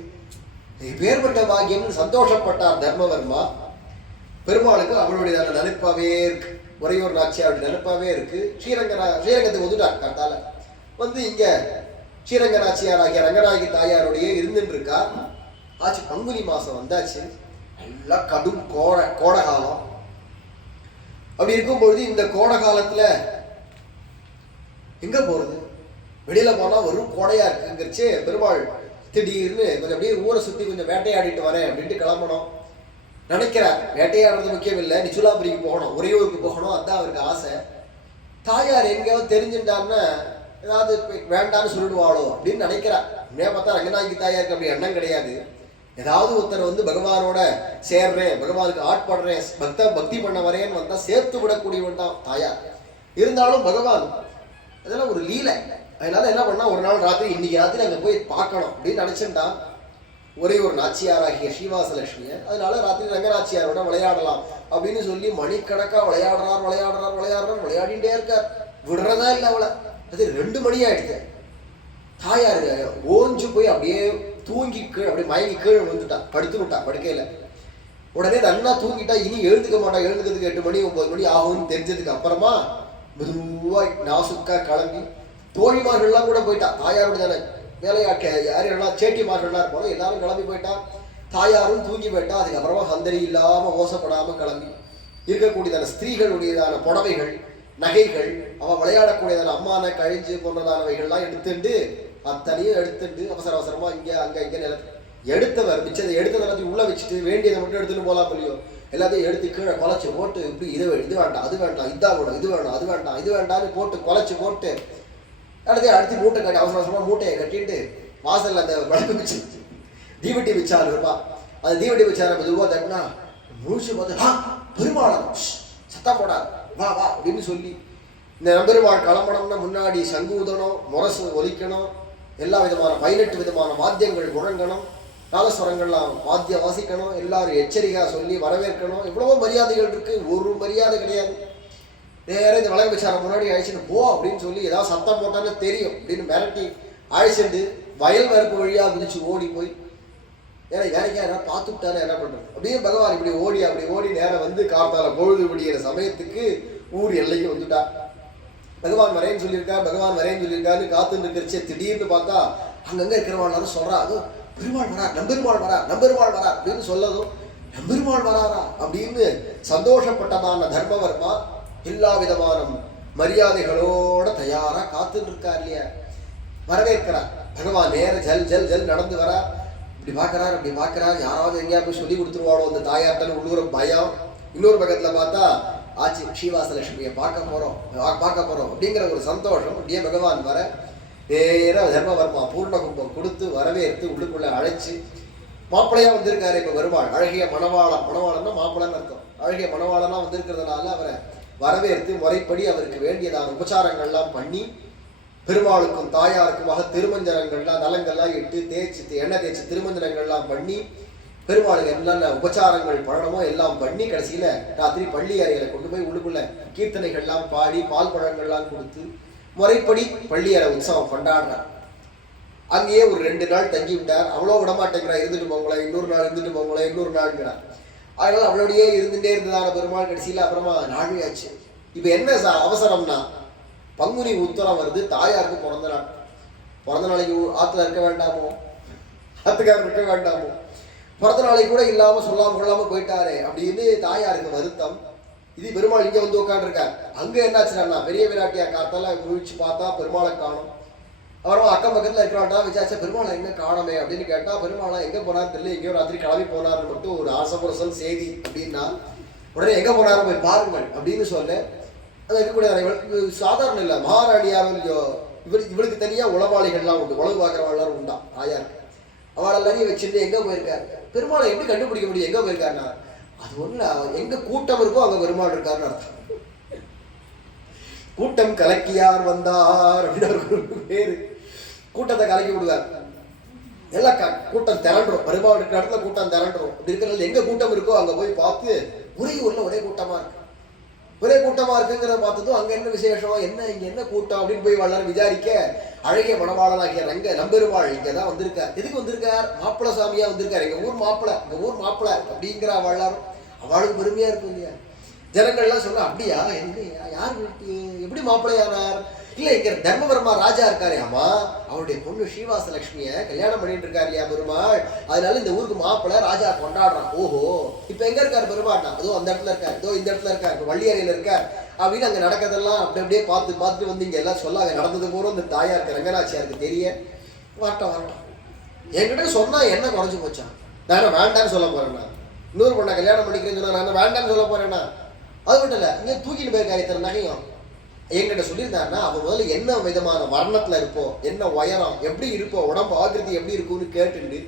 இப்பேற்பட்ட பாக்கியம்னு சந்தோஷப்பட்டார் தர்மவர்மா. பெருமாளுக்கு அவளுடைய நினைப்பாவே இருக்கு, உறையூர் நாச்சியாருடைய நினைப்பாவே இருக்கு. ஸ்ரீரங்கத்துக்கு வந்துட்டார் கர்த்தால வந்து இங்க ஸ்ரீரங்க நாச்சியார் ஆகிய ரங்கநாயகி தாயாருடைய இருந்துட்டு இருக்கா. ஆச்சு பங்குனி மாசம் வந்தாச்சு, நல்லா கடும் கோடை காலம். அப்படி இருக்கும் பொழுது இந்த கோடை காலத்துல எங்க போறது, வெளியில போனா வெறும் கோடையா இருக்குங்கிறச்சு பெருமாள் திடீர்னு கொஞ்சம் அப்படியே ஊரை சுத்தி கொஞ்சம் வேட்டையாடிட்டு வரேன் அப்படின்ட்டு கிளம்பணும் நினைக்கிறார். வேட்டையாடுறது முக்கியம் இல்லை, நிச்சுலாபுரிக்கு போகணும், உறையூருக்கு போகணும், அதுதான் அவருக்கு ஆசை. தாயார் எங்கேயாவது தெரிஞ்சுட்டாருன்னா ஏதாவது வேண்டான்னு சொல்லிடுவாளோ அப்படின்னு நினைக்கிறா. உண்மையா பார்த்தா ரங்கநாயகி தாயாருக்கு அப்படி எண்ணம் கிடையாது. ஏதாவது ஒருத்தர் வந்து பகவானோட சேர்றேன், பகவானுக்கு ஆட்படுறேன், பக்தி பண்ண வரேன்னு வந்தா சேர்த்து விடக்கூடியவன் தான் தாயார். இருந்தாலும் பகவான் அதெல்லாம் ஒரு லீலை. அதனால என்ன பண்ணா ஒரு நாள் ராத்திரி இன்னைக்கு ராத்திரி அங்க போய் பார்க்கணும் அப்படின்னு நினைச்சுட்டான் ஒரே ஒரு நாச்சியாராகிய ஸ்ரீவாசலட்சுமிய. அதனால ராத்திரி ரங்கநாச்சியாரோட விளையாடலாம் அப்படின்னு சொல்லி மணிக்கணக்கா விளையாடிட்டே இருக்கார், விடுறதா இல்லை அவளை. அது 2 மணி ஆயிடுச்சு. தாயாரு ஓஞ்சு போய் அப்படியே தூங்கி கீழே அப்படியே மயங்கி கீழே விழுந்துட்டா, படுத்து விட்டா படுக்கையில. உடனே நல்லா தூங்கிட்டா, இனி எழுந்துக்க மாட்டா, எழுந்துக்கிறதுக்கு 8 மணி 9 மணி ஆகும்னு தெரிஞ்சதுக்கு அப்புறமா மெதுவா நாசுக்கா கிளம்பி தோழிமார்கள்லாம் கூட போயிட்டா. தாயாருடைய வேலையாக்க யாரெல்லாம் சேட்டிமார்கள்லாம் இருப்பாலும் எல்லாரும் கிளம்பி போயிட்டா. தாயாரும் தூங்கி போயிட்டா. அதுக்கப்புறமா சந்தடி இல்லாம ஓசப்படாம கிளம்பி இருக்கக்கூடியதான ஸ்திரீகளுடையதான புடவைகள் நகைகள் அவன் விளையாடக்கூடியதான அம்மான கழிஞ்சு போன்றதானவைகள்லாம் எடுத்துட்டு அத்தனையும் எடுத்துட்டு அவசர அவசரமா இங்க அங்க இங்க எடுத்தவர் மிச்சதை எடுத்ததெல்லாத்தையும் உள்ள வச்சுட்டு வேண்டியதை மட்டும் எடுத்துட்டு போலாம் இல்லையோ, எல்லாத்தையும் எடுத்து கீழே குலைச்சு போட்டு இப்படி இது வேண்டாம் அது வேண்டாம், இதான் வேணும் இது வேணும் அது வேண்டாம் இது வேண்டாம்னு போட்டு குலைச்சு போட்டு அடுத்து மூட்டை கட்டி அவசர அவசரமா மூட்டையை கட்டிட்டு வாசல்ல அந்த விளக்கு வச்சு தீவட்டி வச்சாரு இருப்பா. அந்த தீவட்டி வச்சாரு மெதுவா தட்டினா முழிச்சு பார்த்து பெருமாளம் சத்தம் போடாது வா வா அப்படின்னு சொல்லி இந்த நம்பெருமாள் கிளம்பணும்னா முன்னாடி சங்கு ஊதணும், முரசு ஒலிக்கணும், எல்லா விதமான 18 விதமான வாத்தியங்கள் முழங்கணும், நாதஸ்வரங்கள்லாம் வாத்தியம் வாசிக்கணும், எல்லாரும் எச்சரிக்கையாக சொல்லி வரவேற்கணும். எவ்வளவோ மரியாதைகள் இருக்கு, ஒரு மரியாதை கிடையாது. நேரம் இந்த வளைய விசாரம் முன்னாடி அழைச்சிட்டு போ அப்படின்னு சொல்லி ஏதாவது சத்தம் போட்டான்னு தெரியும் அப்படின்னு மிரட்டி அழைச்சிட்டு வயல் வரப்பு வழியாக குதிச்சு ஓடி போய் ஏன்னா வேலைக்கா யாராவது பார்த்து விட்டாரு என்ன பண்றது அப்படியே பகவான் இப்படி ஓடி நேரம் வந்து கார்த்தால பொழுது விடிகிற சமயத்துக்கு ஊர் எல்லைக்கு வந்துட்டா. பகவான் வரேன்னு சொல்லியிருக்காருன்னு காத்துன்னு இருக்கிறச்சே திடீர்னு பார்த்தா அங்கங்க இருக்கிறவாள் சொல்றா, அதோ பெருமாள் வரா, நம்பெருமாள் வரா அப்படின்னு சொல்லதும் நம்பெருமாள் வராரா அப்படின்னு சந்தோஷப்பட்டதான தர்மவர்மா எல்லா விதமான மரியாதைகளோட தயாரா காத்துன்னு இருக்கார் இல்லையா, வரவேற்கிறார். பகவான் நேர ஜல் ஜல் ஜல் நடந்து வரா. இப்படி பார்க்கறார், யாராவது எங்கேயா போய் சொல்லி கொடுத்துருவாளோ அந்த தாயார்த்தன்னு உள்ளூர பயம். இன்னொரு பக்கத்துல பார்த்தா ஆச்சி ஸ்ரீவாசலட்சுமியை பார்க்க போறோம் அப்படிங்கிற ஒரு சந்தோஷம். அப்படியே பகவான் வர நேரம் தர்மவர்மா பூர்ண கும்பம் கொடுத்து வரவேற்று உள்ளுக்குள்ள அழைச்சு மாப்பிள்ளையா வந்திருக்காரு. இப்ப வருவாள் அழகிய மணவாளன்னா மாப்பிள்ளைன்னு அர்த்தம். அழகிய மணவாளனா வந்திருக்கிறதுனால அவரை வரவேற்று முறைப்படி அவருக்கு வேண்டியதான உபச்சாரங்கள்லாம் பண்ணி பெருமாளுக்கும் தாயாருக்குமாக திருமஞ்சனங்கள்லாம் நலங்கள்லாம் இட்டு எண்ணெய் தேய்ச்சி திருமஞ்சனங்கள்லாம் பண்ணி பெருமாளுக்கு என்னென்ன உபச்சாரங்கள் பண்ணணுமோ எல்லாம் பண்ணி கடைசியில ராத்திரி பள்ளி அறையில கொண்டு போய் உள்ளுக்குள்ள கீர்த்தனைகள்லாம் பாடி பால் பழங்கள்லாம் கொடுத்து முறைப்படி பள்ளி அறை உற்சவம் கொண்டாடுறார். அங்கேயே ஒரு 2 நாள் தங்கி விட்டார். அவ்வளோ விடமாட்டேங்கிறா, இருந்துட்டு போங்களேன், இன்னொரு நாள்ங்கிறார். அதனால அவளோடையே இருந்துட்டே இருந்ததான பெருமாள் கடைசியில அப்புறமா நாழியாச்சு. இப்ப என்ன அவசரம்னா பங்குனி உத்தரம் வருது, தாயாருக்கு பிறந்த நாள். பிறந்த நாளைக்கு ஆத்துல இருக்க வேண்டாமோ, ஆத்துக்காரர் இருக்க வேண்டாமோ, பிறந்த நாளைக்கு கூட இல்லாம சொல்லாம போயிட்டாரே அப்படின்னு தாயாருக்கு வருத்தம். இது பெருமாள் இங்க வந்து உட்காந்துருக்கார். அங்க என்னாச்சுன்னா பெரிய விராட்டியா காத்தால முழிச்சு பார்த்தா பெருமாளை காணும். அப்புறமா அக்கம் பக்கத்துல இருக்கிறாட்டா விசாரிச்சா பெருமாளை எங்க காணமே அப்படின்னு கேட்டா பெருமாளை எங்க போனார் தெரியல, எங்கேயோ ராத்திரி கிளம்பி போனார்னு மட்டும் ஒரு ஆசபுரசன் செய்தி அப்படின்னா உடனே எங்க போனாரு போய் பாருங்கள் அப்படின்னு சொல்ல அது இருக்கக்கூடிய சாதாரண இல்லை, மகாராணியாரும் இல்லையோ இவளுக்கு தனியா உளவாளிகள்லாம் உண்டு, உழவு பார்க்குறவாள்லாம் உண்டா தாயாருக்கு. அவள் எல்லாரையும் வச்சுட்டு எங்க போயிருக்காரு பெருமாளை எப்படி கண்டுபிடிக்க முடியும், எங்க போயிருக்காருன்னா அது ஒண்ணு எங்க கூட்டம் இருக்கோ அங்க பெருமாள் இருக்காருன்னு அர்த்தம். கூட்டம் கலக்கியார் வந்தார் அப்படின்னு பேரு, கூட்டத்தை கலக்கி விடுவார். எல்லாம் கூட்டம் திரண்டுரும், பெருமாள் இருக்கிற இடத்துல கூட்டம் திரண்டுரும். அப்படி இருக்கிறது எங்க கூட்டம் இருக்கோ அங்க போய் பார்த்து ஒரே ஊர்ல ஒரே கூட்டமா இருக்குங்கிறத பார்த்ததும் அங்க என்ன விசேஷம், இங்க என்ன கூட்டம் அப்படின்னு போய் வள்ளலார் விசாரிக்க அழகிய மணவாளனாகிய நம்பெருமாள் இங்கதான் வந்திருக்கார். எதுக்கு வந்திருக்கார், மாப்பிள்ள சாமியா வந்திருக்கார், எங்க ஊர் மாப்பிள்ள அப்படிங்கிற வள்ளலார். அவளுக்கு பெருமையா இருக்கும் இல்லையா. ஜனங்கள்லாம் சொல்ல அப்படியா, என்ன யார் எப்படி மாப்பிள்ளையானார், இல்ல இங்க தர்மவர்மா ராஜா இருக்காரு, ஆமா அவருடைய பொண்ணு ஸ்ரீவாசலட்சுமிய கல்யாணம் பண்ணிட்டு இருக்காரு இல்லையா பெருமாள், அதனால இந்த ஊருக்கு மாப்பிள்ளை ராஜா கொண்டாடுறான். ஓஹோ இப்ப எங்க இருக்காரு பெருமாள்னா, அதோ அந்த இடத்துல இருக்காரு, இதோ இந்த இடத்துல இருக்காரு, இப்ப வள்ளியறையில இருக்கார் அப்படின்னு அங்க நடக்கிறதெல்லாம் அப்படியே பார்த்துட்டு வந்து இங்க எல்லாம் சொல்லாங்க. நடந்தது போறோம் இந்த தாயாருக்கு ரங்கநாச்சியாருக்கு தெரிய வரட்டும் என்கிட்ட சொன்னா என்ன குறைஞ்சு போச்சான், நான் வேண்டான்னு சொல்ல போறேன்னா, இன்னொரு பொண்ணை கல்யாணம் பண்ணிக்கிறேன்னு சொன்னா நான் வேண்டான்னு சொல்ல போறேன்னா, அது மட்டும் இல்ல இங்க தூக்கிட்டு போயிருக்காரு இத்தனை நகையும் என்கிட்ட சொல்லியிருந்தாருன்னா அவன் முதல்ல என்ன விதமான வர்ணத்துல இருப்போம், என்ன உயரம் எப்படி இருப்போம், உடம்பு ஆகிருதி எப்படி இருக்கும்னு கேட்டுட்டு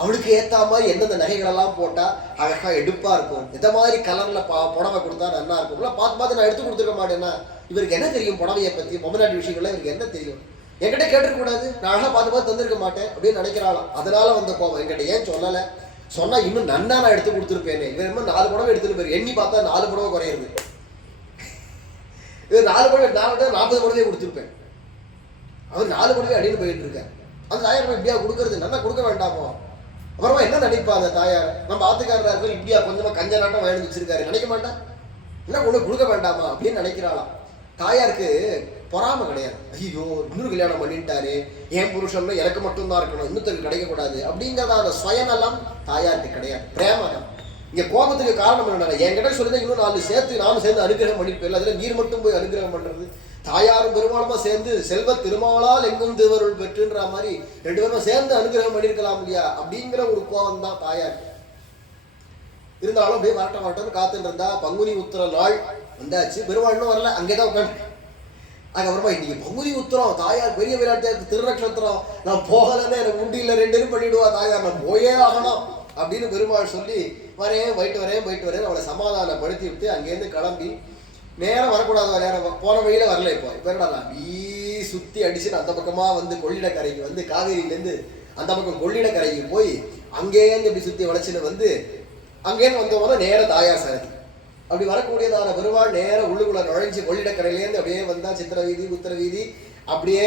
அவளுக்கு ஏத்த மாதிரி எந்தெந்த நகைகள் எல்லாம் போட்டா அழகா எடுப்பா இருக்கும், எந்த மாதிரி கலர்ல புடவை கொடுத்தா நல்லா இருக்கும் பார்த்து நான் எடுத்து கொடுத்துருக்க மாட்டேன்னா. இவருக்கு என்ன தெரியும் புடவையை பத்தி, பொம்மநாட்டு விஷயங்கள்லாம் இவருக்கு என்ன தெரியும், என்கிட்ட கேட்டுக்க கூடாது, நான் அழகா பார்த்து தந்திருக்க மாட்டேன் அப்படின்னு நினைக்கிறாளாம். அதனால வந்த கோபம், என்கிட்ட ஏன் சொல்லலை, சொன்னா இன்னும் நன்னா நான் எடுத்து கொடுத்துருப்பேனே. இவர் 4 புடவை எடுத்துட்டு போயிரு, எண்ணி பார்த்தா 4 புடவை குறையுது. இவர் 4 புடவை 40 புடவையே கொடுத்துருப்பேன், அவர் 4 புடவை அடின்னு போயிட்டு இருக்கார். அந்த தாயார் இப்படியா கொடுக்கறது, நல்லா கொடுக்க வேண்டாமோ. அப்புறமா என்ன நினைப்பா அந்த தாயார், நம்ம ஆத்துக்காரரா இருக்க இப்படியா கொஞ்சமா கஞ்ச நாட்டம் வாங்கி வச்சிருக்காரு நினைக்க மாட்டா, என்ன ஒண்ணு கொடுக்க வேண்டாமா அப்படின்னு நினைக்கிறாளாம். தாயாருக்கு பொறாம கிடையாது, ஐயோ இன்னொரு கல்யாணம் பண்ணிட்டாரு, என் புருஷன் எனக்கு மட்டும்தான் இருக்கணும், இன்னொருத்தருக்கு கிடைக்கக்கூடாது அப்படிங்கிறத அந்த சுயநலம் தாயாருக்கு கிடையாது, பிரேமம். இங்க கோபத்துக்கு காரணம் என்ன, என்கிட்ட சொல்லிதான் இன்னும் 4 நானும் சேர்ந்து அனுகிரகம் பண்ணிட்டு போயிடல, அதுல நீர் மட்டும் போய் அனுகிரகம் பண்றது, தாயாரும் பெருமாளுமா சேர்ந்து செல்வ திருமாவளால் எங்கும் திருவருள் பெற்றுன்ற மாதிரி 2 பேரும் சேர்ந்து அனுகிரகம் பண்ணிருக்கலாம் இல்லையா அப்படிங்கிற ஒரு கோபம் தான் தாயார். இருந்தாலும் அப்படியே வரட்டும் காத்துட்டு இருந்தா. பங்குனி உத்திர நாள் வந்தாச்சு, பெருமாள் இன்னும் வரல, அங்கேதான் உட்காந்து அதுக்கப்புறமா இன்னைக்கு பங்குனி உத்திரம், தாயார் பெரிய விராட்டியாருக்கு திருநக்ஷத்திரம், நான் போகலன்னு எனக்கு உண்டியில் 2 பண்ணிடுவா தாயார், நான் போயே ஆகணும் அப்படின்னு பெருமாள் சொல்லி போயிட்டு வரேன் அவளை சமாதானப்படுத்தி விட்டு அங்கேருந்து கிளம்பி நேரம் வரக்கூடாது, நேரம் போன வழியில வரல. இப்போ என்னடா சுத்தி அடிச்சுன்னு அந்த பக்கமா வந்து கொள்ளிடக்கரைக்கு வந்து காவேரியிலேருந்து அந்த பக்கம் கொள்ளிடக்கரைக்கு போய் அங்கேருந்து இப்படி சுத்தி வளைச்சுன்னு வந்து அங்கேருந்து வந்தோம்னா நேரம் தாயார் சன்னதி. அப்படி வரக்கூடியதான பெருமாள் நேரம் உள்ளுக்குள்ள நுழைஞ்சு கொள்ளிடக்கரையிலேருந்து அப்படியே வந்தா சித்திர வீதி உத்தர வீதி அப்படியே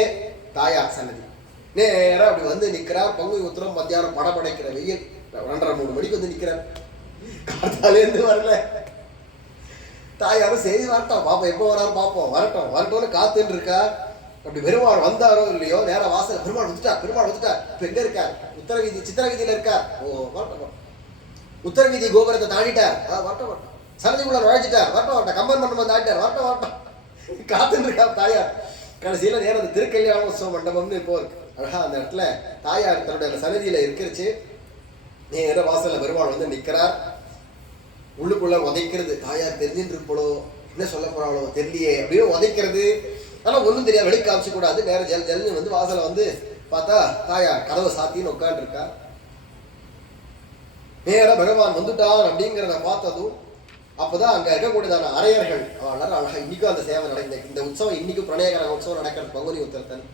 தாயார் சன்னதி நேரம் அப்படி வந்து நிற்கிறார். பங்குனி உத்திரம் மத்தியானம் படப்படைக்கிற வெயில் 2:30-3 மணிக்கு வந்து நிற்கிறார். காத்தாலேருந்து வரல. தாயாரும் சரி வரட்டும் பாப்போம், எப்போ வராரு பார்ப்போம், வரட்டும்னு காத்துன்னு இருக்கா. அப்படி பெருமாள் வந்தாரோ இல்லையோ நேரம் வாசல் பெருமாள் வந்துட்டார். இப்ப எங்க இருக்கார்? உத்தர வீதி சித்திர வீதியில இருக்கார். ஓ வரட்டும். உத்தர வீதி கோபுரத்தை தாண்டிட்டார். வரட்டும். சன்னதிக்குள்ள நுழைச்சிட்டார். வரட்டும். கம்பன் மண்டபம் தாண்டிட்டார். வரட்டும். காத்துன்னு இருக்கா தாயார். கடைசியில நேரம் அந்த திருக்கல்யாண உற்சவ மண்டபம்னு இப்போ இருக்கு. அழகா அந்த இடத்துல தாயார் தன்னுடைய சன்னதியில இருக்கிறச்சு. நேர வாசல்ல பெருமாள் வந்து நிற்கிறார். உள்ளுக்குள்ள உதைக்கிறது. தாயார் தெரிஞ்சுட்டு இருப்போளோ, என்ன சொல்ல போறாளோ தெரியலையே அப்படின்னு உதைக்கிறது. ஆனா ஒன்றும் தெரியாது, வெளியே காமிச்சு கூடாது. நேரம் ஜல்னு வந்து வாசலை வந்து பார்த்தா தாயார் கதவை சாத்தின்னு உட்காந்து இருக்கா. நேர பகவான் வந்துட்டான் அப்படிங்கிறத பார்த்ததும் அப்போதான் அங்க இருக்கக்கூடியதான அரையர்கள் எல்லாரும் அழகா இன்னைக்கும் அந்த சேவை நடந்த இந்த உற்சவம் இன்னைக்கும் பிரணயகர உற்சவம் நடக்கிறது பங்குனி உத்திரத்தன்.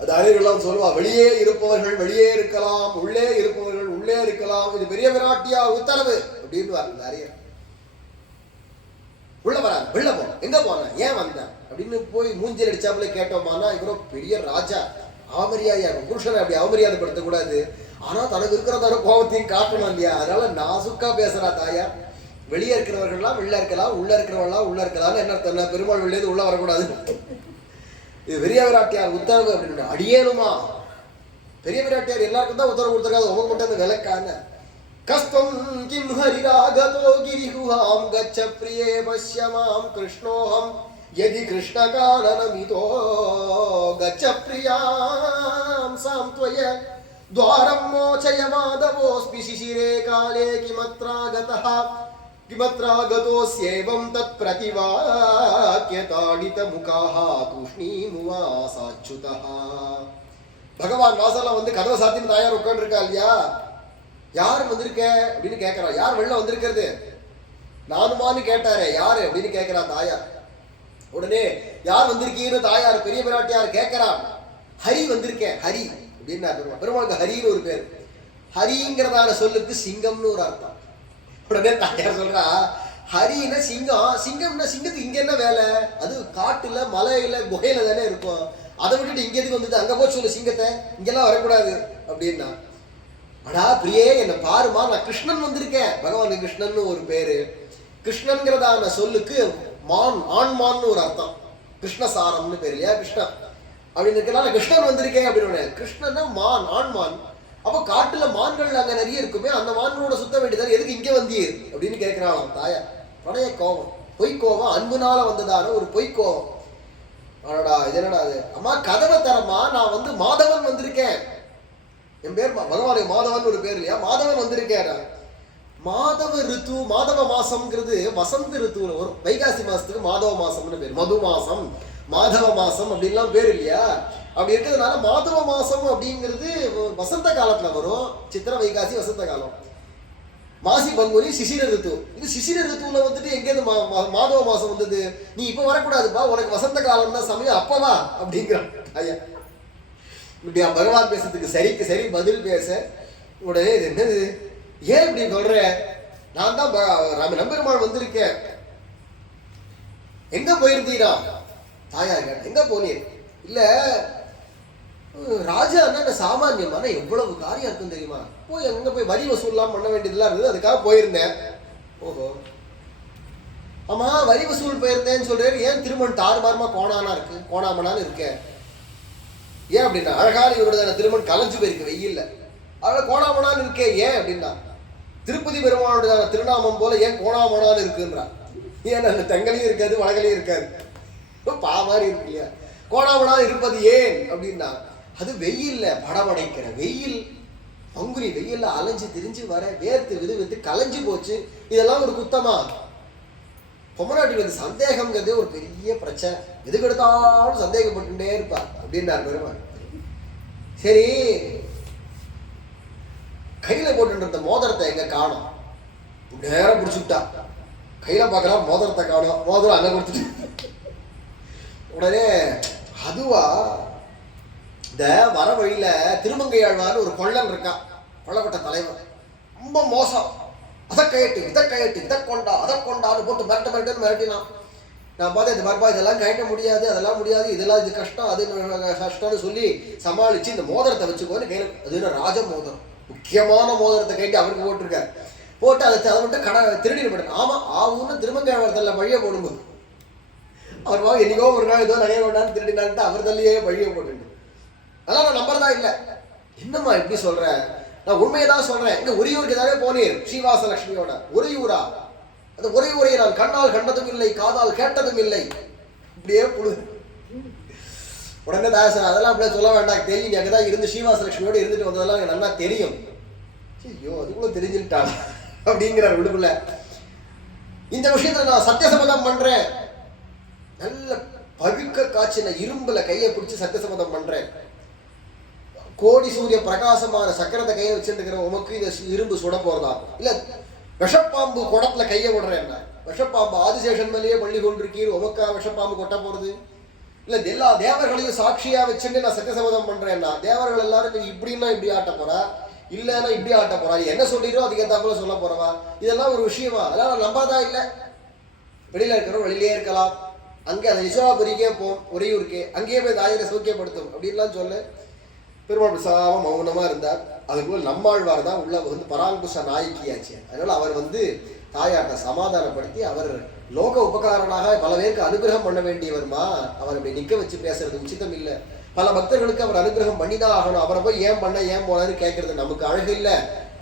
அது அரையர்கள்லாம் சொல்லுவா, வெளியே இருப்பவர்கள் வெளியே இருக்கலாம், உள்ளே இருப்பவர்கள் உள்ளே இருக்கலாம், இது பெரிய விராட்டியா உத்தரவு அப்படின்னு அந்த அரையர். உள்ள வராது, வெளில போன, எங்க போன, ஏன் வந்தேன் அப்படின்னு போய் மூஞ்சில் அடிச்சாப்புல கேட்டோமானா இவரும் பெரிய ராஜா, அவமரியாதையா புருஷனை அப்படி அவமரியாதைப்படுத்த கூடாது. ஆனா தனக்கு இருக்கிறதான கோபத்தையும் காட்டணும் இல்லையா, அதனால நாசுக்கா பேசுறா தாயார். வெளியே இருக்கிறவர்கள்லாம் வெளில இருக்கலாம், உள்ள இருக்கிறவர்கள்லாம் உள்ள இருக்கலாம். என்ன அர்த்தம்? பெருமாள் வெளியே உள்ள வரக்கூடாது. இது பெரிய விராட்டியார் உத்தரவு அப்படின்னு. அடியேனுமா? பெரிய விராட்டியார் எல்லாருக்கும் தான் உத்தரவு கொடுத்துருக்காது, உங்க மட்டும் விளக்கான. கஸ்தம் கிம் ஹரிராகதோ கிரிகுஹாம் கச்ச பிரியே பஷ்யமாம் கிருஷ்ணோஹம் யதி கிருஷ்ணகானனமிதோ கச்ச பிரியாம் சாம்த்வய துவாரம் மோச்சய மாதவோஸ்மி சிசிரே காலே கிமத்ராகதஹ கிமத்ராகதோஸ்யேவம் தத் பிரதிவாக்யதாடித முகாஹ தூஷ்ணீமுவாசாச்சுதஹ. பகவான் வாசல்ல வந்து கதவை சாத்தின்னு தாயார் உட்கார்ந்து இருக்கா இல்லையா. யார் வந்திருக்க அப்படின்னு கேட்கிறா. யார் வெளில வந்திருக்கிறது? நானுமான்னு கேட்டாரே, யாரு அப்படின்னு கேட்கிறா தாயார். உடனே யார் வந்திருக்கீங்கன்னு தாயார் பெரிய பிராட்டியார் கேட்கிறான். ஹரி வந்திருக்கேன், ஹரி அப்படின்னு பெருமாளுக்கு ஹரின்னு ஒரு பேர். ஹரிங்கிறதான சொல்லுக்கு சிங்கம்னு ஒரு அர்த்தம். உடனே தாயார் சொல்றா, ஹரின்னா சிங்கம், சிங்கம்னா சிங்கத்துக்கு இங்க என்ன வேலை? அது காட்டுல மலையில குகையில தானே இருக்கும், அதை விட்டுட்டு இங்க எதுக்கு வந்தது? அங்க போச்சு சொல்லு சிங்கத்தை, இங்கெல்லாம் வரக்கூடாது அப்படின்னா. அடா பிரியே என்ன பாருமா, நான் கிருஷ்ணன் வந்திருக்கேன். பகவான் கிருஷ்ணன் ஒரு பேரு. கிருஷ்ணன்கிறதான சொல்லுக்கு மான், ஆண்மான்னு ஒரு அர்த்தம். கிருஷ்ணசாரம்னு பேர் இல்லையா, கிருஷ்ணன் அப்படின்னு இருக்கனால கிருஷ்ணன் வந்திருக்கேன் அப்படின்னு. கிருஷ்ணன்னா மான், ஆண்மான். அப்போ காட்டுல மான்கள் அங்க நிறைய இருக்குமே, அந்த மான்களோட சுத்த வேண்டியதான, எதுக்கு இங்க வந்தீர் அப்படின்னு கேட்கிறாளாம் தாயார். பழைய கோபம், பொய்க்கோபம், அன்புனால வந்ததான ஒரு பொய்க்கோபம். அடடா இது என்னடா அது? அம்மா கதவை தரமா, நான் வந்து மாதவன் வந்திருக்கேன். என் பேர் பகவானுக்கு மாதவன் ஒரு பேர் இல்லையா, மாதவன் வந்திருக்கேன். மாதவ ரித்து, மாதவ மாசம்ங்கிறது வசந்த ரித்துன்னு வரும். வைகாசி மாசத்துக்கு மாதவ மாசம்னு பேர். மது மாசம், மாதவ மாசம் அப்படின்லாம் பேர் இல்லையா. அப்படி இருக்கிறதுனால மாதவ மாசம் அப்படிங்கிறது வசந்த காலத்துல வரும். சித்திர வைகாசி வசந்த காலம், மாசி பங்குனி சிசிர ரித்து. இது சிசிர ரித்துவில் வந்துட்டு எங்கேருந்து மாதவ மாசம் வந்தது? நீ இப்போ வரக்கூடாதுப்பா, உனக்கு வசந்த காலம் தான் சமயம், அப்பவா அப்படிங்கிறான் ஐயா. இப்படியா பகவான் பேசுறதுக்கு சரிக்கு சரி பதில் பேச. உடனே இது என்னது, ஏன் இப்படி சொல்ற? நான் தான் நம்பெருமாள் வந்திருக்கேன். எங்க போயிருந்தீரா? தாயார் கேட்ட. எங்க போனீர்? இல்ல ராஜா என்ன சாமானியமான எவ்வளவு காரியம் இருக்குன்னு தெரியுமா, போய் எங்க போய் வரி வசூல்லாம் பண்ண வேண்டியதெல்லாம் இருந்தது, அதுக்காக போயிருந்தேன். ஓஹோ, ஆமா வரி வசூல் போயிருந்தேன்னு சொல்றேன். ஏன் திருமணம் தாறுமாறுமா கோணானா இருக்கு, கோணாமனான்னு இருக்கேன்? ஏன் அப்படின்னா அழகான இவரோட திருமணம் கலைஞ்சு போயிருக்கு வெயில்ல, அதனால கோணாமனான்னு இருக்கேன். ஏன் அப்படின்னா திருப்பதி பெருமானோட திருநாமம் போல ஏன் கோணாமனான்னு இருக்குன்றான். ஏன் அந்த தெங்கலையும் இருக்காது வடகலையும் இருக்காது, பா மாதிரி இருக்கு இல்லையா. கோணாமனா இருப்பது ஏன் அப்படின்னா அது வெயில்ல படமடைக்கிற வெயில், பங்குனி வெயில்ல அலைஞ்சு திரிஞ்சு வர வேர்த்து விது கலைஞ்சு போச்சு. இதெல்லாம் ஒரு குத்தமா? பொம்மநாட்டுக்கு சந்தேகம்ங்கிறதே ஒரு பெரிய பிரச்சனை. எதுக்கு எடுத்தாலும் சந்தேகப்பட்டுட்டே இருப்பா அப்படின்னார் பெருமாள். சரி, கையில போட்டு இருந்த மோதிரத்தை எங்க காணோம், நேரம் பிடிச்சுட்டா. கையில பார்க்கலாம், மோதிரத்தை காணோம். மோதிரம் அங்க கொடுத்துட்டு உடனே அதுவா இந்த வர வழியில திருமங்கையாழ்வார்னு ஒரு கொள்ளன் இருக்கான், கொள்ளப்பட்ட தலைவர், ரொம்ப மோசம். அதை கயட்டு, இதை கயட்டு, இதை கொண்டா, அதை கொண்டான்னு போட்டு மிரட்டுன்னு மிரட்டினான். நான் பார்த்து இந்த மரப்பா இதெல்லாம் கயட்ட முடியாது, அதெல்லாம் முடியாது, இதெல்லாம் இது கஷ்டம், அது கஷ்டம்னு சொல்லி சமாளிச்சு இந்த மோதிரத்தை வச்சுக்கோன்னு கையில, அது ராஜ மோதிரம், முக்கியமான மோதிரத்தை கைட்டு அவருக்கு போட்டிருக்காரு. போட்டு அதை மட்டும் கடை திருடிட்டு போட்டேன். ஆமா, ஆவுன்னு திருமங்கையாழ்வார்த்தல்ல வழியை போடும்போது அவர் வா என்னைக்கோ ஒரு நாள் ஏதோ நகையை கொண்டான்னு திருடினான்ட்டு அவர் தள்ளியே வழியை போட்டு. அதெல்லாம் நான் நம்புறதா இல்லை. என்னம்மா இப்படி சொல்ற? நான் உண்மையை தான் சொல்றேன். இங்க உரியூருக்கு தானே போனீர், ஸ்ரீவாச லட்சுமியோட உரியூரா? அந்த உரையூரை நான் கண்ணால் கண்டதும் இல்லை, காதால் கேட்டதும் இல்லை. இப்படியே புழு. உடனே தாசன் அதெல்லாம் அப்படியே சொல்ல வேண்டாம், தெரியும், அங்கதான் இருந்து ஸ்ரீவாச லட்சுமியோட இருந்துட்டு வந்ததெல்லாம் எனக்கு நல்லா தெரியும். ஐயோ, அதுக்குள்ள தெரிஞ்சுட்டான் அப்படிங்கிறார் விடுப்புல. இந்த விஷயத்துல நான் சத்தியசபதம் பண்றேன், நல்ல பழுக்க காய்ச்சின இரும்புல கையை பிடிச்சி சத்தியசபதம் பண்றேன். கோடி சூரிய பிரகாசமான சக்கரத்தை கையை வச்சிருக்கிற உமக்கு இந்த இரும்பு சுட போறதா இல்ல விஷப்பாம்பு குடத்துல கையை விடுறேன், விஷப்பாம்பு ஆதிசேஷன் மேலேயே பள்ளி கொண்டிருக்கீர், உமக்கா விஷப்பாம்பு கொட்ட போறது இல்ல, எல்லா தேவர்களையும் சாட்சியா வச்சுட்டு நான் சத்தியசபதம் பண்றேன்னா தேவர்கள் எல்லாரும் இப்படின்னா இப்படி ஆட்ட போறா, இல்லைன்னா இப்படி ஆட்ட போறா, என்ன சொல்லிடுறோம் அதுக்கு ஏத்தாப்புல சொல்ல போறவா, இதெல்லாம் ஒரு விஷயமா? அதெல்லாம் நான் நம்பாதா இல்லை. வெளியில இருக்கிறோம், வெளியிலே இருக்கலாம், அங்கே அந்த ஈஸ்வராபுரிக்கே போம், உறையூருக்கே, அங்கேயே போய் தாயரை சௌக்கியப்படுத்தும் அப்படின்லாம் சொல்லு. பெருமாள் பிரசாம மௌனமா இருந்தார். அதுக்குள்ள நம்மாழ்வார் தான் உள்ள வந்து பராங்குஷ நாயக்கியாச்சு. அதனால அவர் வந்து தாயாட்டை சமாதானப்படுத்தி, அவர் லோக உபகாரனாக பல பேருக்கு அனுகிரகம் பண்ண வேண்டியவர்மா, அவர் அப்படி நிக்க வச்சு பேசுறது உச்சிதம் இல்லை. பல பக்தர்களுக்கு அவர் அனுகிரகம் பண்ணிதான் ஆகணும். அவரை போய் ஏன் பண்ண ஏன் போனாரு கேட்கறது நமக்கு அழகு இல்லை.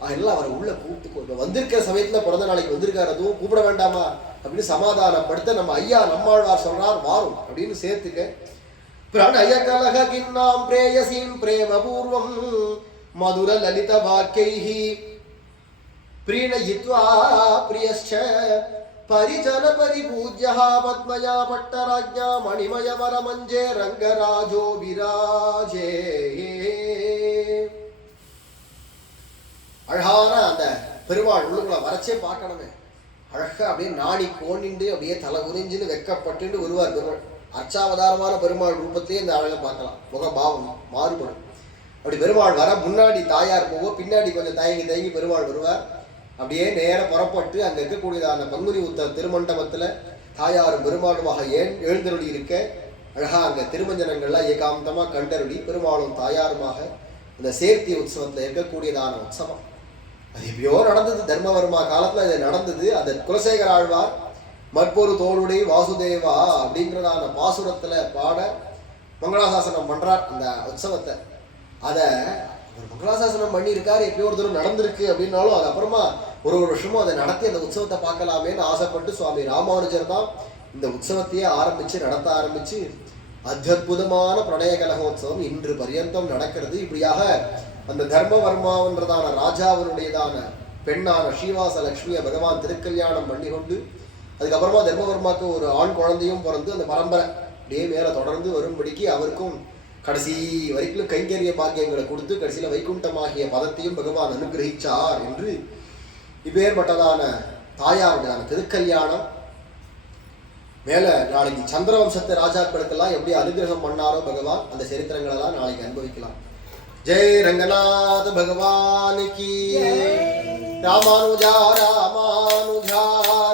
அதெல்லாம் அவரை உள்ள கூப்பிட்டு வந்திருக்கிற சமயத்துல பிறந்த நாளைக்கு வந்திருக்காரு, அதுவும் கூப்பிட வேண்டாமா அப்படின்னு சமாதானப்படுத்த நம்ம ஐயா நம்மாழ்வார் சொல்றார் வாரும் அப்படின்னு சேர்த்துக்க. பிரணயகலக கிண்ணாம் பிரேயசீம் பிரேமபூர்வம் மதுர லலித வாக்கைஹி பிரீணயித்வா பிரியஸ்ச பரிஜன பரிபூஜ்யஹ பத்மயா பட்டராஜ்ஞா மணிமய வரமஞ்சே ரங்கராஜோ விராஜே. அழகான அந்த பெருமாள் உள்ளுக்குள்ள வரச்சே பார்க்கணுமே, அழகா அப்படியே நாடி கோணிண்டு அப்படியே தலை குறிஞ்சுன்னு வெக்கப்பட்டு வருவார் பெருமாள். அர்ச்சாவதாரமான பெருமாள் ரூபத்திலே இந்த அழகை பார்க்கலாம், முகபாவம் மாறுபடும். அப்படி பெருமாள் வர முன்னாடி தாயார் போவோம், பின்னாடி கொஞ்சம் தயங்கி பெருமாள் வருவார். அப்படியே நேரம் புறப்பட்டு அங்கே இருக்கக்கூடியதான பங்குனி உத்தர திருமண்டபத்தில் தாயாரும் பெருமாளுமாக எழுந்தருளி இருக்க அழகா அங்கே திருமஞ்சனங்கள்லாம் ஏகாந்தமாக கண்டருளி பெருமாளும் தாயாருமாக இந்த சேர்த்தி உற்சவத்தில் இருக்கக்கூடியதான உற்சவம். அது எப்பயோ நடந்தது, தர்மவர்மா காலத்தில் இது நடந்தது. அது குலசேகர ஆழ்வார் மற்பொரு தோளுடைய வாசுதேவா அப்படிங்கிறதான பாசுரத்துல பாட மங்களாசாசனம் பண்றார் அந்த உற்சவத்தை. அதை அவர் மங்களாசாசனம் பண்ணியிருக்காரு, எப்பயோ ஒரு தூரம் நடந்திருக்கு அப்படின்னாலும் அது அப்புறமா ஒரு வருஷமும் அதை நடத்தி அந்த உற்சவத்தை பார்க்கலாமேன்னு ஆசைப்பட்டு சுவாமி ராமானுஜர் தான் இந்த உற்சவத்தையே நடத்த ஆரம்பிச்சு அத்புதமான பிரணய கலகோத்சவம் இன்று பரியந்தம் நடக்கிறது. இப்படியாக அந்த தர்மவர்மாவன்றதான ராஜாவினுடையதான பெண்ணான ஸ்ரீவாச லட்சுமியை பகவான் திருக்கல்யாணம் பண்ணி கொண்டு அதுக்கப்புறமா தர்மவர்மாவுக்கு ஒரு ஆண் குழந்தையும் பிறந்து அந்த பரம்பரை அப்படியே மேலே தொடர்ந்து வரும்படிக்கு அவருக்கும் கடைசி வரைக்கும் கைங்கரிய பாக்கியங்களை கொடுத்து கடைசியில் வைகுண்டமாகிய பதத்தையும் பகவான் அனுகிரகிச்சார் என்று இப்பேற்பட்டதான தாயாருடையான திருக்கல்யாணம். மேலே நாளைக்கு சந்திரவம்சத்து ராஜாக்களுக்கெல்லாம் எப்படி அனுகிரகம் பண்ணாரோ பகவான், அந்த சரித்திரங்களெல்லாம் நாளைக்கு அனுபவிக்கலாம். ஜெய் ரங்கநாத பகவான் கி. ராமானுஜா ராமானுஜா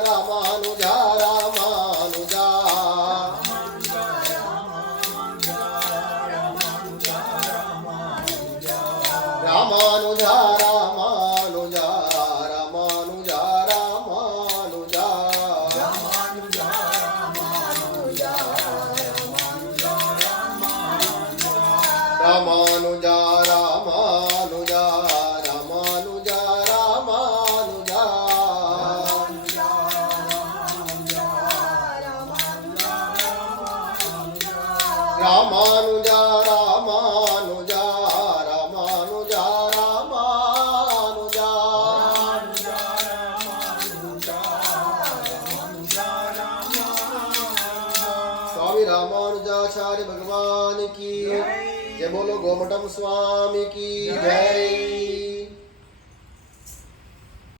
ராமானுஜா ராமானுஜா ராமானுஜா ராமானுஜா ராமானுஜா ராமானுஜா ராமானுஜா ராமானுஜா ராமானுஜா ராமானுஜா ராமானுஜா ராமானுஜா ராமானுஜா ராமானுஜா சுவாமி ராமா आचार्य भगवान की जय। बोलो गोमटम स्वामी की जय।